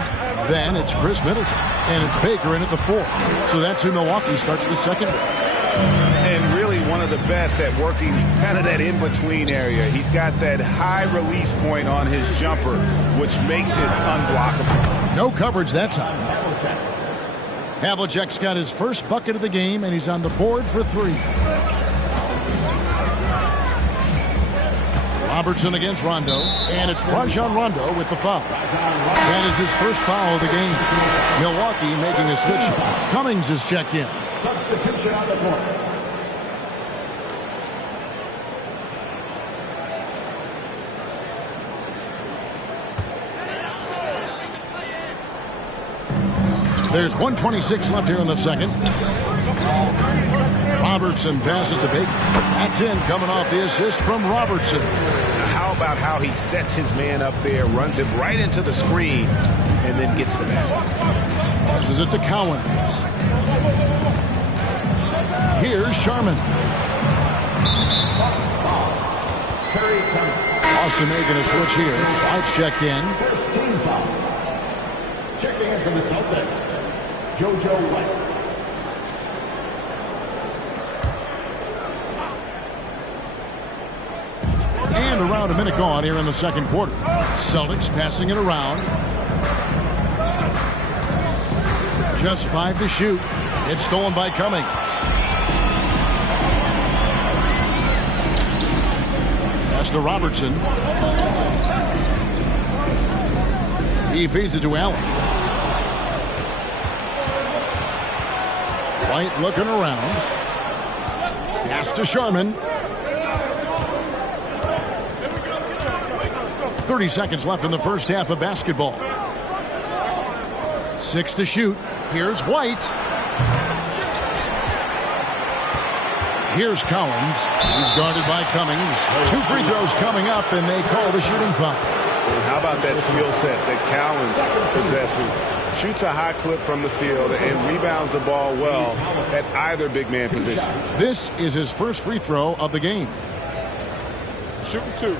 Then it's Chris Middleton. And it's Baker in at the 4. So that's who Milwaukee starts the second with. And really one of the best at working kind of that in-between area. He's got that high release point on his jumper, which makes it unblockable. No coverage that time. Havlicek's got his first bucket of the game, and he's on the board for 3. Robertson against Rondo, and it's Rajon Rondo with the foul. That is his first foul of the game. Milwaukee making a switch. Cummings is checked in. Substitution on the court. There's 1:26 left here in the second. Robertson passes to Baker. That's in, coming off the assist from Robertson. How about how he sets his man up there, runs him right into the screen, and then gets the basket. Passes it to Cowens. Here's Sharman. Boston making a switch here. White's checked in. First team foul. Checking in for the Celtics, JoJo White. And around a minute gone here in the second quarter. Celtics passing it around. Just 5 to shoot. It's stolen by Cummings. Pass to Robertson. He feeds it to Allen. White looking around. Pass to Sharman. 30 seconds left in the first half of basketball. 6 to shoot. Here's White. Here's Cowens. He's guarded by Cummings. 2 free throws coming up, and they call the shooting foul. Well, how about that skill set that Cowens possesses? Shoots a high clip from the field and rebounds the ball well at either big man position. This is his first free throw of the game. Shooting 2.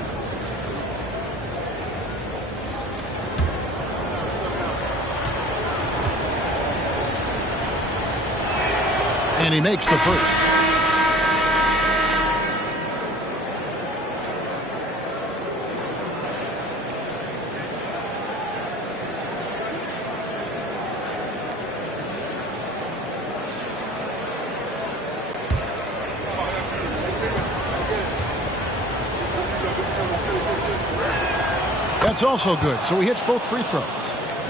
And he makes the first. That's also good. So he hits both free throws.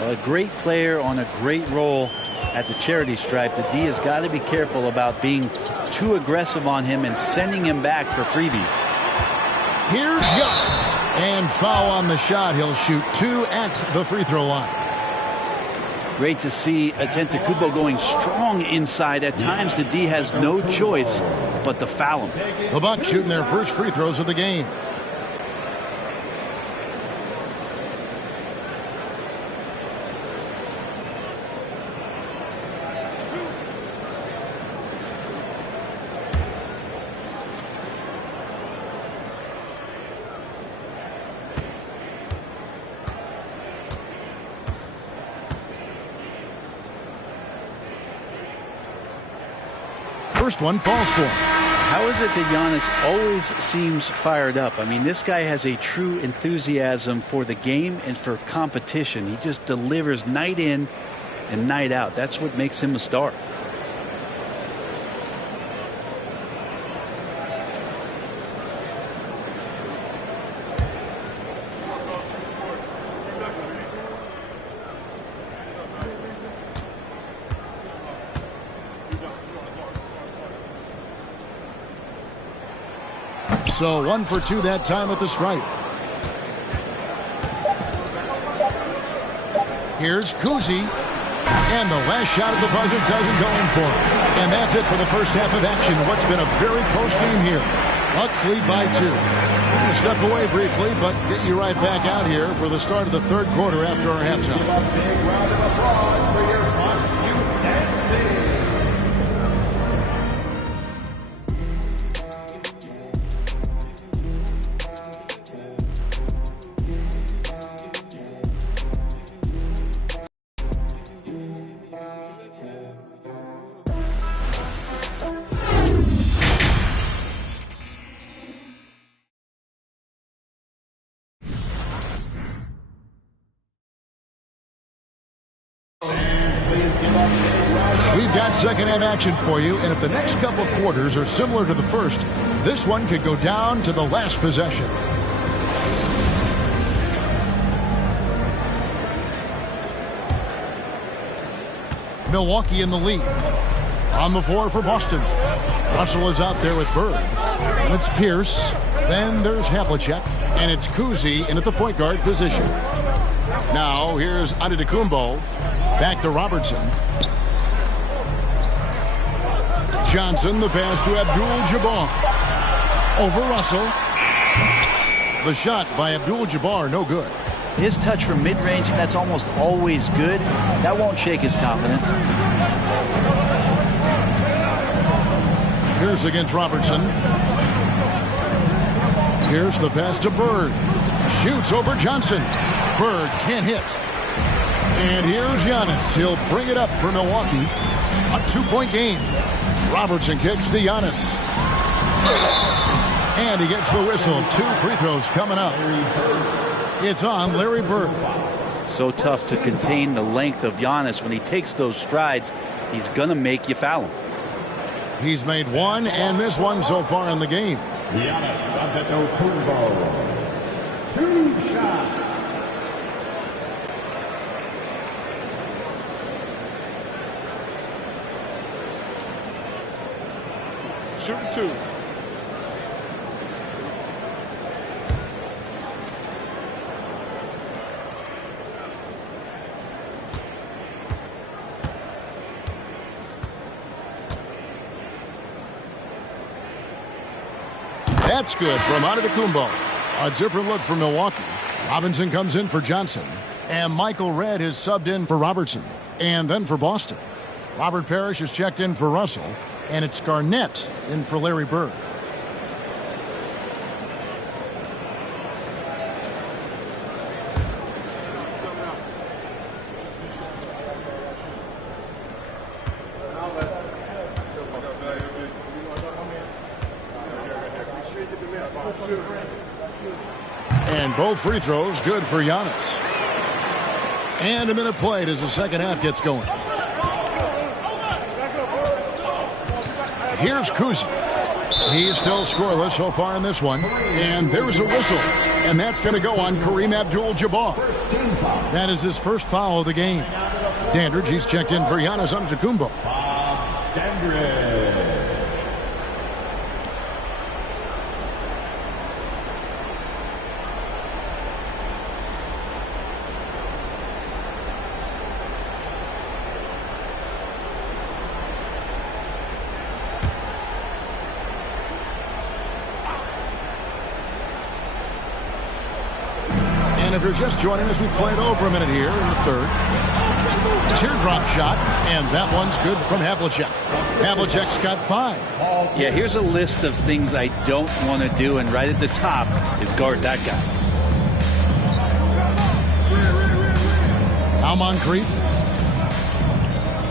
A great player on a great role at the charity stripe. The D has got to be careful about being too aggressive on him and sending him back for freebies. Here's Giannis. And foul on the shot. He'll shoot 2 at the free throw line. Great to see Antetokounmpo going strong inside. At times, the D has no choice but to foul him. The Bucks shooting their first free throws of the game. First one falls for him. How is it that Giannis always seems fired up? I mean, this guy has a true enthusiasm for the game and for competition. He just delivers night in and night out. That's what makes him a star. So 1 for 2 that time at the stripe. Here's Kuzi. And the last shot at the buzzer doesn't go in for him. And that's it for the first half of action. What's been a very close game here. Bucks lead by 2. We're going to step away briefly, but get you right back out here for the start of the third quarter after our halftime. Big round of applause for your Bucks youth and We've got second half action for you, and if the next couple of quarters are similar to the first, this one could go down to the last possession. Milwaukee in the lead. On the floor for Boston. Russell is out there with Bird. And it's Pierce. Then there's Havlicek. And it's Kuzi in at the point guard position. Now here's Antetokounmpo. Back to Robertson. Johnson, the pass to Abdul-Jabbar. Over Russell. The shot by Abdul-Jabbar, no good. His touch from mid-range, that's almost always good. That won't shake his confidence. Here's against Robertson. Here's the pass to Bird. Shoots over Johnson. Bird can't hit. And here's Giannis. He'll bring it up for Milwaukee. A 2-point game. Robertson kicks to Giannis. And he gets the whistle. 2 free throws coming up. It's on Larry Bird. So tough to contain the length of Giannis. When he takes those strides, he's going to make you foul him. He's made 1 and missed 1 so far in the game. Giannis Antetokounmpo. 2 shots. Shooting 2. That's good from Antetokounmpo. A different look for Milwaukee. Robinson comes in for Johnson. And Michael Redd is subbed in for Robertson. And then for Boston. Robert Parrish is checked in for Russell. And it's Garnett in for Larry Bird. And both free throws good for Giannis. And a minute played as the second half gets going. Here's Kuzi. He's still scoreless so far in this one. And there's a whistle. And that's going to go on Kareem Abdul-Jabbar. That is his first foul of the game. Dandridge, he's checked in for Giannis Antetokounmpo. Dandridge. And if you're just joining us, we played over a minute here in the third. Teardrop shot, and that one's good from Havlicek. Havlicek's got 5. Yeah, here's a list of things I don't want to do, and right at the top is guard that guy. Now Moncrief.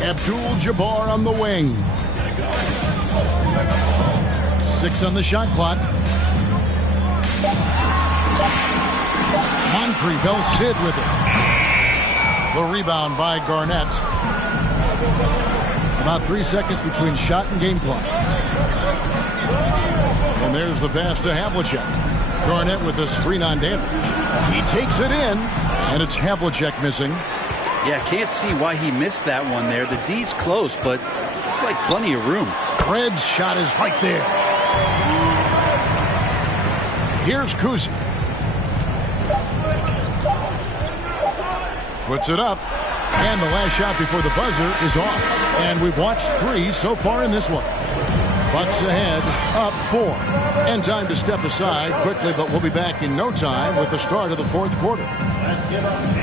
Abdul-Jabbar on the wing. 6 on the shot clock. Moncrief, El Cid with it. The rebound by Garnett. About 3 seconds between shot and game clock. And there's the pass to Havlicek. Garnett with a screen on Dantley. He takes it in, and it's Havlicek missing. Yeah, can't see why he missed that one there. The D's close, but like plenty of room. Red's shot is right there. Here's Kuzi. Puts it up. And the last shot before the buzzer is off. And we've watched 3 so far in this one. Bucks ahead, up 4. And time to step aside quickly, but we'll be back in no time with the start of the fourth quarter. Let's give up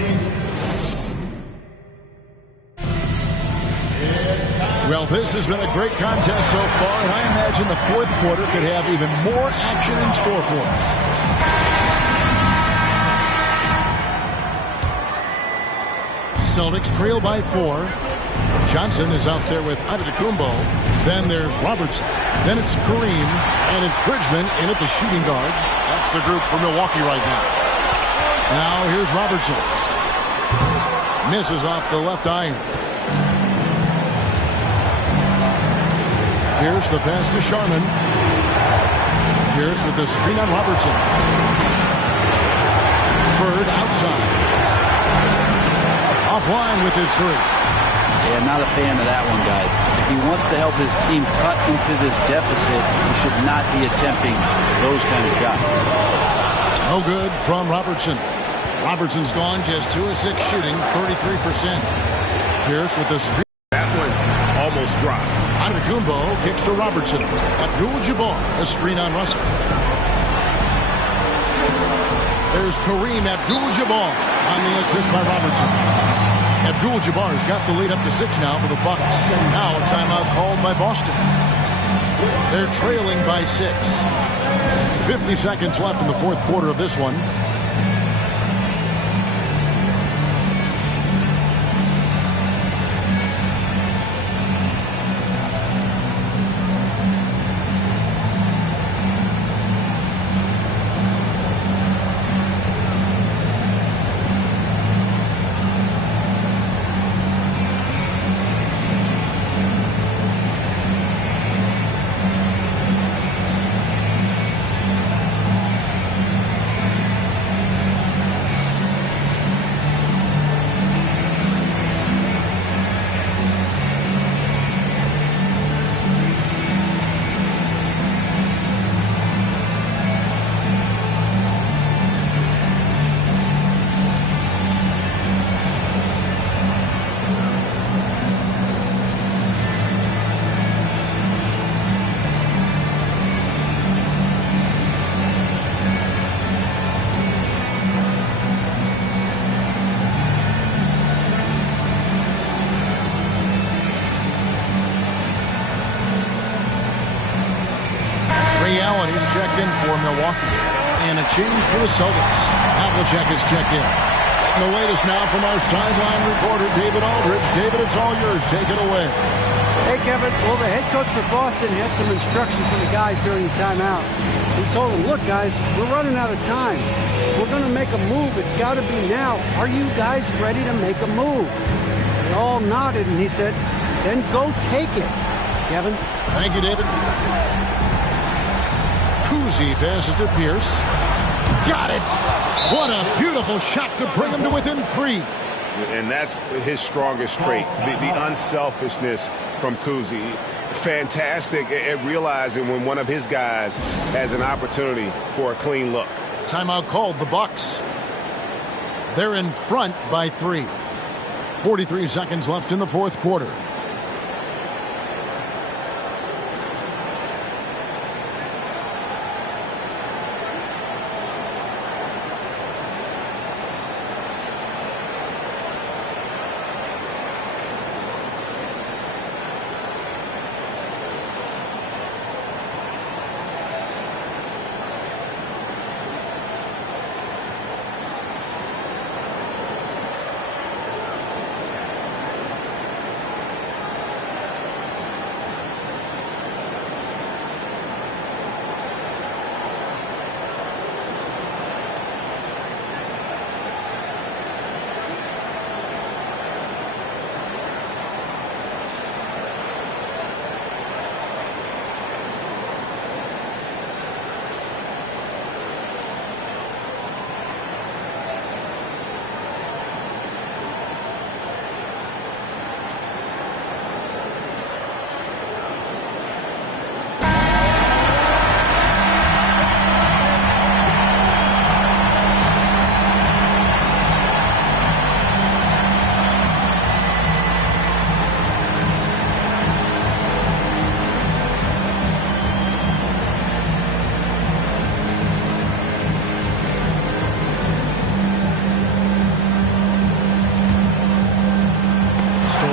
Well, this has been a great contest so far, and I imagine the fourth quarter could have even more action in store for us. Celtics trail by 4. Johnson is out there with Antetokounmpo. Then there's Robertson. Then it's Kareem, and it's Bridgman in at the shooting guard. That's the group for Milwaukee right now. Now here's Robertson. Misses off the left iron. Here's the pass to Sharman. Here's with the screen on Robertson. Bird outside. Offline with his 3. Yeah, not a fan of that one, guys. If he wants to help his team cut into this deficit, he should not be attempting those kind of shots. No good from Robertson. Robertson's gone just 2 of 6 shooting, 33%. Pierce with the screen. That one almost dropped. Antetokounmpo kicks to Robertson. Abdul-Jabbar, a screen on Russell. There's Kareem Abdul-Jabbar on the assist by Robertson. Abdul-Jabbar's got the lead up to 6 now for the Bucks. Now a timeout called by Boston. They're trailing by 6. 50 seconds left in the fourth quarter of this one. Reality's checked in for Milwaukee. And a change for the Celtics. Havlicek is checked in. The latest now from our sideline reporter, David Aldridge. David, it's all yours. Take it away. Hey, Kevin. Well, the head coach for Boston had some instruction for the guys during the timeout. He told them, look, guys, we're running out of time. We're going to make a move. It's got to be now. Are you guys ready to make a move? They all nodded, and he said, then go take it. Kevin? Thank you, David. Kuzi passes to Pierce. Got it. What a beautiful shot to bring him to within 3. And that's his strongest trait, the unselfishness from Kuzi. Fantastic at realizing when one of his guys has an opportunity for a clean look. Timeout called the Bucks. They're in front by 3. 43 seconds left in the fourth quarter.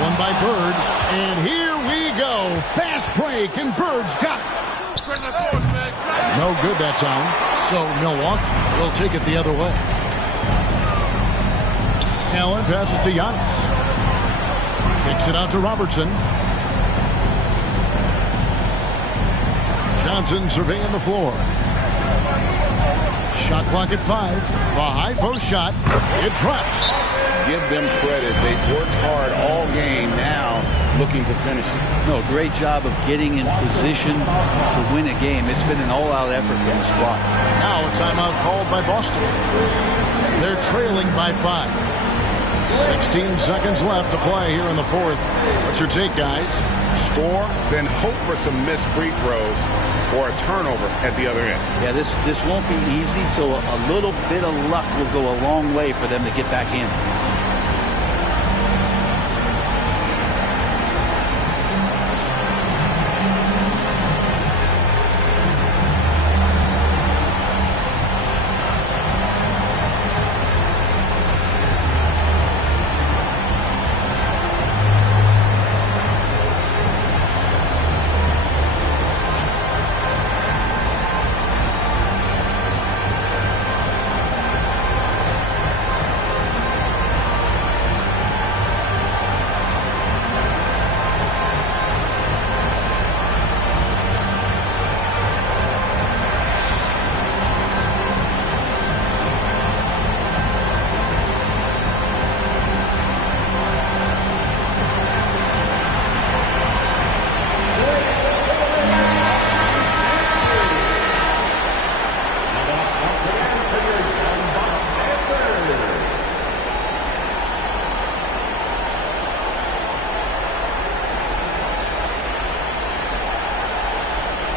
Stolen by Bird. And here we go. Fast break, and Bird's got it. No good that time. So Milwaukee will take it the other way. Allen passes to Giannis. Kicks it out to Robertson. Johnson surveying the floor. Shot clock at 5. The high post shot. It drops. Give them credit. They've worked hard all game, now looking to finish it. No, great job of getting in position to win a game. It's been an all-out effort from the squad. Now a timeout called by Boston. They're trailing by 5. 16 seconds left to play here in the fourth. What's your take, guys? Score, then hope for some missed free throws or a turnover at the other end. Yeah, this won't be easy, so a little bit of luck will go a long way for them to get back in.